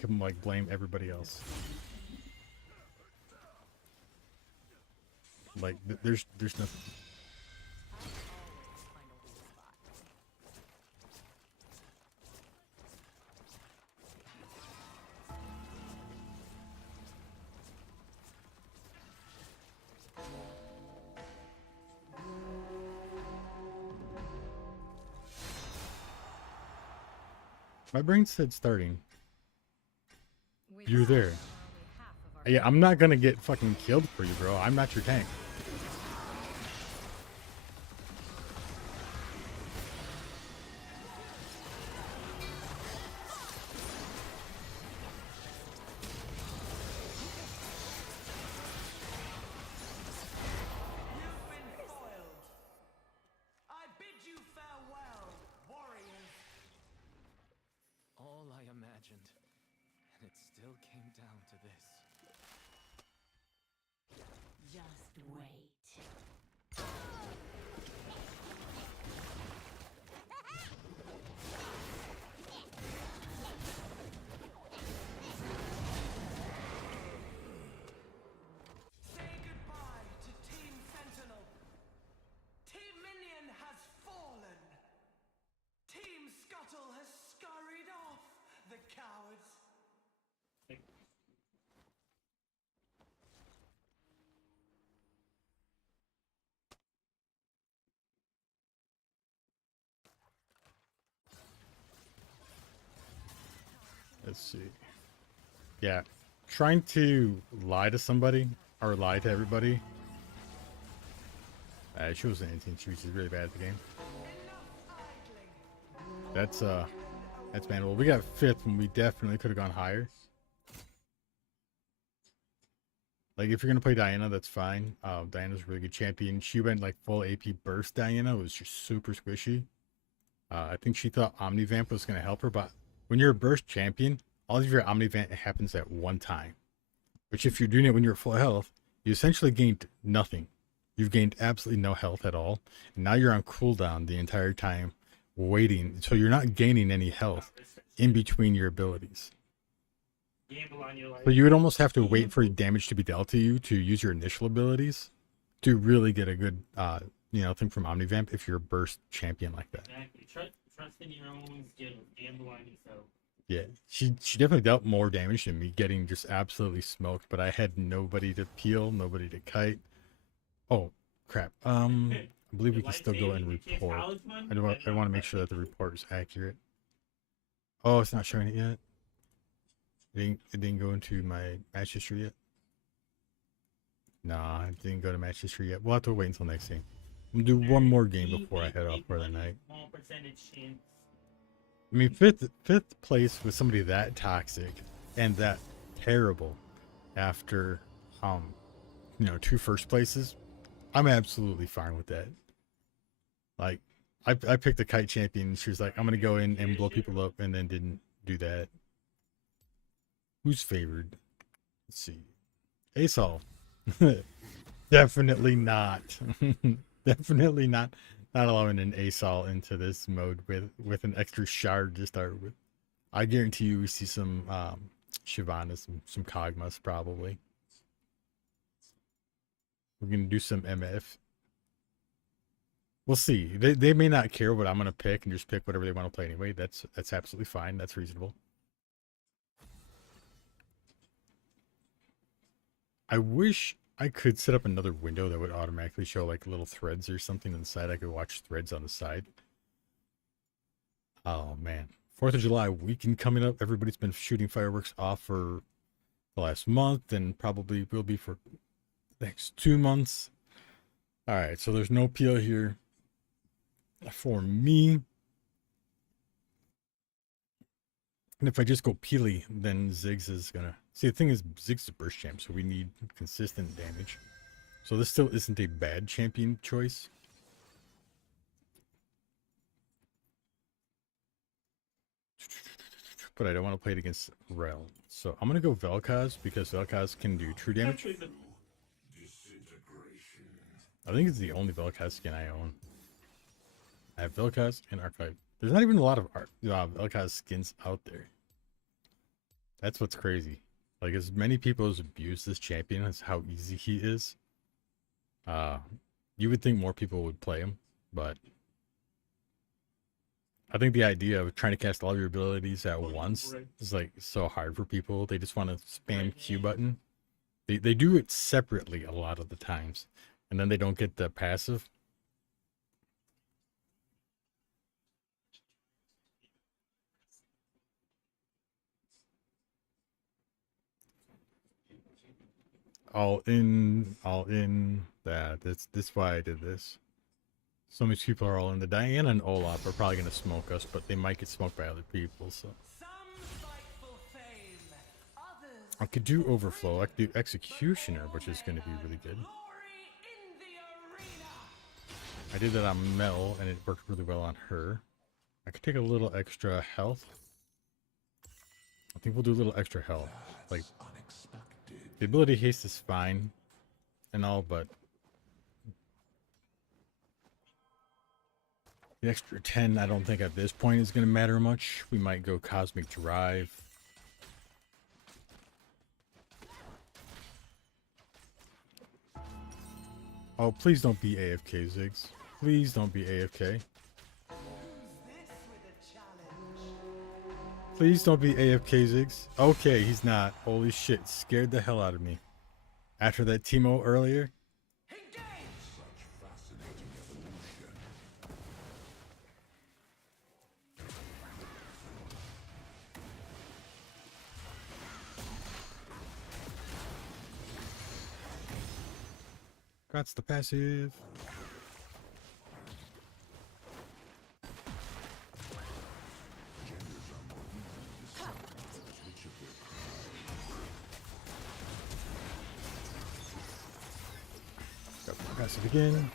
come like blame everybody else. Like there's nothing. My brain said starting. You're there. Yeah, I'm not gonna get fucking killed for you, bro. I'm not your tank. You've been foiled. I bid you farewell, warriors. All I imagined, and it still came down to this. Just wait. Say goodbye to Team Sentinel. Team Minion has fallen. Team Scuttle has scurried off, the cowards. Let's see. Yeah, trying to lie to somebody or lie to everybody She wasn't anything. She was just really bad at the game. That's manageable. We got 5th when we definitely could have gone higher. Like, if you're gonna play Diana, that's fine. Diana's a really good champion. She went like full AP burst Diana. It was just super squishy. I think she thought Omnivamp was gonna help her, but when you're a burst champion, all of your Omnivamp happens at one time. Which, if you're doing it when you're at full health, you essentially gained nothing. You've gained absolutely no health at all. And now you're on cooldown the entire time, waiting. So you're not gaining any health in between your abilities. So you would almost have to wait for damage to be dealt to you to use your initial abilities to really get a good, thing from Omnivamp if you're a burst champion like that. Exactly. Trust in your own skill. Gamble on yourself. Yeah, she definitely dealt more damage than me, getting just absolutely smoked. But I had nobody to peel, nobody to kite. Oh crap! I believe we can still go and report. I want to make sure that the report is accurate. Oh, it's not showing it yet. It didn't go into my match history yet. Nah, it didn't go to match history yet. We'll have to wait until next game. I'm gonna do one more game before I head off for the night. I mean, fifth place with somebody that toxic and that terrible after 2 first places. I'm absolutely fine with that. Like, I picked the kite champion. She was like, I'm gonna go in and blow people up, and then didn't do that. Who's favored? Let's see. Asol. Definitely not. Definitely not allowing an Asol into this mode with an extra shard to start with. I guarantee you we see some Shyvana, some Kog'Maws probably. We're gonna do some MF. We'll see. They may not care what I'm gonna pick and just pick whatever they want to play anyway. That's absolutely fine. That's reasonable. I wish I could set up another window that would automatically show like little threads or something on the side. I could watch threads on the side. Oh man. 4th of July weekend coming up. Everybody's been shooting fireworks off for the last month and probably will be for the next 2 months. Alright, so there's no peel here for me. And if I just go Peely, then Ziggs is gonna... See, the thing is, Ziggs is a burst champ, so we need consistent damage. So this still isn't a bad champion choice. But I don't want to play it against Rell. So I'm gonna go Vel'Koz, because Vel'Koz can do true damage. I think it's the only Vel'Koz skin I own. I have Vel'Koz and Archive. There's not even a lot of Vel'Koz skins out there. That's what's crazy. Like, as many people as abuse this champion as how easy he is, you would think more people would play him, but I think the idea of trying to cast all your abilities at once is like so hard for people. They just want to spam Q button. They do it separately a lot of the times, and then they don't get the passive. All in. That's why I did this. So many people are all in. The Diana and Olaf are probably gonna smoke us, but they might get smoked by other people. So I could do Overflow. I could do Executioner, which is gonna be really good. I did that on Mel, and it worked really well on her. I could take a little extra health. I think we'll do a little extra health. Like, the ability haste is fine and all, but the extra 10 I don't think at this point is going to matter much. We might go Cosmic Drive. Oh, please don't be AFK, Ziggs. Please don't be AFK. Please don't be AFK, Ziggs. Okay, he's not. Holy shit, scared the hell out of me. After that Teemo earlier. Got the passive. Pass it again.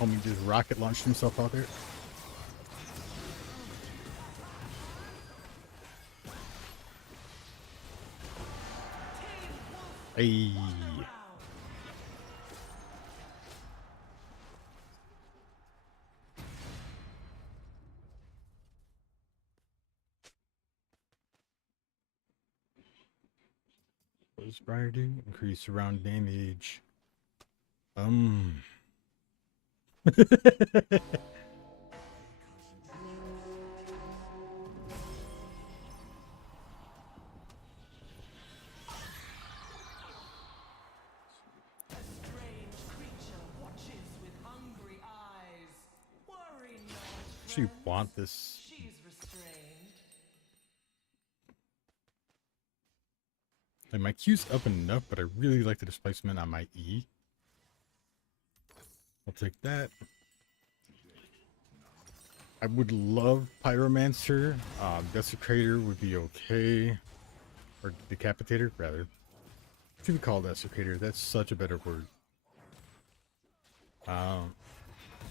Homie just rocket launched himself out there. Hey. What does Briar do? Increase round damage. Actually want this. Like my Q's up enough, but I really like the displacement on my E. I'll take that. I would love Pyromancer. Desecrator would be okay. Or Decapitator, rather. It should be called Desecrator. That's such a better word.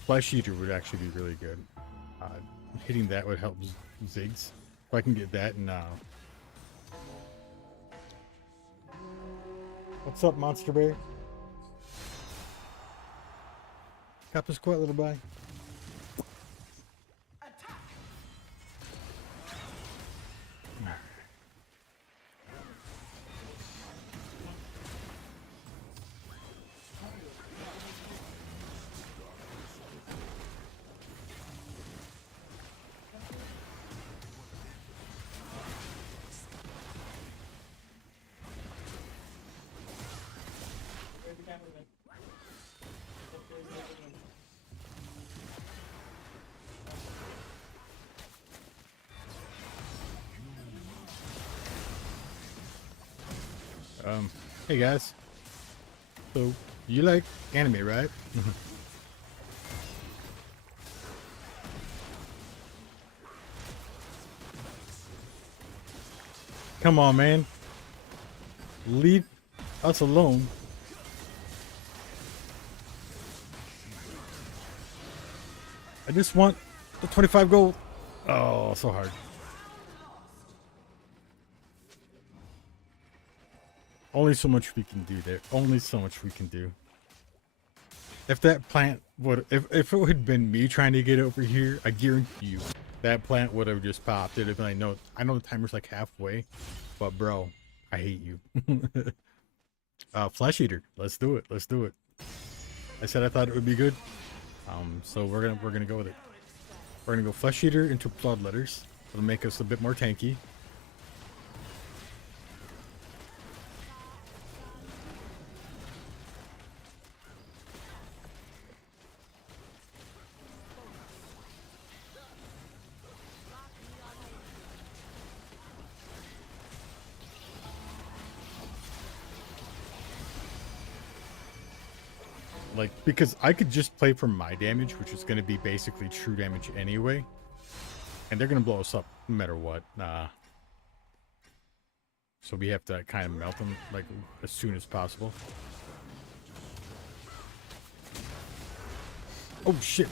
Flesh Eater would actually be really good. Hitting that would help Ziggs. If I can get that and what's up, Monster Bear? Kappa's quiet little boy. Hey guys. So, you like anime, right? Come on, man. Leave us alone. I just want the 25 gold. Oh, so hard. Only so much we can do there. Only so much we can do. If that plant would, if it had been me trying to get over here, I guarantee you that plant would have just popped. It'd have been like, no, I know the timer's like halfway, but bro, I hate you. Flesh Eater, let's do it. Let's do it. I said I thought it would be good. So we're gonna go with it. We're gonna go Flesh Eater into Bloodletters. It'll make us a bit more tanky. Like, because I could just play for my damage, which is going to be basically true damage anyway. And they're going to blow us up no matter what. So we have to kind of melt them, like, as soon as possible. Oh, shit.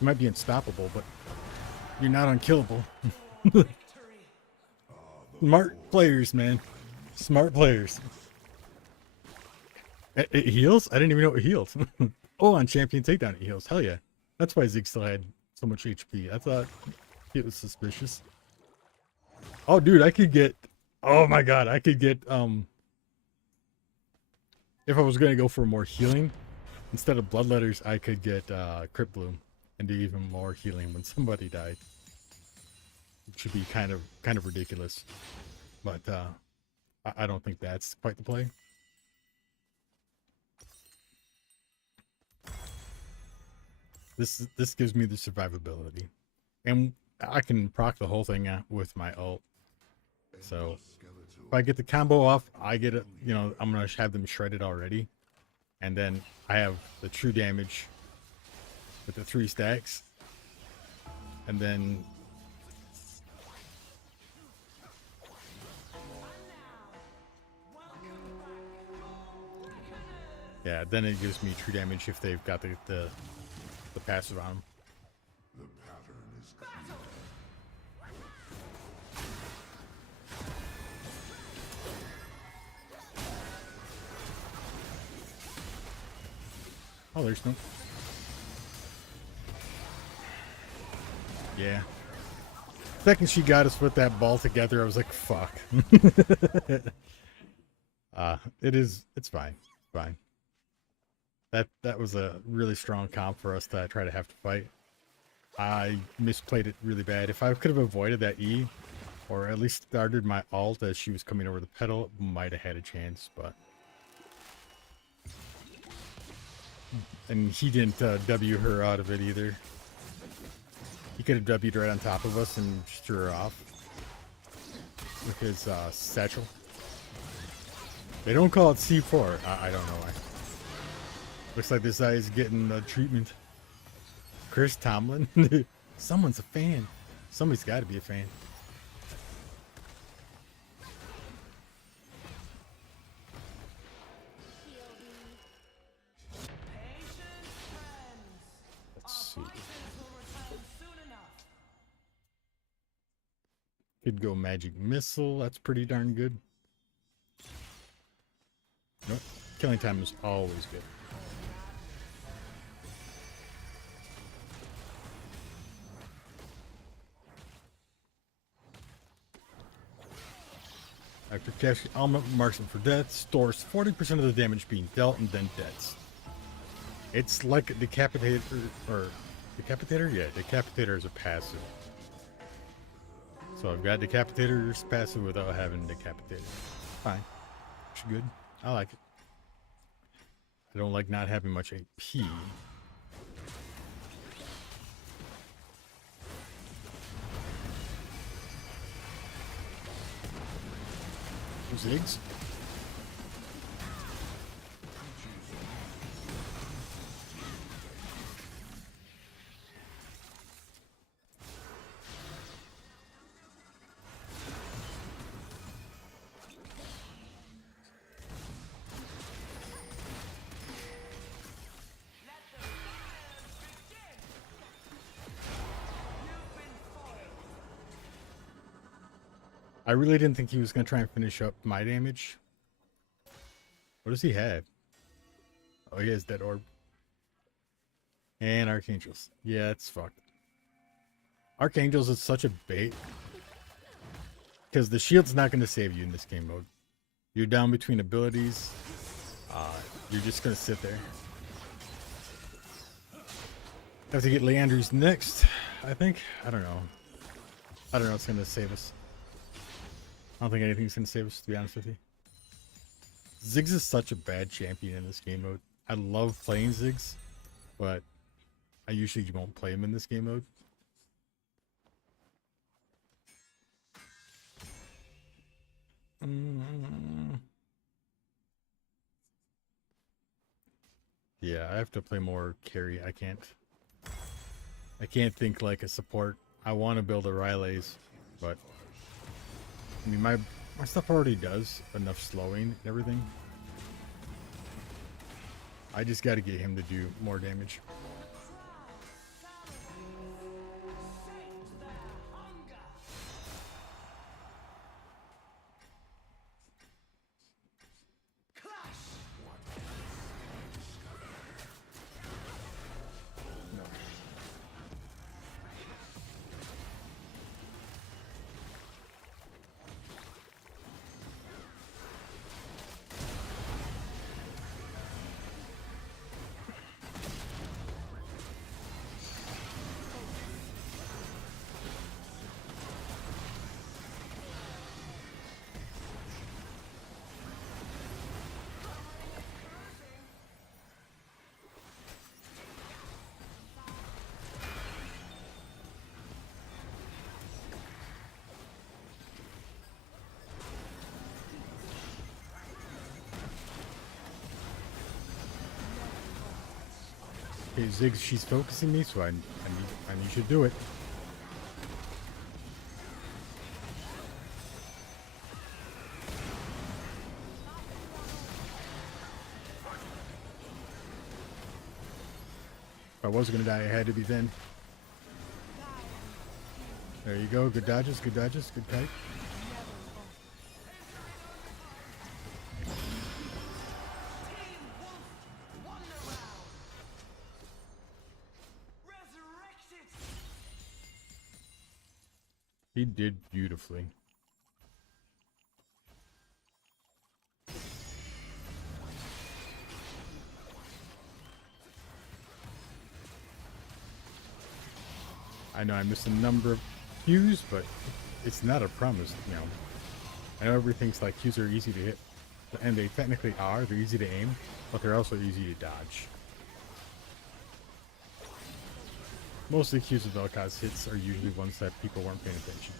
You might be unstoppable, but you're not unkillable. The Smart players, man. Smart players. It heals? I didn't even know it healed. Oh, on Champion Takedown it heals. Hell yeah. That's why Ziggs still had so much HP. I thought it was suspicious. Oh, dude, I could get... Oh my god, I could get... If I was going to go for more healing, instead of Bloodletters, I could get Crypt Bloom and do even more healing when somebody died. It should be kind of ridiculous. But I don't think that's quite the play. This gives me the survivability, and I can proc the whole thing with my ult. So if I get the combo off, I get it. You know, I'm gonna have them shredded already, and then I have the true damage with the 3 stacks, and then yeah, then it gives me true damage if they've got the passive on them. The pattern is clear. Oh, there's no. Yeah. Second she got us with that ball together, I was like, fuck. It's fine. Fine. That was a really strong comp for us to try to have to fight. I misplayed it really bad. If I could have avoided that E, or at least started my ult as she was coming over the pedal, might have had a chance, but... And he didn't W her out of it either. He could have W'd right on top of us and just threw her off with his satchel. They don't call it C4. I don't know why. Looks like this guy is getting treatment. Chris Tomlin? Someone's a fan. Somebody's got to be a fan. Let's see. Could go Magic Missile. That's pretty darn good. Nope. Killing time is always good. After casting element marks him for death, stores 40% of the damage being dealt and then deaths. It's like a decapitator, or decapitator? Yeah, decapitator is a passive. So I've got decapitator's passive without having decapitator. Fine. It's good. I like it. I don't like not having much AP. Ziggs. I really didn't think he was going to try and finish up my damage. What does he have? Oh, he has Dead Orb. And Archangels. Yeah, it's fucked. Archangels is such a bait. Because the shield's not going to save you in this game mode. You're down between abilities. You're just going to sit there. Have to get Leandre's next, I think. I don't know. I don't know what's going to save us. I don't think anything's going to save us, to be honest with you. Ziggs is such a bad champion in this game mode. I love playing Ziggs, but I usually won't play him in this game mode. Yeah, I have to play more carry. I can't think like a support. I want to build a Rylaze, but I mean, my stuff already does enough slowing and everything. I just got to get him to do more damage. Okay, Ziggs, she's focusing me, so I need you to do it. If I was gonna die, I had to be then. There you go. Good dodges, good dodges, good kite. He did beautifully. I know I missed a number of cues, but it's not a promise, you know. I know everything's like cues are easy to hit, and they technically are. They're easy to aim, but they're also easy to dodge. Most of the cues of Vel'Koz hits are usually ones that people weren't paying attention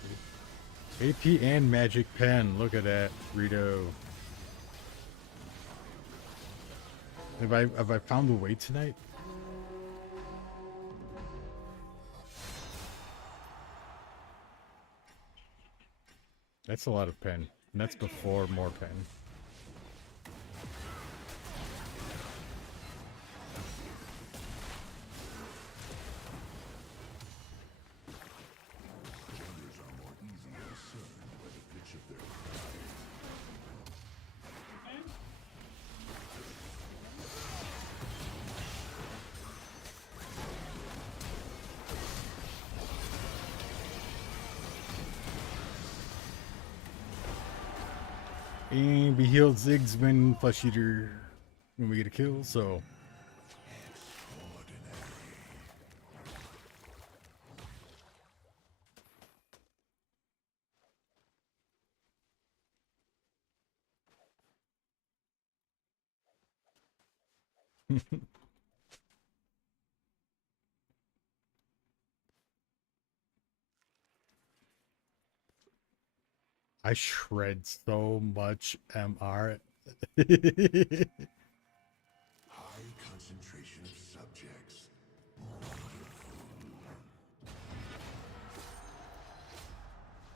to. AP and Magic Pen. Look at that, Rito. Have I found the way tonight? That's a lot of pen. And that's before more pen. And we healed Ziggs when Flesh Eater when we get a kill, so I shred so much MR. High concentration of subjects.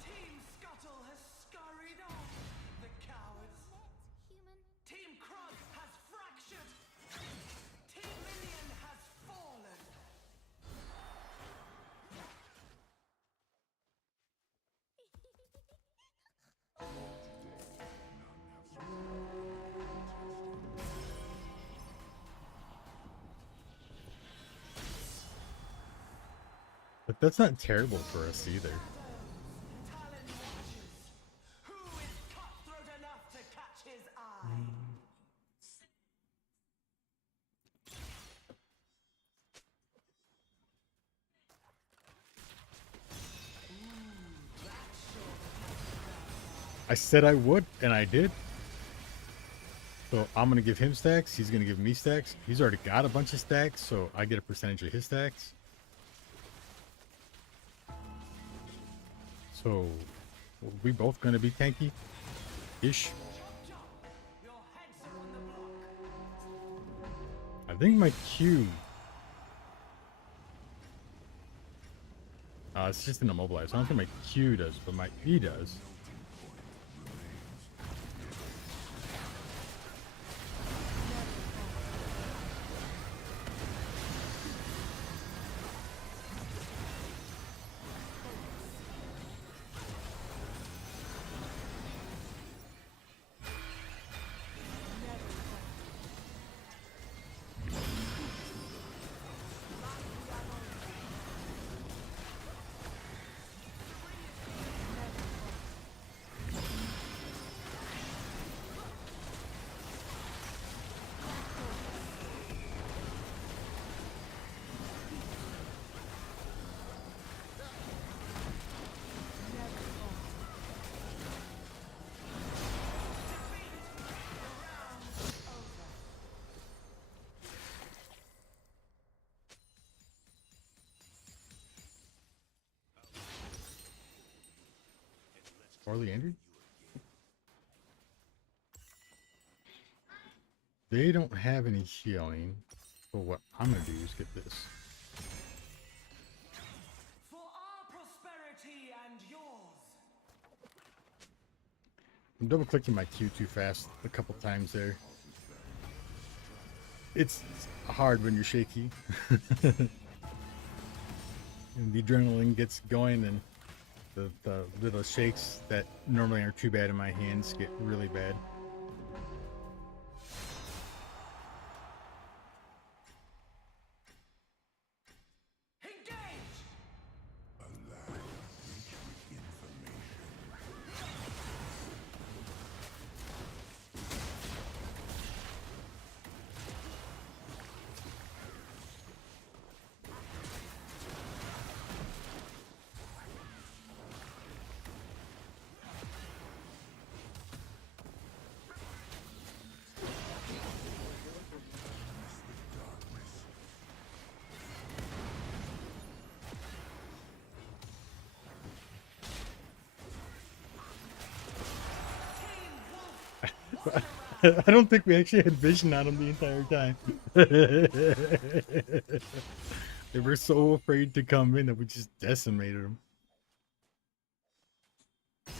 Team Scuttle has scurried off. The cowards. Human. Team Krug has fractured. Team Minion has fallen. But that's not terrible for us either. Talon watches. Who is cutthroat enough to catch his eye? I said I would, and I did. So I'm gonna give him stacks. He's gonna give me stacks. He's already got a bunch of stacks, so I get a percentage of his stacks. So we both gonna be tanky ish. Your heads are on the block. I think my Q. It's just an immobilize. I don't think my Q does, but my E does. Or Leandry? They don't have any healing. So what I'm gonna do is get this. For our prosperity and yours. I'm double clicking my Q too fast a couple times there. It's hard when you're shaky. And the adrenaline gets going, and the little shakes that normally are too bad in my hands get really bad. Engage! A land rich with information. I don't think we actually had vision on him the entire time. They were so afraid to come in that we just decimated them. A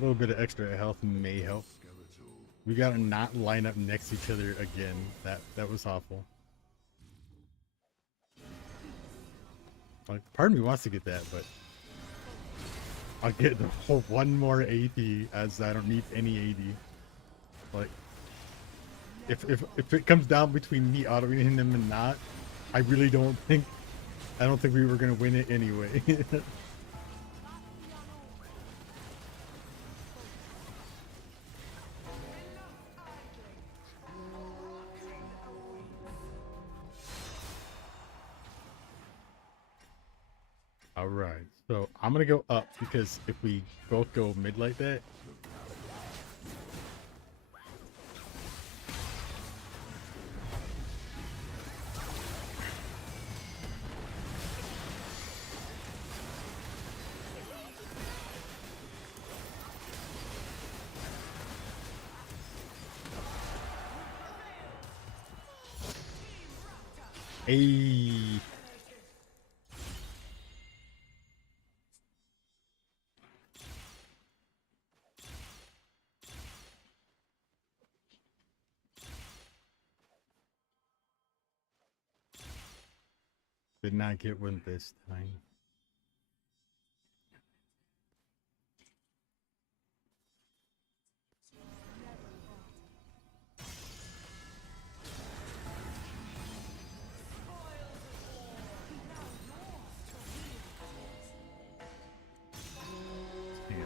little bit of extra health may help. We gotta not line up next to each other again. That was awful. Like, part of me wants to get that, but I'll get the whole one more AD, as I don't need any AD. Like, if it comes down between me autoing him and not, I really don't think we were gonna win it anyway. All right, so I'm gonna go up, because if we both go mid like that, hey. Did not get one this time.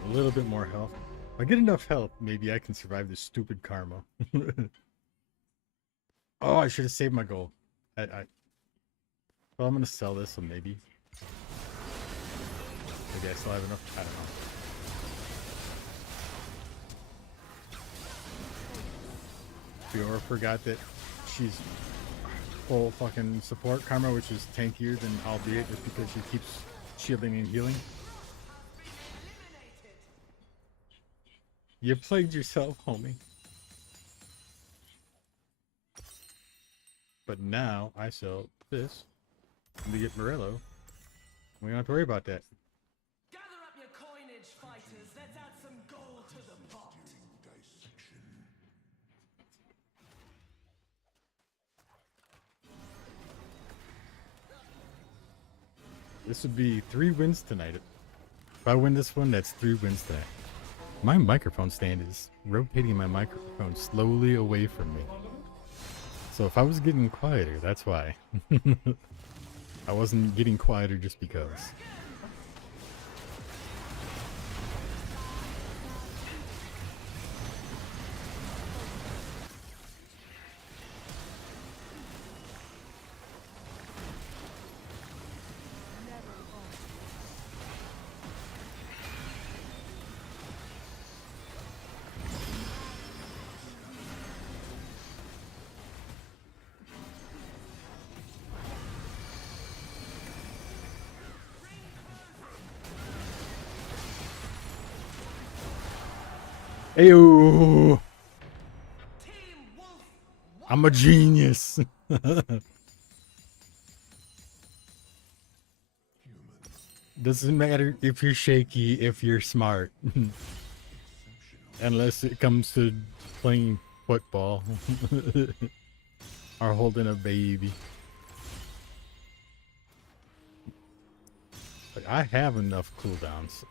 A little bit more health. If I get enough health, maybe I can survive this stupid karma. Oh, I should have saved my gold. Well, I'm gonna sell this, so maybe. Maybe I still have enough. I don't know. Fiora forgot that she's full fucking support karma, which is tankier than albeit, just because she keeps shielding and healing. You plagued yourself, homie. But now I sell this. We get Morello. We don't have to worry about that. Gather up your coinage, fighters. Let's add some gold to the pot. Dissection. This would be 3 wins tonight. If I win this one, that's 3 wins tonight. My microphone stand is rotating my microphone slowly away from me. So if I was getting quieter, that's why. I wasn't getting quieter just because. Ayo! I'm a genius. Doesn't matter if you're shaky, if you're smart. Unless it comes to playing football. Or holding a baby. Like, I have enough cooldowns.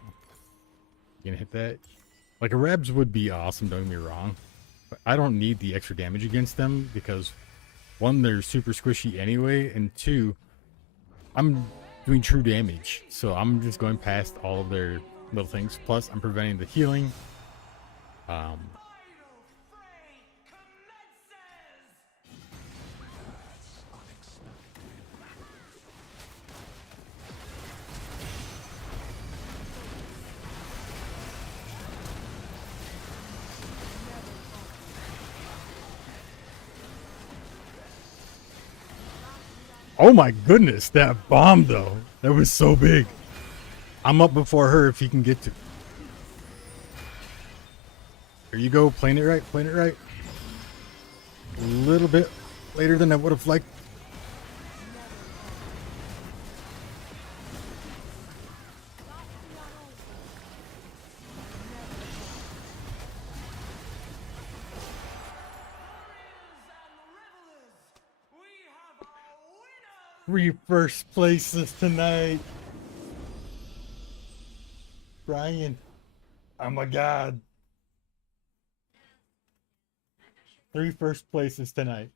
You gonna hit that? Like, a Rebs would be awesome, don't get me wrong. But I don't need the extra damage against them because, one, they're super squishy anyway, and two, I'm doing true damage. So I'm just going past all of their little things. Plus, I'm preventing the healing. Oh my goodness, that bomb though. That was so big. I'm up before her if he can get to. There you go, playing it right, playing it right. A little bit later than I would have liked. Three first places tonight. Brian. Oh my god. 3 first places tonight.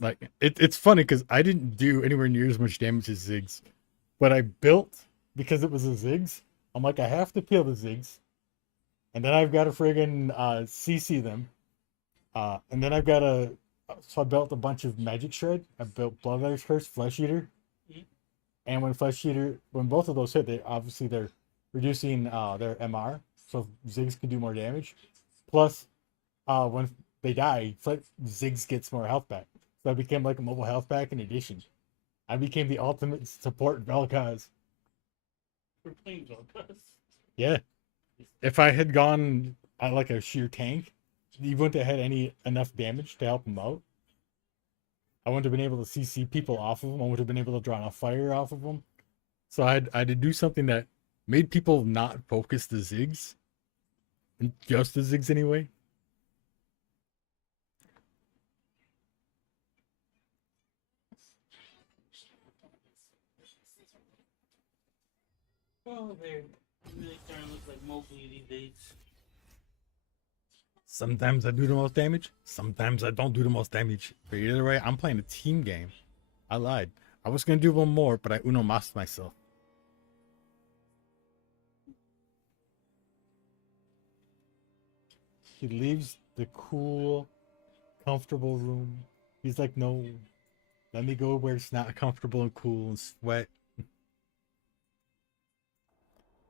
Like, it's funny because I didn't do anywhere near as much damage as Ziggs, but I built because it was a Ziggs. I'm like, I have to peel the Ziggs, and then I've got to friggin' CC them, and then I've got to. So I built a bunch of Magic Shred. I built Bloodletter's Curse, Flesh Eater, and when both of those hit, they're reducing their MR, so Ziggs can do more damage. Plus, when they die, Ziggs gets more health back. So I became like a mobile health pack in addition. I became the ultimate support Vel'Koz. We're playing Vel'Koz. Yeah. If I had gone like a sheer tank, you wouldn't have had enough damage to help him out. I wouldn't have been able to CC people off of him. I would have been able to draw enough fire off of him. So I had to do something that made people not focus the Ziggs. And just the Ziggs anyway. Oh, they're really starting to look like Mowgli these days. Sometimes I do the most damage. Sometimes I don't do the most damage. But either way, I'm playing a team game. I lied. I was going to do one more, but I Uno Mas myself. He leaves the cool, comfortable room. He's like, no, let me go where it's not comfortable and cool and sweat.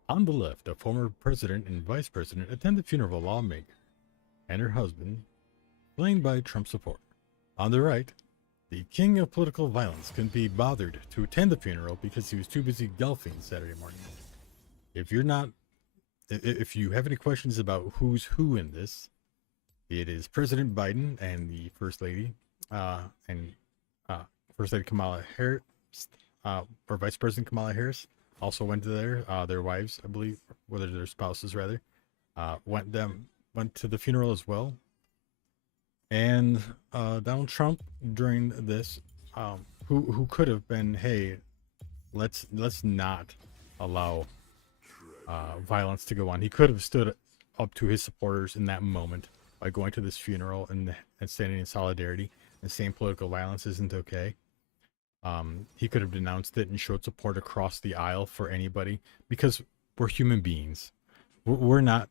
On the left, a former president and vice president attend the funeral of a lawmaker and her husband, slain by Trump support. On the right, the king of political violence couldn't be bothered to attend the funeral because he was too busy golfing Saturday morning. If you have any questions about who's who in this, it is President Biden and the First Lady, First Lady Kamala Harris, or Vice President Kamala Harris. Also went to their wives, I believe, whether their spouses rather, went to the funeral as well. And Donald Trump during this, who could have been, hey, let's not allow violence to go on. He could have stood up to his supporters in that moment by going to this funeral and standing in solidarity and saying political violence isn't okay. He could have denounced it and showed support across the aisle for anybody because we're human beings. We're not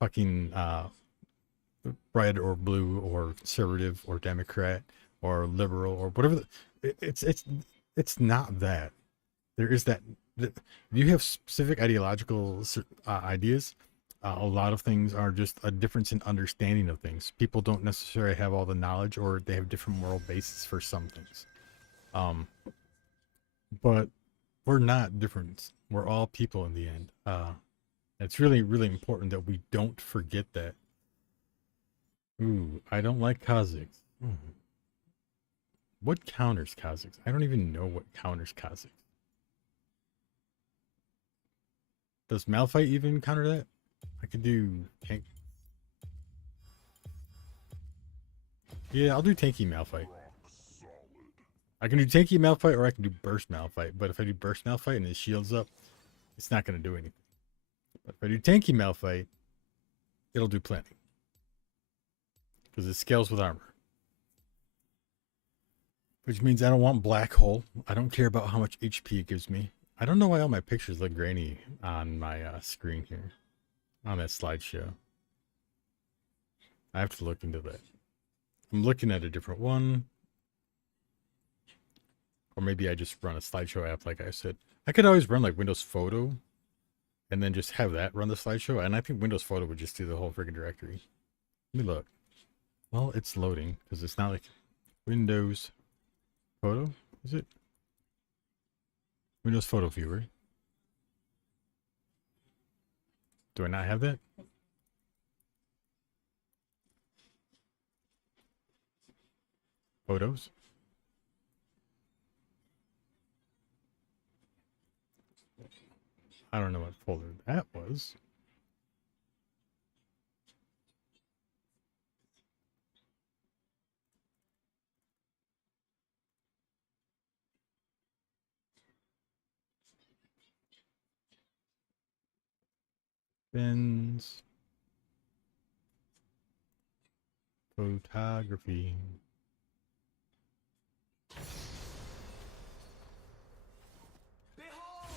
fucking red or blue or conservative or Democrat or liberal or whatever. It's not that. There is that. You have specific ideological ideas. A lot of things are just a difference in understanding of things. People don't necessarily have all the knowledge, or they have different moral bases for some things. But we're not different. We're all people in the end. It's really, really important that we don't forget that. Ooh, I don't like Kazakhs. What counters Kazakhs? I don't even know what counters Kazakhs. Does Malphite even counter that? I could do tank. Yeah, I'll do tanky Malphite. I can do tanky Malphite or I can do burst Malphite. But if I do burst Malphite and his shield's up, it's not going to do anything. But if I do tanky Malphite, it'll do plenty. Because it scales with armor. Which means I don't want Black Hole. I don't care about how much HP it gives me. I don't know why all my pictures look grainy on my screen here. On that slideshow. I have to look into that. I'm looking at a different one. Or maybe I just run a slideshow app like I said. I could always run like Windows Photo. And then just have that run the slideshow. And I think Windows Photo would just do the whole freaking directory. Let me look. Well, it's loading. Because it's not like Windows Photo. Is it? Windows Photo Viewer. Do I not have that? Photos. I don't know what folder that was. Bins. Photography. Behold!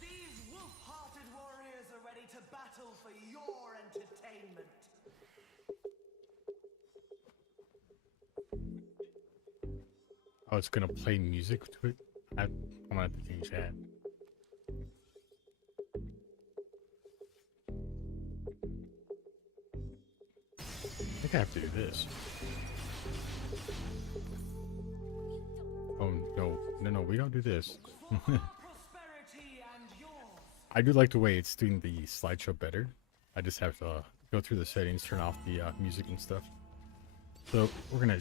These wolf-hearted warriors are ready to battle for your entertainment. Oh, it's gonna play music to it? I'm gonna have to change that. I think I have to do this. Oh, no, we don't do this. Prosperity and yours. I do like the way it's doing the slideshow better. I just have to go through the settings, turn off the music and stuff. So we're gonna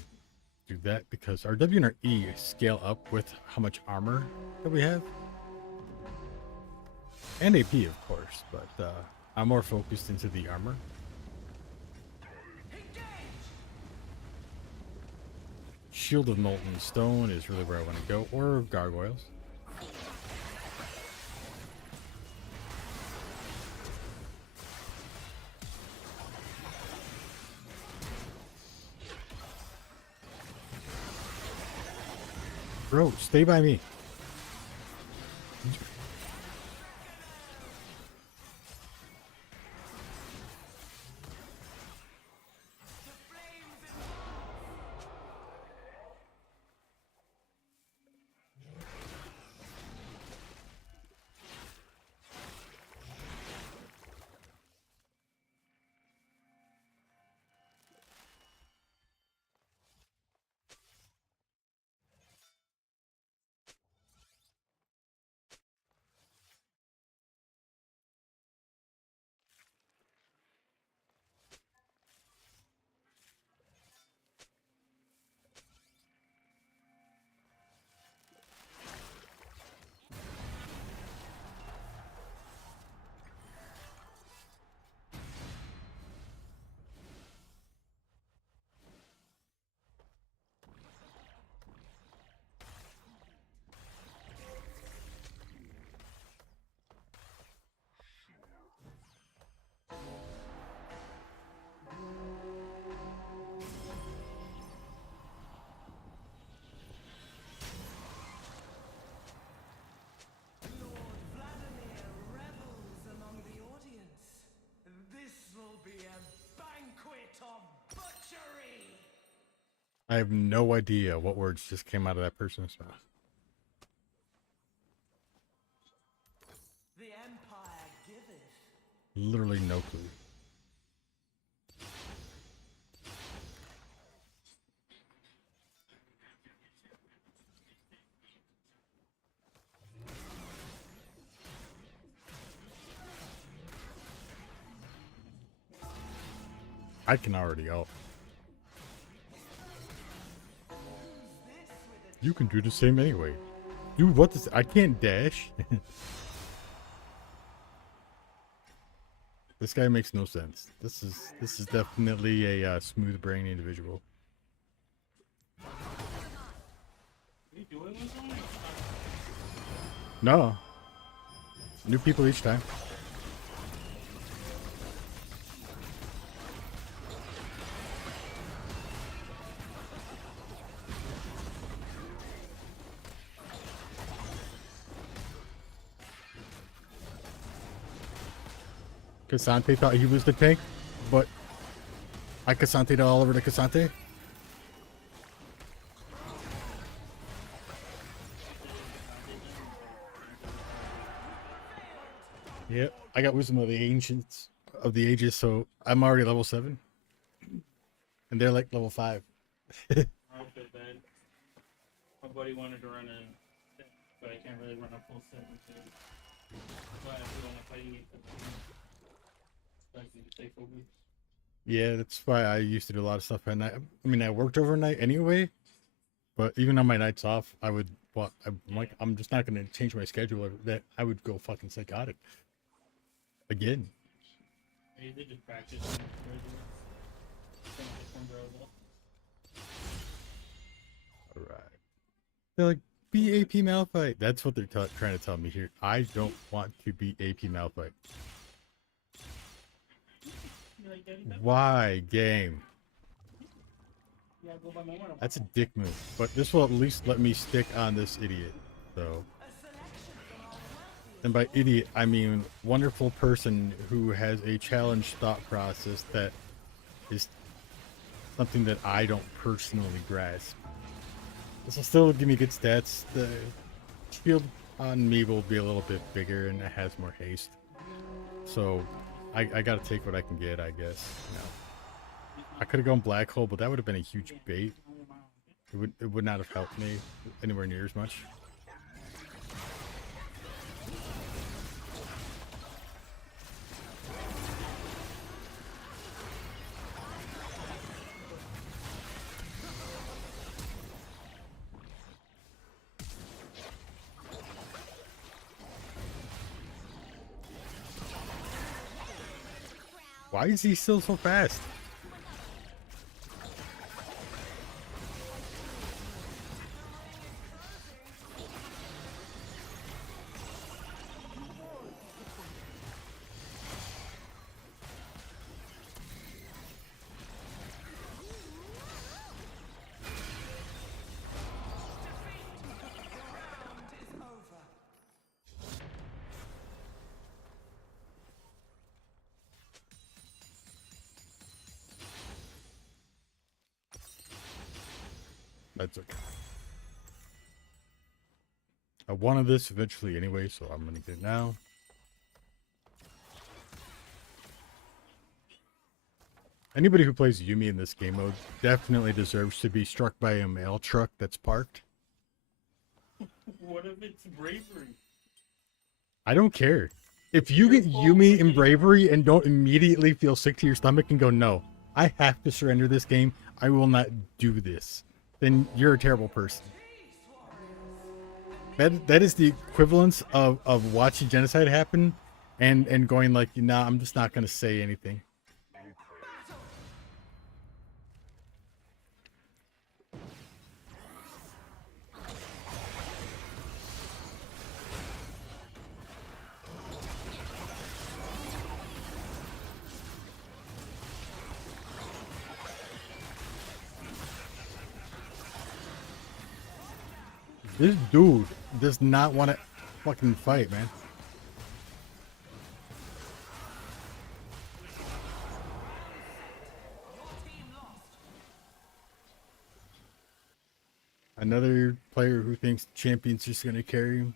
do that because our W and our E scale up with how much armor that we have. And AP, of course, but I'm more focused into the armor. Shield of Molten Stone is really where I want to go, or Gargoyles. Bro, stay by me. I have no idea what words just came out of that person's mouth. The Empire giveth. Literally no clue. I can already go. You can do the same anyway. Dude, what does I can't dash? This guy makes no sense. This is definitely a smooth brain individual. Are you doing this one? No. New people each time. Cassante thought he was the tank, but I Cassante all over to Cassante. Yep, I got Wisdom of the Ancients of the Ages, so I'm already level 7. And they're like level 5. I feel bad. My buddy wanted to run a, but I can't really run a full set with him. But I feel like fighting it for the take over. Yeah, that's why I used to do a lot of stuff at night. I mean, I worked overnight anyway, but even on my nights off, I would, well, I'm just not going to change my schedule. That I would go fucking psychotic. Again. Maybe they just practice Alright. They're like, be AP Malphite. That's what they're trying to tell me here. I don't want to be AP Malphite. Why, game? That's a dick move. But this will at least let me stick on this idiot. So. And by idiot, I mean wonderful person who has a challenge thought process that is something that I don't personally grasp. This will still give me good stats. The shield on me will be a little bit bigger and it has more haste. So I gotta take what I can get, I guess. You know. I could have gone Black Hole, but that would have been a huge bait. It would not have helped me anywhere near as much. Why is he still so fast? That's okay. I wanted this eventually anyway, so I'm gonna get it now. Anybody who plays Yuumi in this game mode definitely deserves to be struck by a mail truck that's parked. What if it's bravery? I don't care. If you get Yuumi in bravery and don't immediately feel sick to your stomach and go, no, I have to surrender this game, I will not do this, then you're a terrible person. That is the equivalence of watching genocide happen and going like, nah, I'm just not gonna say anything. This dude does not want to fucking fight, man. Another player who thinks the champion's just going to carry him.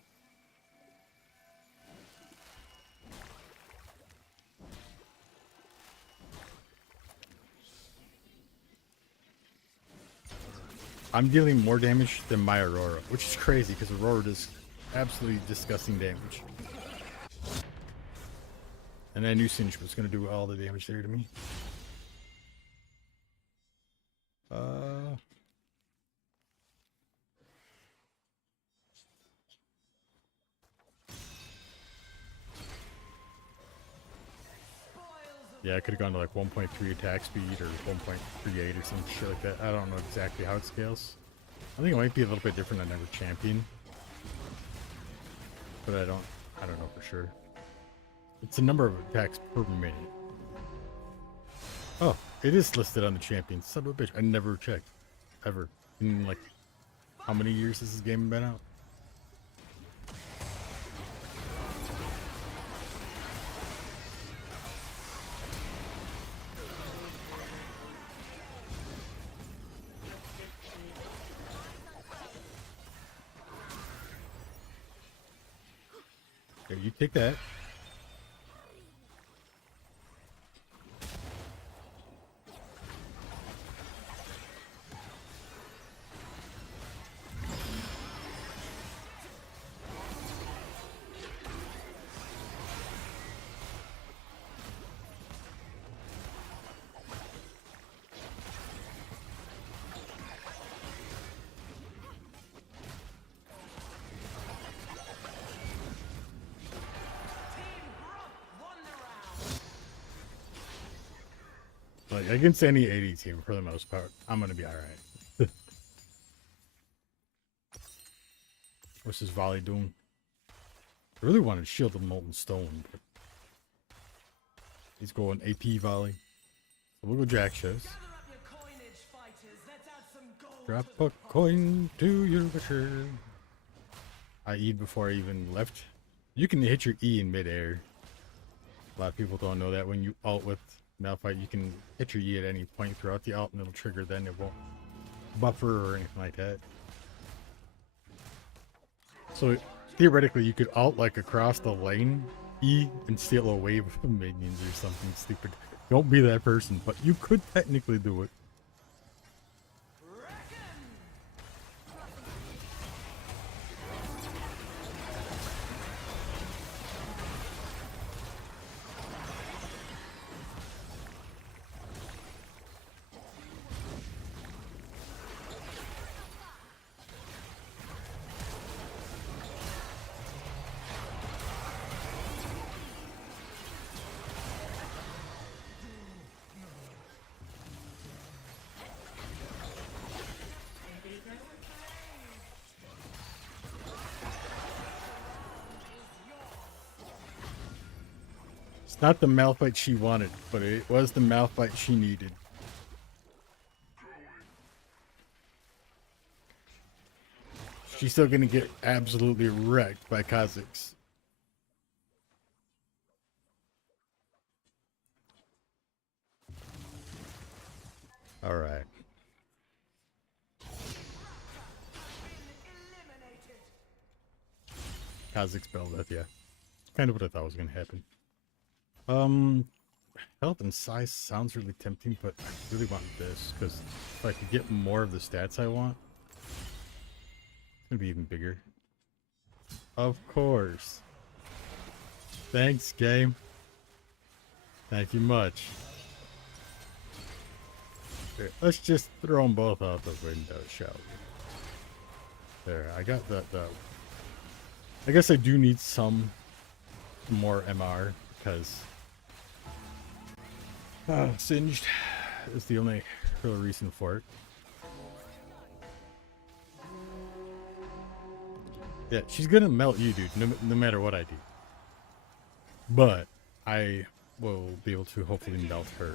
I'm dealing more damage than my Aurora, which is crazy because Aurora does absolutely disgusting damage. And I knew Singe was going to do all the damage there to me. Yeah, I could have gone to like 1.3 attack speed or 1.38 or some shit like that. I don't know exactly how it scales. I think it might be a little bit different on every champion. But I don't know for sure. It's the number of attacks per minute. Oh, it is listed on the champion. Son of a bitch. I never checked. Ever. In like, how many years has this game been out? Here, you take that. Like, against any 80 team, for the most part, I'm going to be alright. What's this volley doing? I really wanted Shield of Molten Stone, but he's going AP volley. So we'll go Jack Shows. Drop a coin to your wisher. I E'd before I even left. You can hit your E in midair. A lot of people don't know that when you ult with Malphite, you can hit your E at any point throughout the ult and it'll trigger, then it won't buffer or anything like that. So theoretically you could ult like across the lane, E, and steal a wave of minions or something stupid. Don't be that person, but you could technically do it. It's not the Malphite she wanted, but it was the Malphite she needed. She's still gonna get absolutely wrecked by Kha'Zix. Alright. Kha'Zix Bel'Veth, yeah. Kind of what I thought was gonna happen. Health and size sounds really tempting, but I really want this, because if I could get more of the stats I want, it's gonna be even bigger. Of course. Thanks, game. Thank you much. Here, let's just throw them both out the window, shall we? There, I got the I guess I do need some more MR, because Singed is the only real reason for it. Yeah, she's gonna melt you, dude, no matter what I do. But I will be able to hopefully melt her.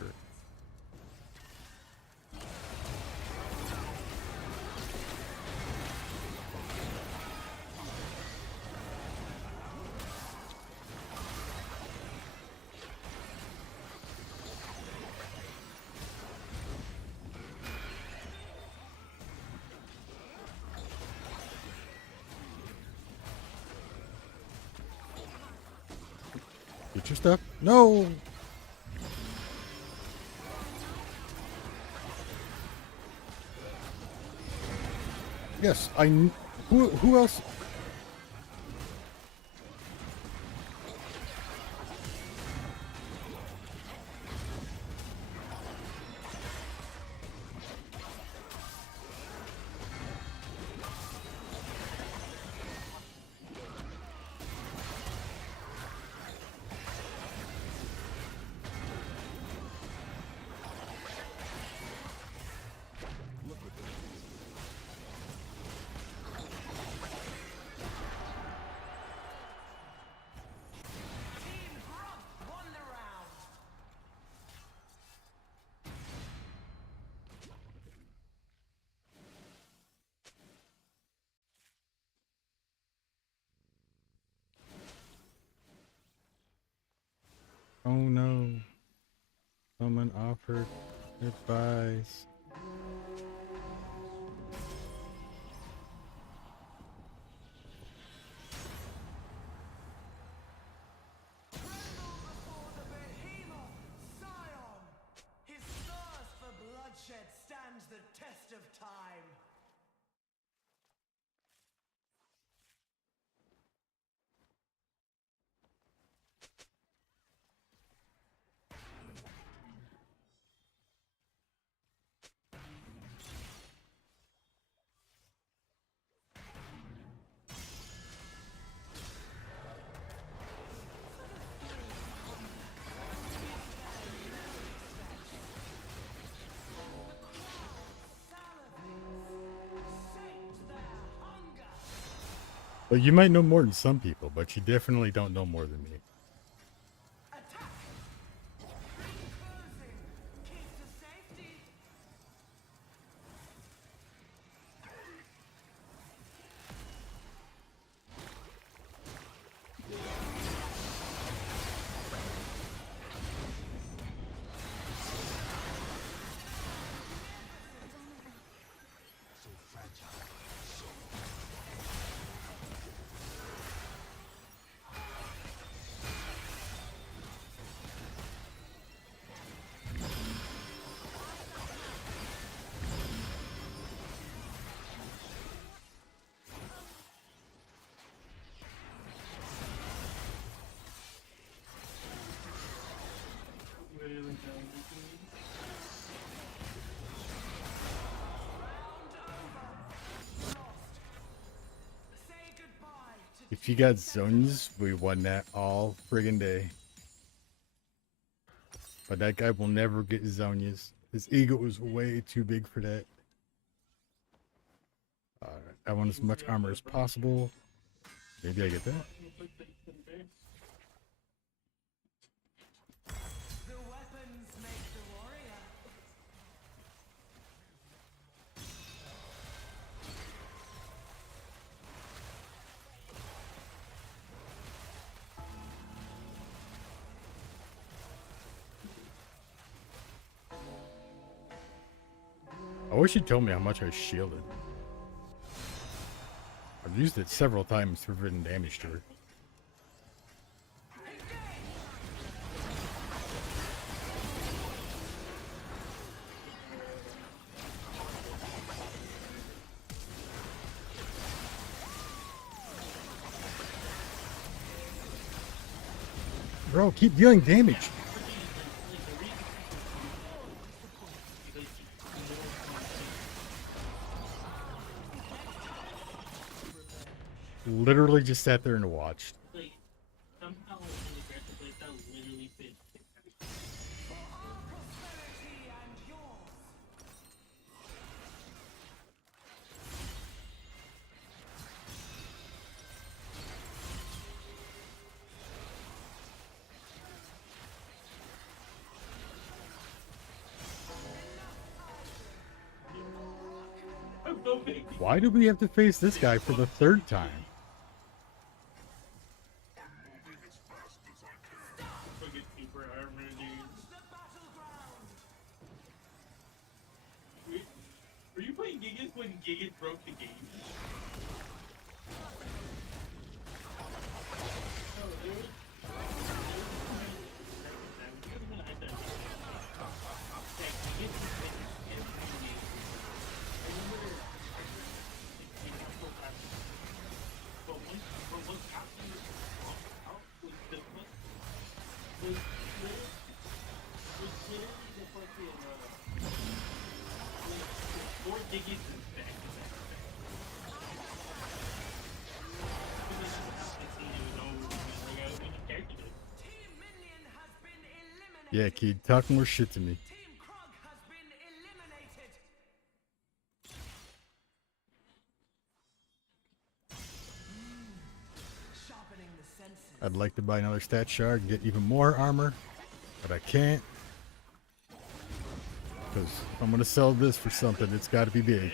Get your stuff. No. Yes, who else? Oh no. Someone offered advice. Before the behemoth, Scion! His thirst for bloodshed stands the test of time. Well, you might know more than some people, but you definitely don't know more than me. Attack! Ring closing! Keep to safety! If you got zones, we won that all friggin' day. But that guy will never get Zonias. His ego is way too big for that. I want as much armor as possible. Maybe I get that. The weapons make the warrior. I wish you told me how much I shielded. I've used it several times for written damage to her. Bro, keep dealing damage. Literally just sat there and watched. Like, somehow in the aggressive place that literally fit. For our prosperity and yours. I'm so big. Why do we have to face this guy for the third time? Fucking super armor, dude. The battleground. Were you playing Gigas when Gigas broke the game? Team Minion has been eliminated. Yeah, kid, talk more shit to me. Team Krug has been eliminated. Sharpening the senses. I'd like to buy another stat shard and get even more armor, but I can't. Because if I'm going to sell this for something, it's got to be big.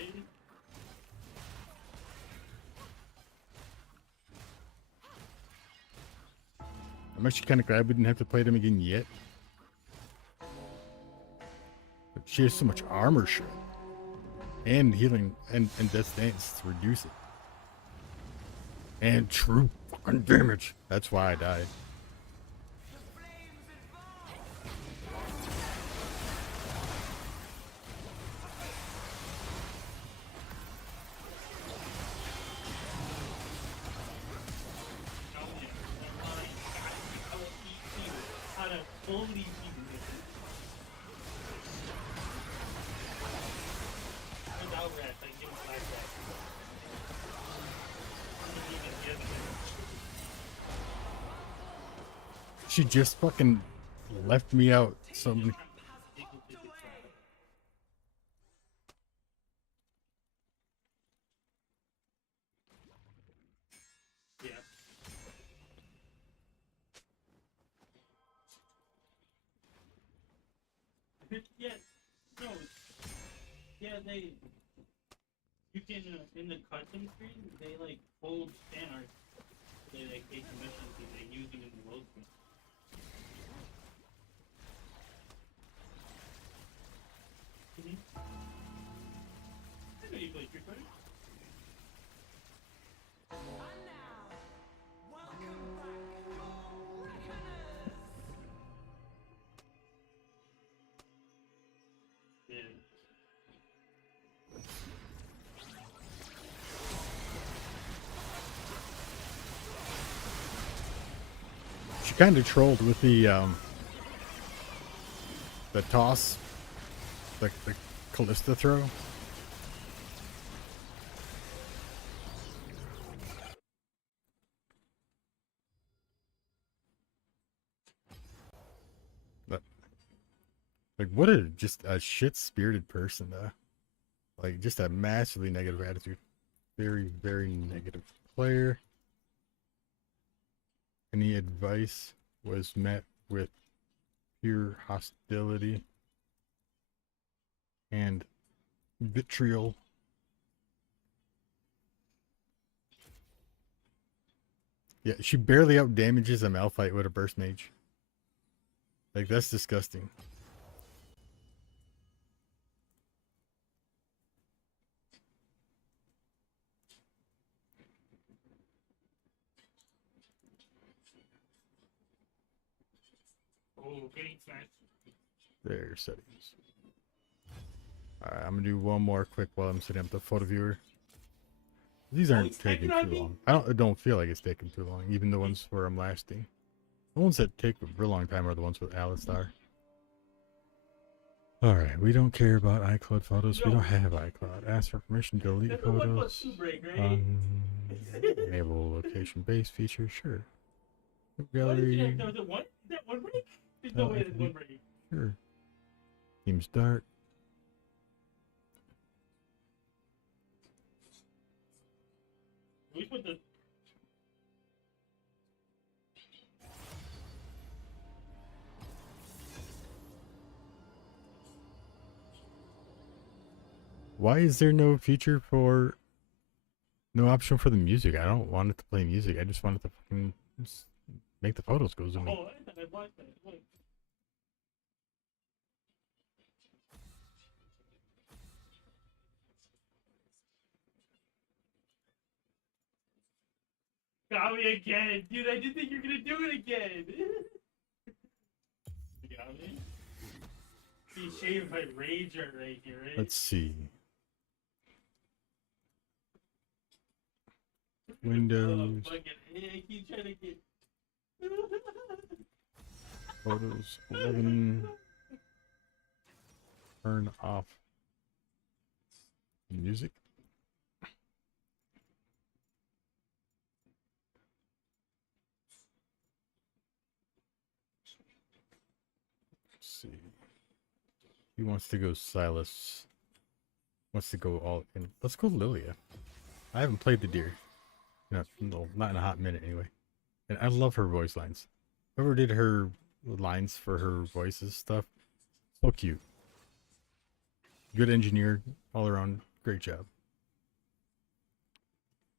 I'm actually kind of glad we didn't have to play them again yet. But she has so much armor shred. And healing and death stance to reduce it. And true fucking damage. That's why I died. She just fucking left me out so many. Yeah. Yeah, no. Yeah, you can, in the custom screen, they like hold fan art. They like take commissions and they use them in the load screen. I know you play Street Fighter. And now, welcome back, your reckoners! Yeah. She kind of trolled with the toss, the Callista throw. But like, what a just a shit-spirited person, like just a massively negative attitude, very negative player. Any advice was met with pure hostility and vitriol. Yeah, she barely out damages a Malphite with a burst mage. Like, that's disgusting. Oh, getting smashed. There, settings. Alright, I'm gonna do one more quick while I'm setting up the photo viewer. These aren't taking too long. I don't feel like it's taking too long, even the ones where I'm lasting. The ones that take a real long time are the ones with Alistar. Alright, we don't care about iCloud photos. We don't have iCloud. Ask for permission to delete photos. Enable location-based feature, sure. Gallery. Is that one break? There's no way there's one break. Sure. Team start. We put the. Why is there no feature for, no option for the music? I don't want it to play music. I just want it to fucking just make the photos go zoom in. Oh, I like that. Look. Got me again, dude. I didn't think you were gonna do it again. You got me. He shaved my rager right here, right? Let's see. Windows. I keep trying to get. Photos 11. Turn off music. Let's see. He wants to go Silas. Wants to go all in. Let's go Lilia. I haven't played the deer. No, not in a hot minute anyway. And I love her voice lines. Whoever did her lines for her voices stuff, so cute. Good engineer all around. Great job.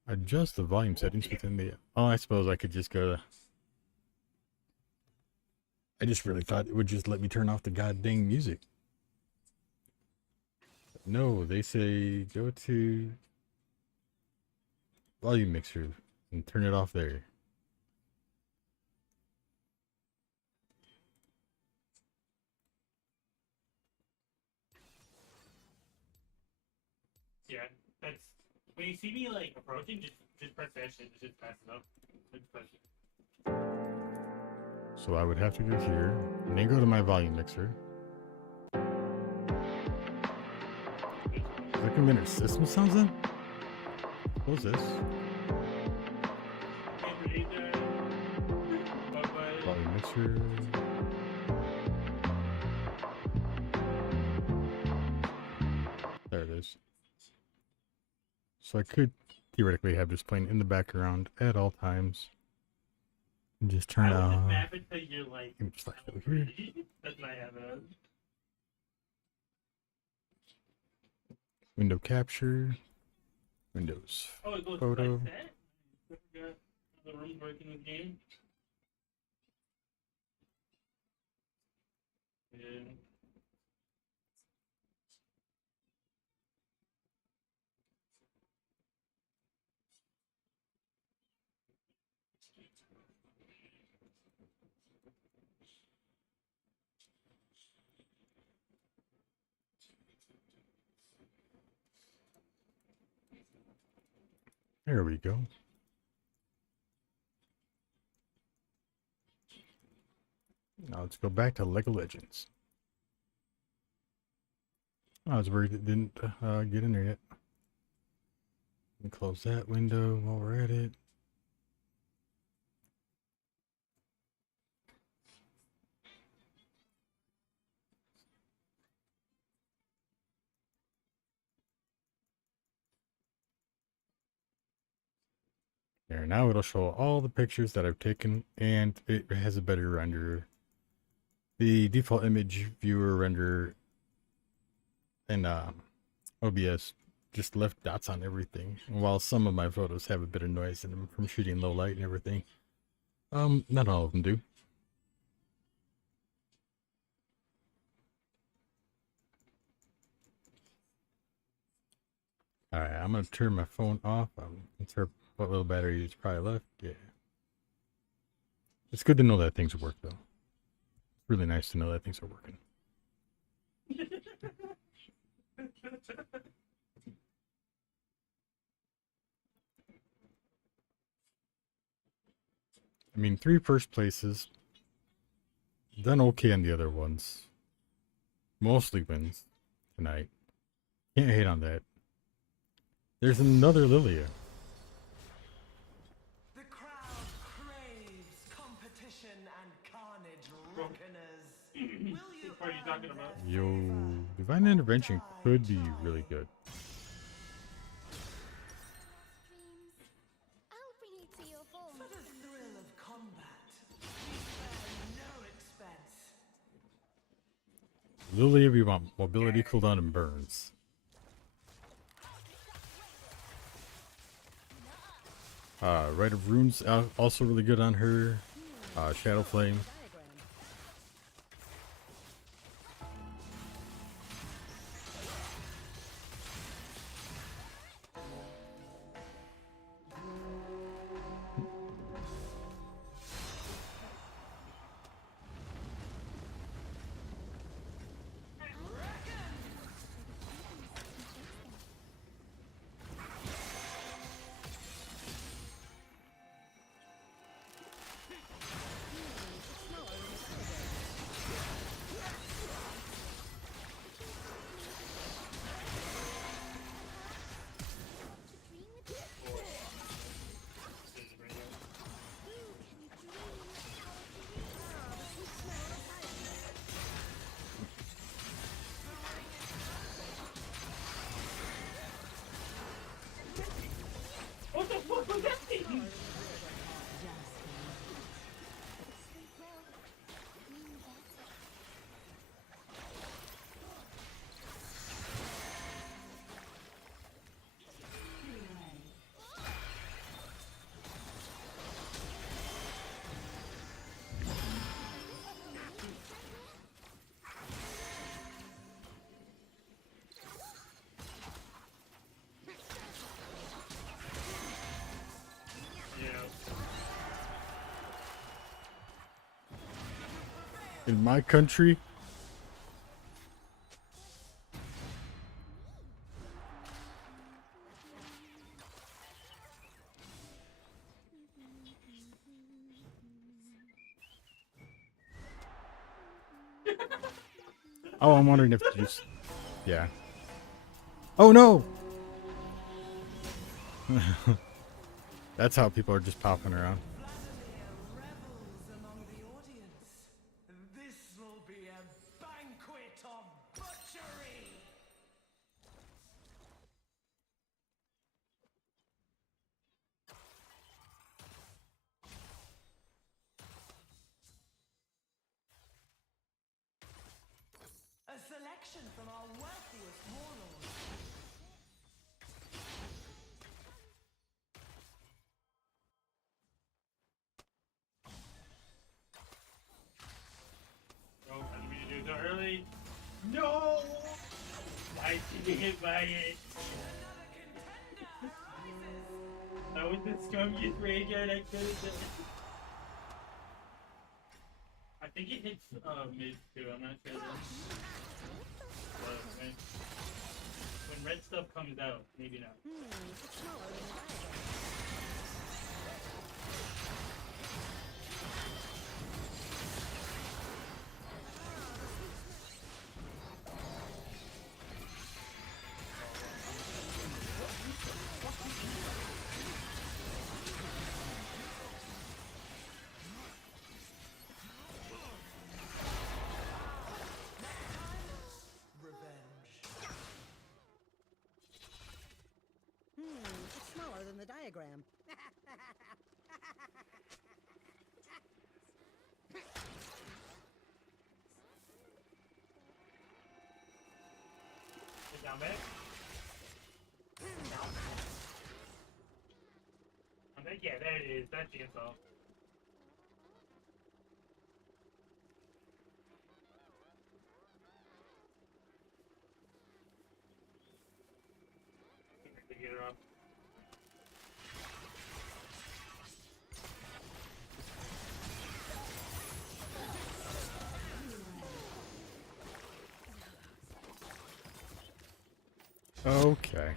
Adjust the volume settings within the. Oh, I suppose I could just go to I just really thought it would just let me turn off the goddamn music. But no, they say go to volume mixer and turn it off there. Yeah, that's when you see me like approaching, just press that shit. Just pass it up. Just press it. So I would have to go here and then go to my volume mixer. Click a minute. System sounds in. Close this. Volume mixer. There it is. So I could theoretically have this playing in the background at all times. And just turn I would on. just map it to your like. Just like over here. That's what I have it. Window capture. Windows Oh, it goes photo. like that. I forgot how the room's working with game. Yeah. There we go. Now let's go back to Lego Legends. I was worried it didn't get in there yet. And close that window while we're at it. There, now it'll show all the pictures that I've taken, and it has a better render. The default image viewer render and OBS just left dots on everything. And while some of my photos have a bit of noise in them from shooting low light and everything, not all of them do. Alright, I'm gonna turn my phone off. Insert what little battery is probably left. Yeah. It's good to know that things work though. It's really nice to know that things are working. I mean, 3 first places. Done okay on the other ones. Mostly wins tonight. Can't hate on that. There's another Lilia. The crowd craves competition and carnage reckoners. Will you What are you talking about? Yo, Divine Intervention could be really good. Dreams. I'll bring you to your home. For the thrill of combat, we spare no expense. Lilia, we want mobility, cooldown, and burns. Rite of Runes also really good on her. Shadow Flame. In my country. Oh, I'm wondering if you just... Yeah. Oh, no! That's how people are just popping around. Vladimir revels among the audience. This will be a banquet of butchery. A selection from our wealthiest warlords. Oh, I didn't mean to do it so early. No! I didn't hit by it. That was the scummiest rage I could have done. I think it hits mid too, I'm not sure. But when red stuff comes out, maybe not. It's smaller than the diagram. It's smaller than the diagram. Is down back? I'm like, yeah, there it is. That's the insult. To get her up. Okay.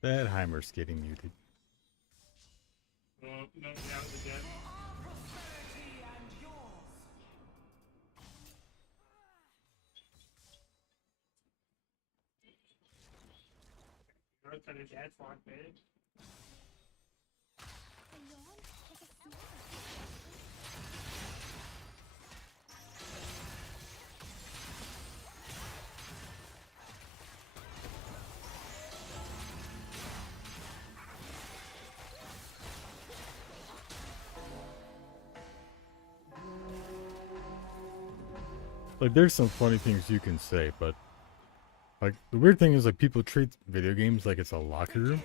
That Heimer's getting muted. No, now it's again. Our prosperity and yours. Notice that his dad's locked in. Like, there's some funny things you can say, but like the weird thing is like people treat video games like it's a locker room.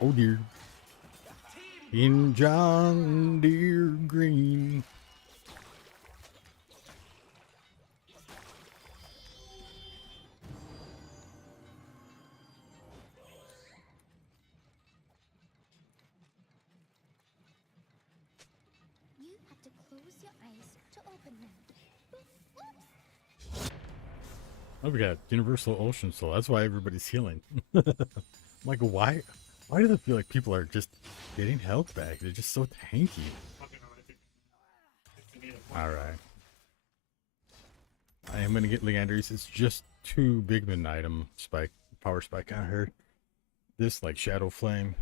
Oh dear. In John Deere Green. You have to close your eyes to open them. Oh, we got Universal Ocean Soul. That's why everybody's healing. I'm like, why? Why does it feel like people are just getting health back? They're just so tanky. Alright. I am going to get Leander's. It's just 2 Bigman item spike, power spike on her. This, like Shadow Flame.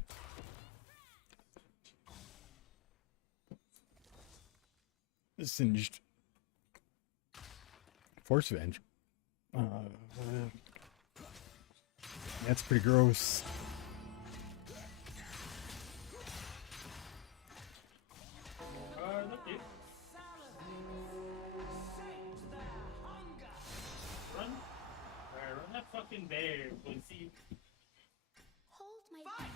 Singed. Force Venge. That's pretty gross. That's it. Run. Alright, run that fucking bear, pussy. Hold my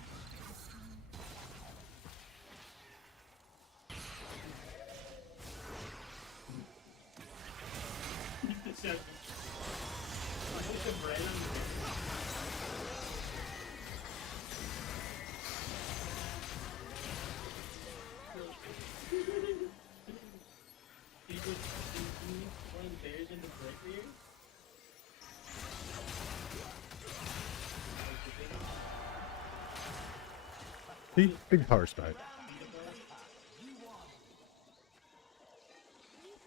It's just- I put the bread on the- People see one bears in the bread here. Big power spike. You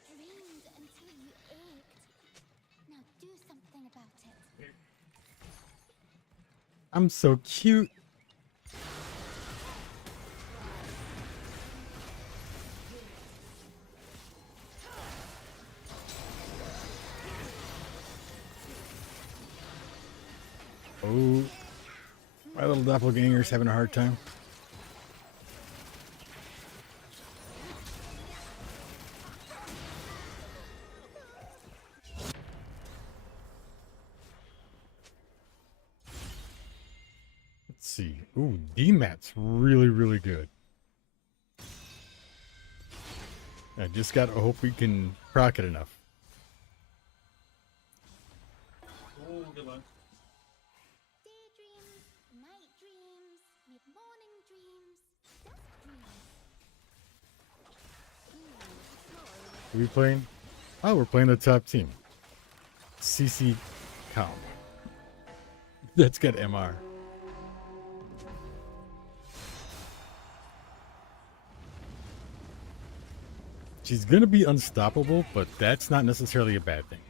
dreamed until you ached. Now do something about it. I'm so cute. Oh, my little doppelganger's having a hard time. Let's see. Ooh, DMAT's really, really good. I just gotta hope we can proc it enough. Oh, good luck. Daydreams, night dreams, mid-morning dreams, dusk dreams. Are we playing? Oh, we're playing the top team. CC Calm. That's got MR. She's gonna be unstoppable, but that's not necessarily a bad thing.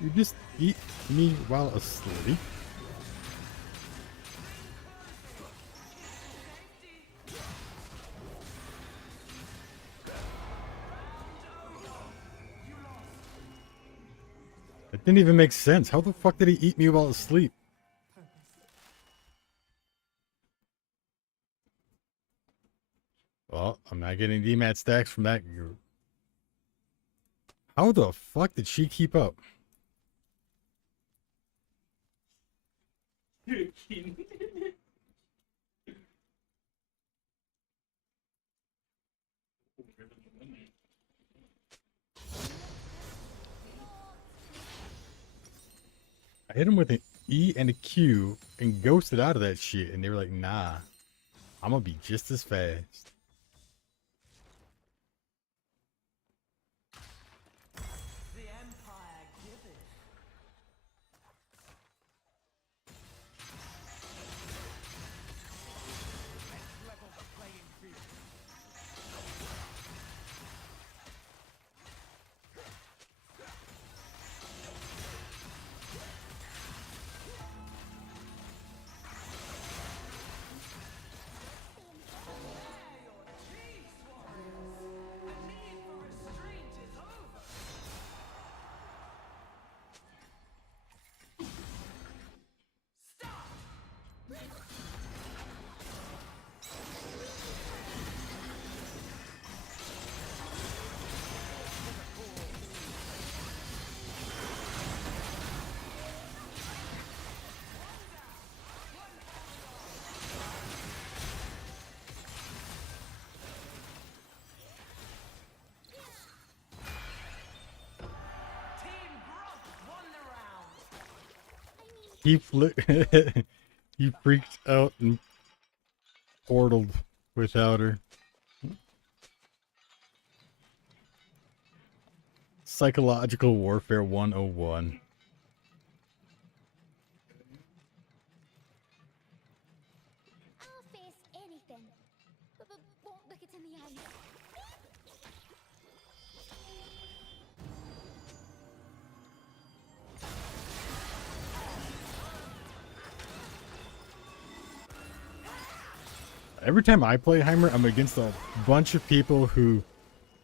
You just eat me while asleep? That didn't even make sense. How the fuck did he eat me while asleep? Well, I'm not getting DMAT stacks from that group. How the fuck did she keep up? You're kidding. I hit him with an E and a Q and ghosted out of that shit, and they were like, nah, I'm gonna be just as fast. The Empire giveth. He he freaked out and portaled without her. Psychological Warfare 101. it in the ice. Every time I play Heimer, I'm against a bunch of people who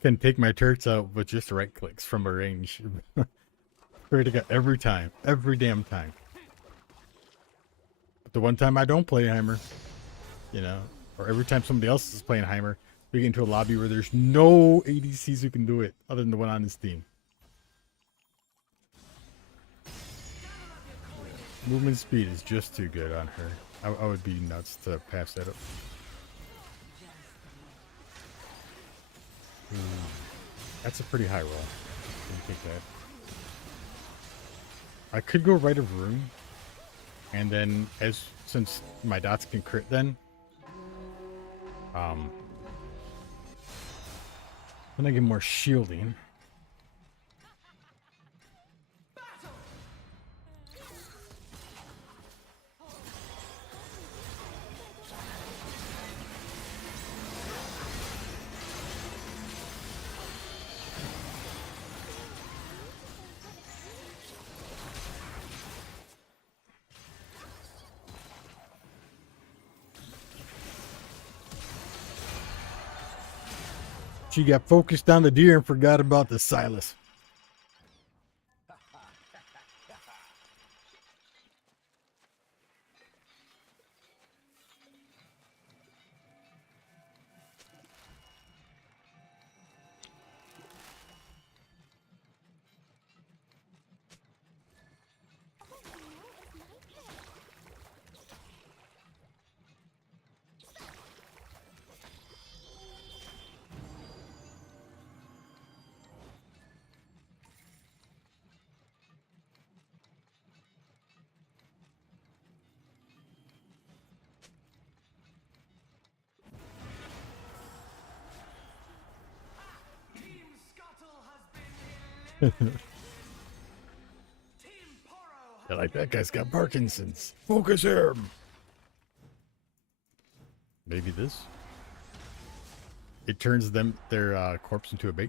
can take my turrets out with just right clicks from a range. Swear to God, every time. Every damn time. But the one time I don't play Heimer, you know, or every time somebody else is playing Heimer, we get into a lobby where there's no ADCs who can do it other than the one on his team. Movement speed is just too good on her. I would be nuts to pass that up. That's a pretty high roll. Let me take that. I could go Rite of Rune, and then since my dots can crit, then I get more shielding. She got focused on the deer and forgot about the Silas. They're like, that guy's got Parkinson's. Focus him. Maybe this. It turns their corpse into a bait.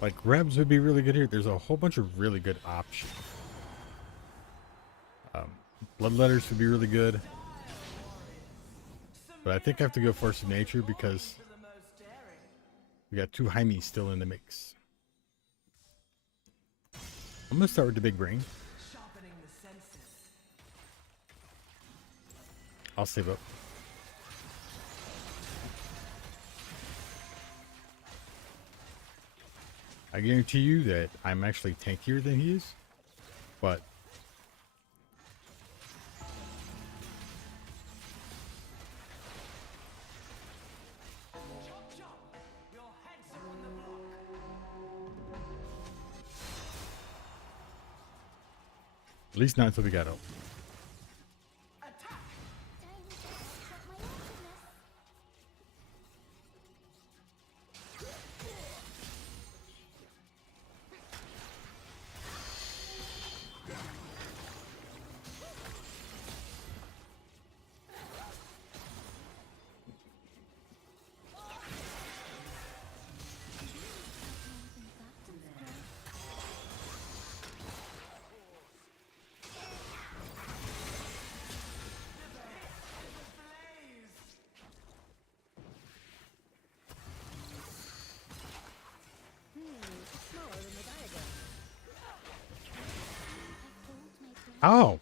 Like Rebs would be really good here. There's a whole bunch of really good options. Bloodletters would be really good. But I think I have to go Force of Nature because we got 2 Heimies still in the mix. I'm going to start with the big brain. I'll save up. I guarantee you that I'm actually tankier than he is, but at least not until we got out. Oh.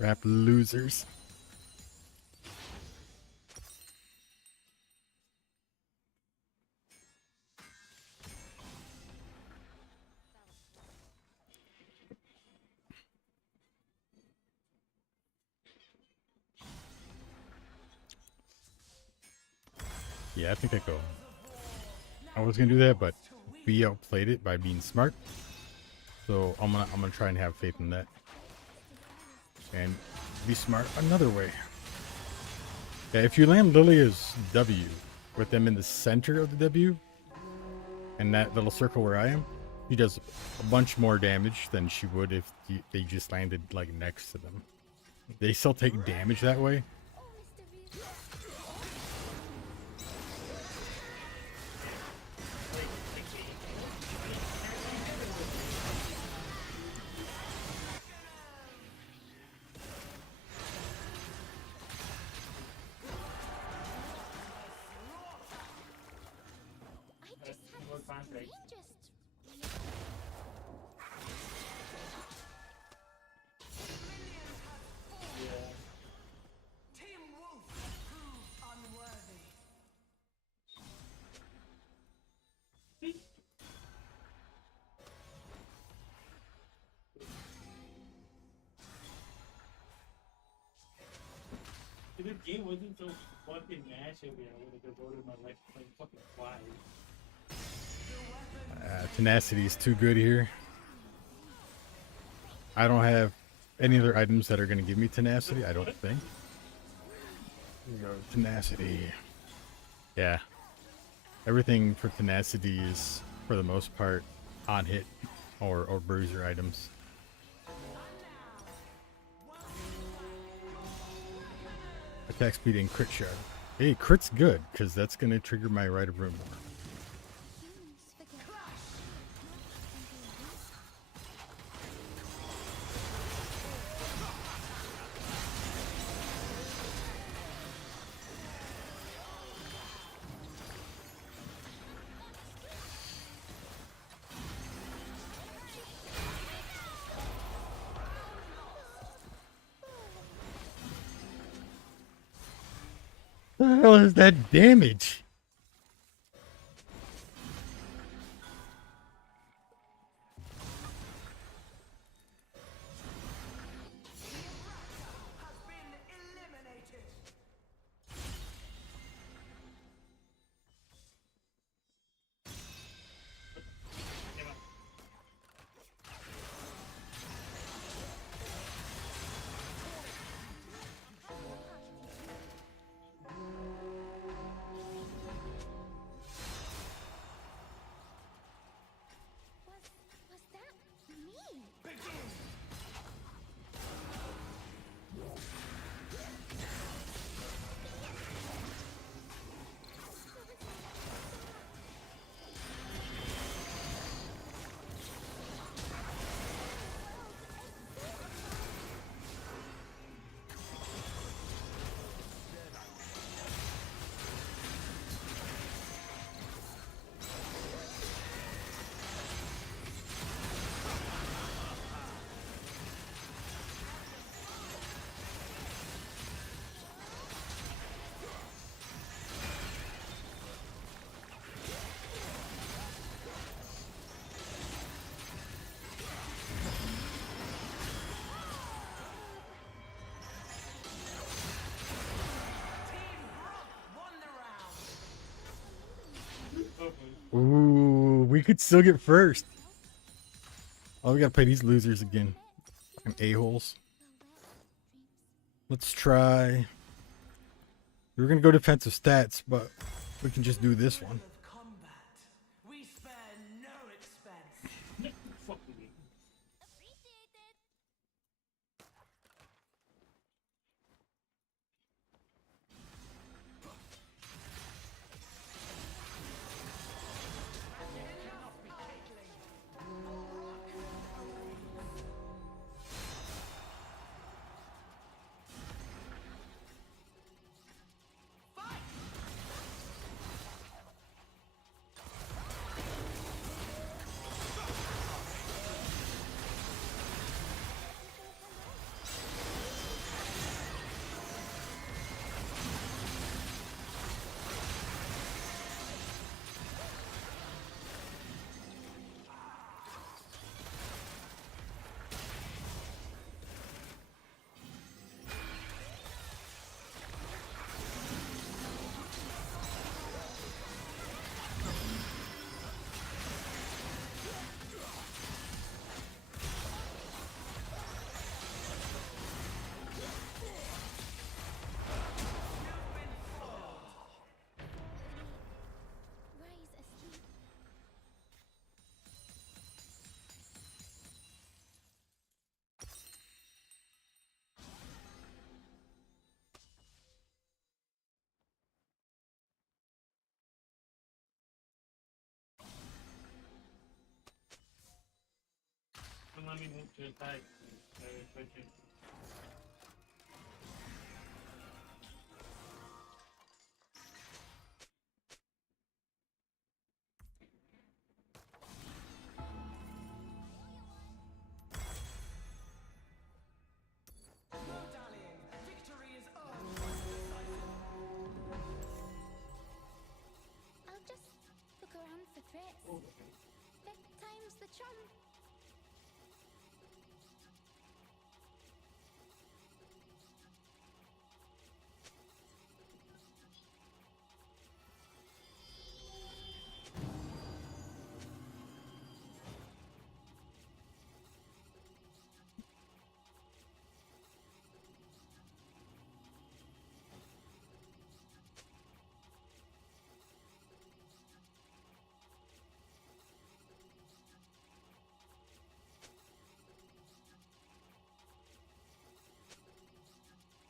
Rap losers. Yeah, I think I go. I was gonna do that, but B outplayed it by being smart. So I'm gonna try and have faith in that. And be smart another way. Yeah, if you land Lilia's W with them in the center of the W and that little circle where I am, she does a bunch more damage than she would if they just landed like next to them. They still take damage that way. Team Wolf proved unworthy. If this game wasn't so fucking massive, I would have devoted my life to playing fucking flies. Tenacity is too good here. I don't have any other items that are going to give me tenacity, I don't think. Tenacity. Yeah. Everything for tenacity is, for the most part, on hit or bruiser items. Attack speed and crit shot. Hey, crit's good, because that's going to trigger my Rite of Ruin more. The hell is that damage? Has been eliminated. Was that me? Ooh, we could still get first. Oh, we gotta play these losers again. Fucking a-holes. Let's try. We were gonna go defensive stats, but we can just do this one. Of combat. We spare no expense. Fuck me. Appreciated. telling me to attack. Switching. No dallying. Victory is earned by decisive. I'll just look around for threats. Big time's the charm.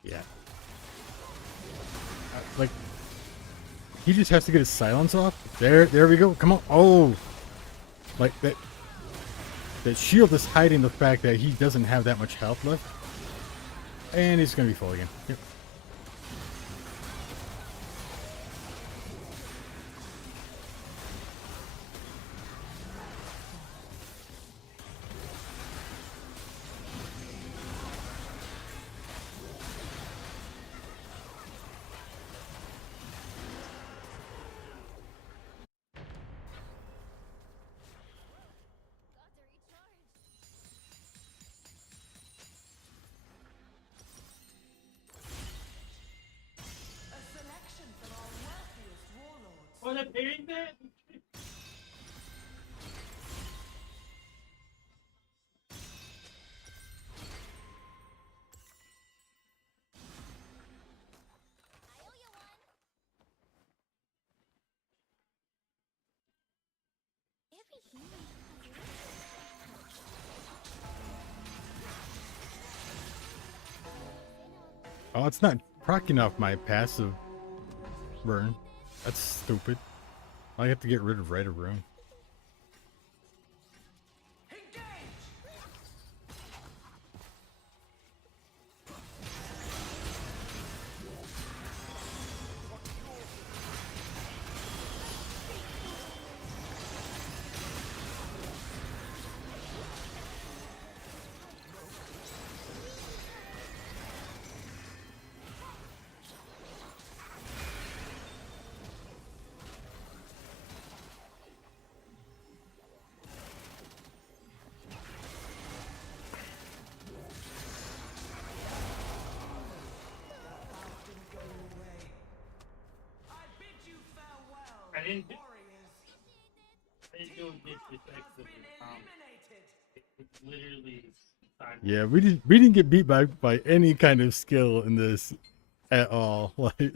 Yeah. Like, he just has to get his silence off. There we go. Come on. Oh, like that. That shield is hiding the fact that he doesn't have that much health left, and he's gonna be full again. Yep. Got to recharge. A selection from our wealthiest warlords. Oh, they're paying that? I owe you one. Every human has Oh, it's not proccing off my passive burn. That's stupid. I have to get rid of Rite of Ruin. Engage! I bid you farewell, I didn't- warriors. I didn't do this Has effectively. been eliminated. It's literally. Yeah, we didn't get beat by any kind of skill in this at all. Like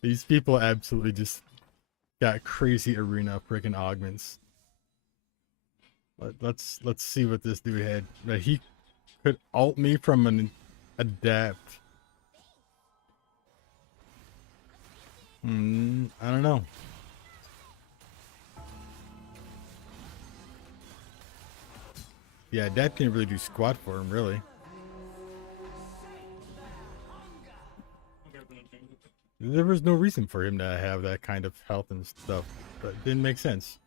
these people absolutely just got crazy arena freaking augments. Let's see what this dude had. He could ult me from an adapt. I don't know. Yeah, that didn't really do squat for him, really. There was no reason for him to have that kind of health and stuff, but it didn't make sense.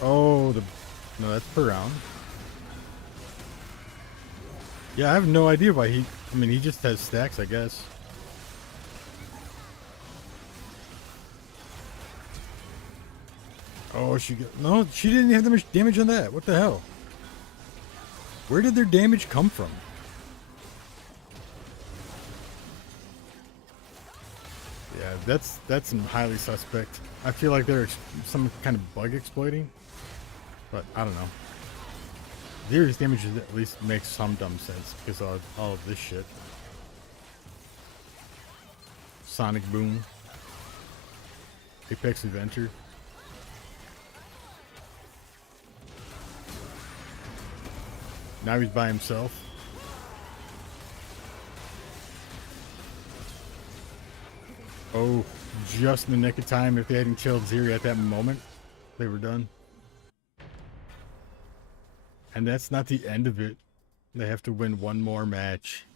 Oh, no, that's per round. Yeah, I have no idea why I mean, he just has stacks, I guess. Oh, no, she didn't have that much damage on that. What the hell? Where did their damage come from? Yeah, that's some highly suspect. I feel like they're some kind of bug exploiting, but I don't know. Theory's damage at least makes some dumb sense because of all of this shit. Sonic Boom. Apex Adventure. Now he's by himself. Oh, just in the nick of time. If they hadn't killed Ziri at that moment, they were done. And that's not the end of it. They have to win one more match.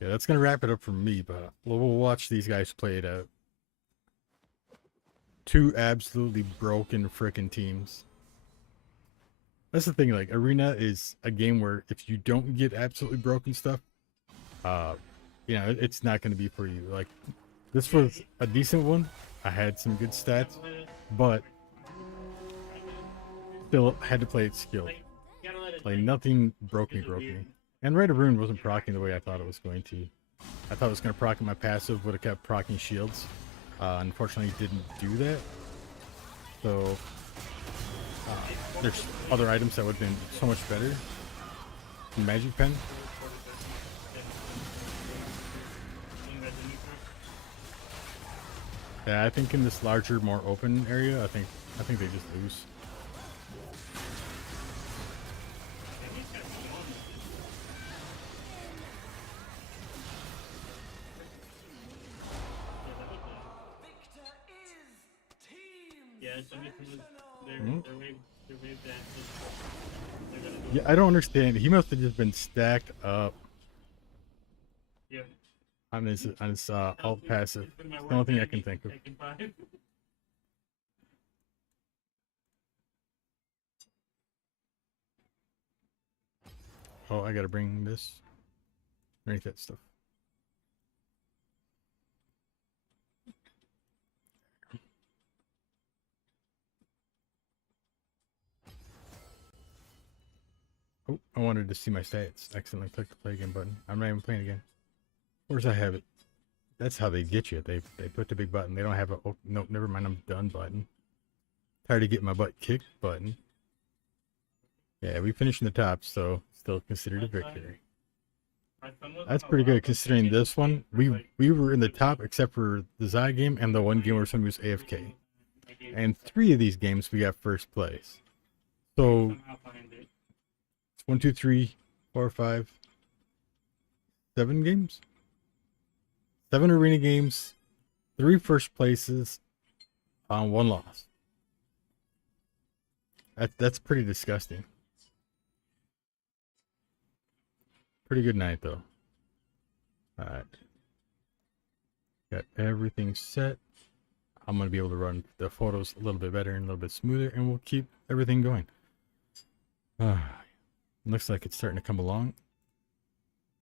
Yeah, that's going to wrap it up for me, but we'll watch these guys play it out. Two absolutely broken frickin' teams. That's the thing, like, Arena is a game where if you don't get absolutely broken stuff, you know, it's not going to be for you. Like, this was a decent one. I had some good stats, but still had to play it skilled. Like, nothing broke me. And Red of Rune wasn't proccing the way I thought it was going to. I thought it was going to proc my passive, would have kept proccing shields. Unfortunately, didn't do that. So, there's other items that would have been so much better. Magic Pen. Yeah, I think in this larger, more open area, I think they just lose. Yeah, I don't understand. He must have just been stacked up on his alt passive. It's the only thing I can think of. Oh, I gotta bring this. Underneath that stuff. Oh, I wanted to see my stats. Accidentally clicked the play again button. I'm not even playing again. Where's I have it? That's how they get you. They put the big button. They don't have a oh, no, never mind, I'm done button. Tired of getting my butt kicked button. Yeah, we finished in the top, so still considered a victory. That's pretty good considering this one. We were in the top except for the Zai game and the one game where somebody was AFK. And 3 of these games we got first place. So it's 1, 2, 3, 4, 5, 7 games? 7 arena games, 3 first places, 1 loss. That's pretty disgusting. Pretty good night though. Alright. Got everything set. I'm gonna be able to run the photos a little bit better and a little bit smoother, and we'll keep everything going. Looks like it's starting to come along.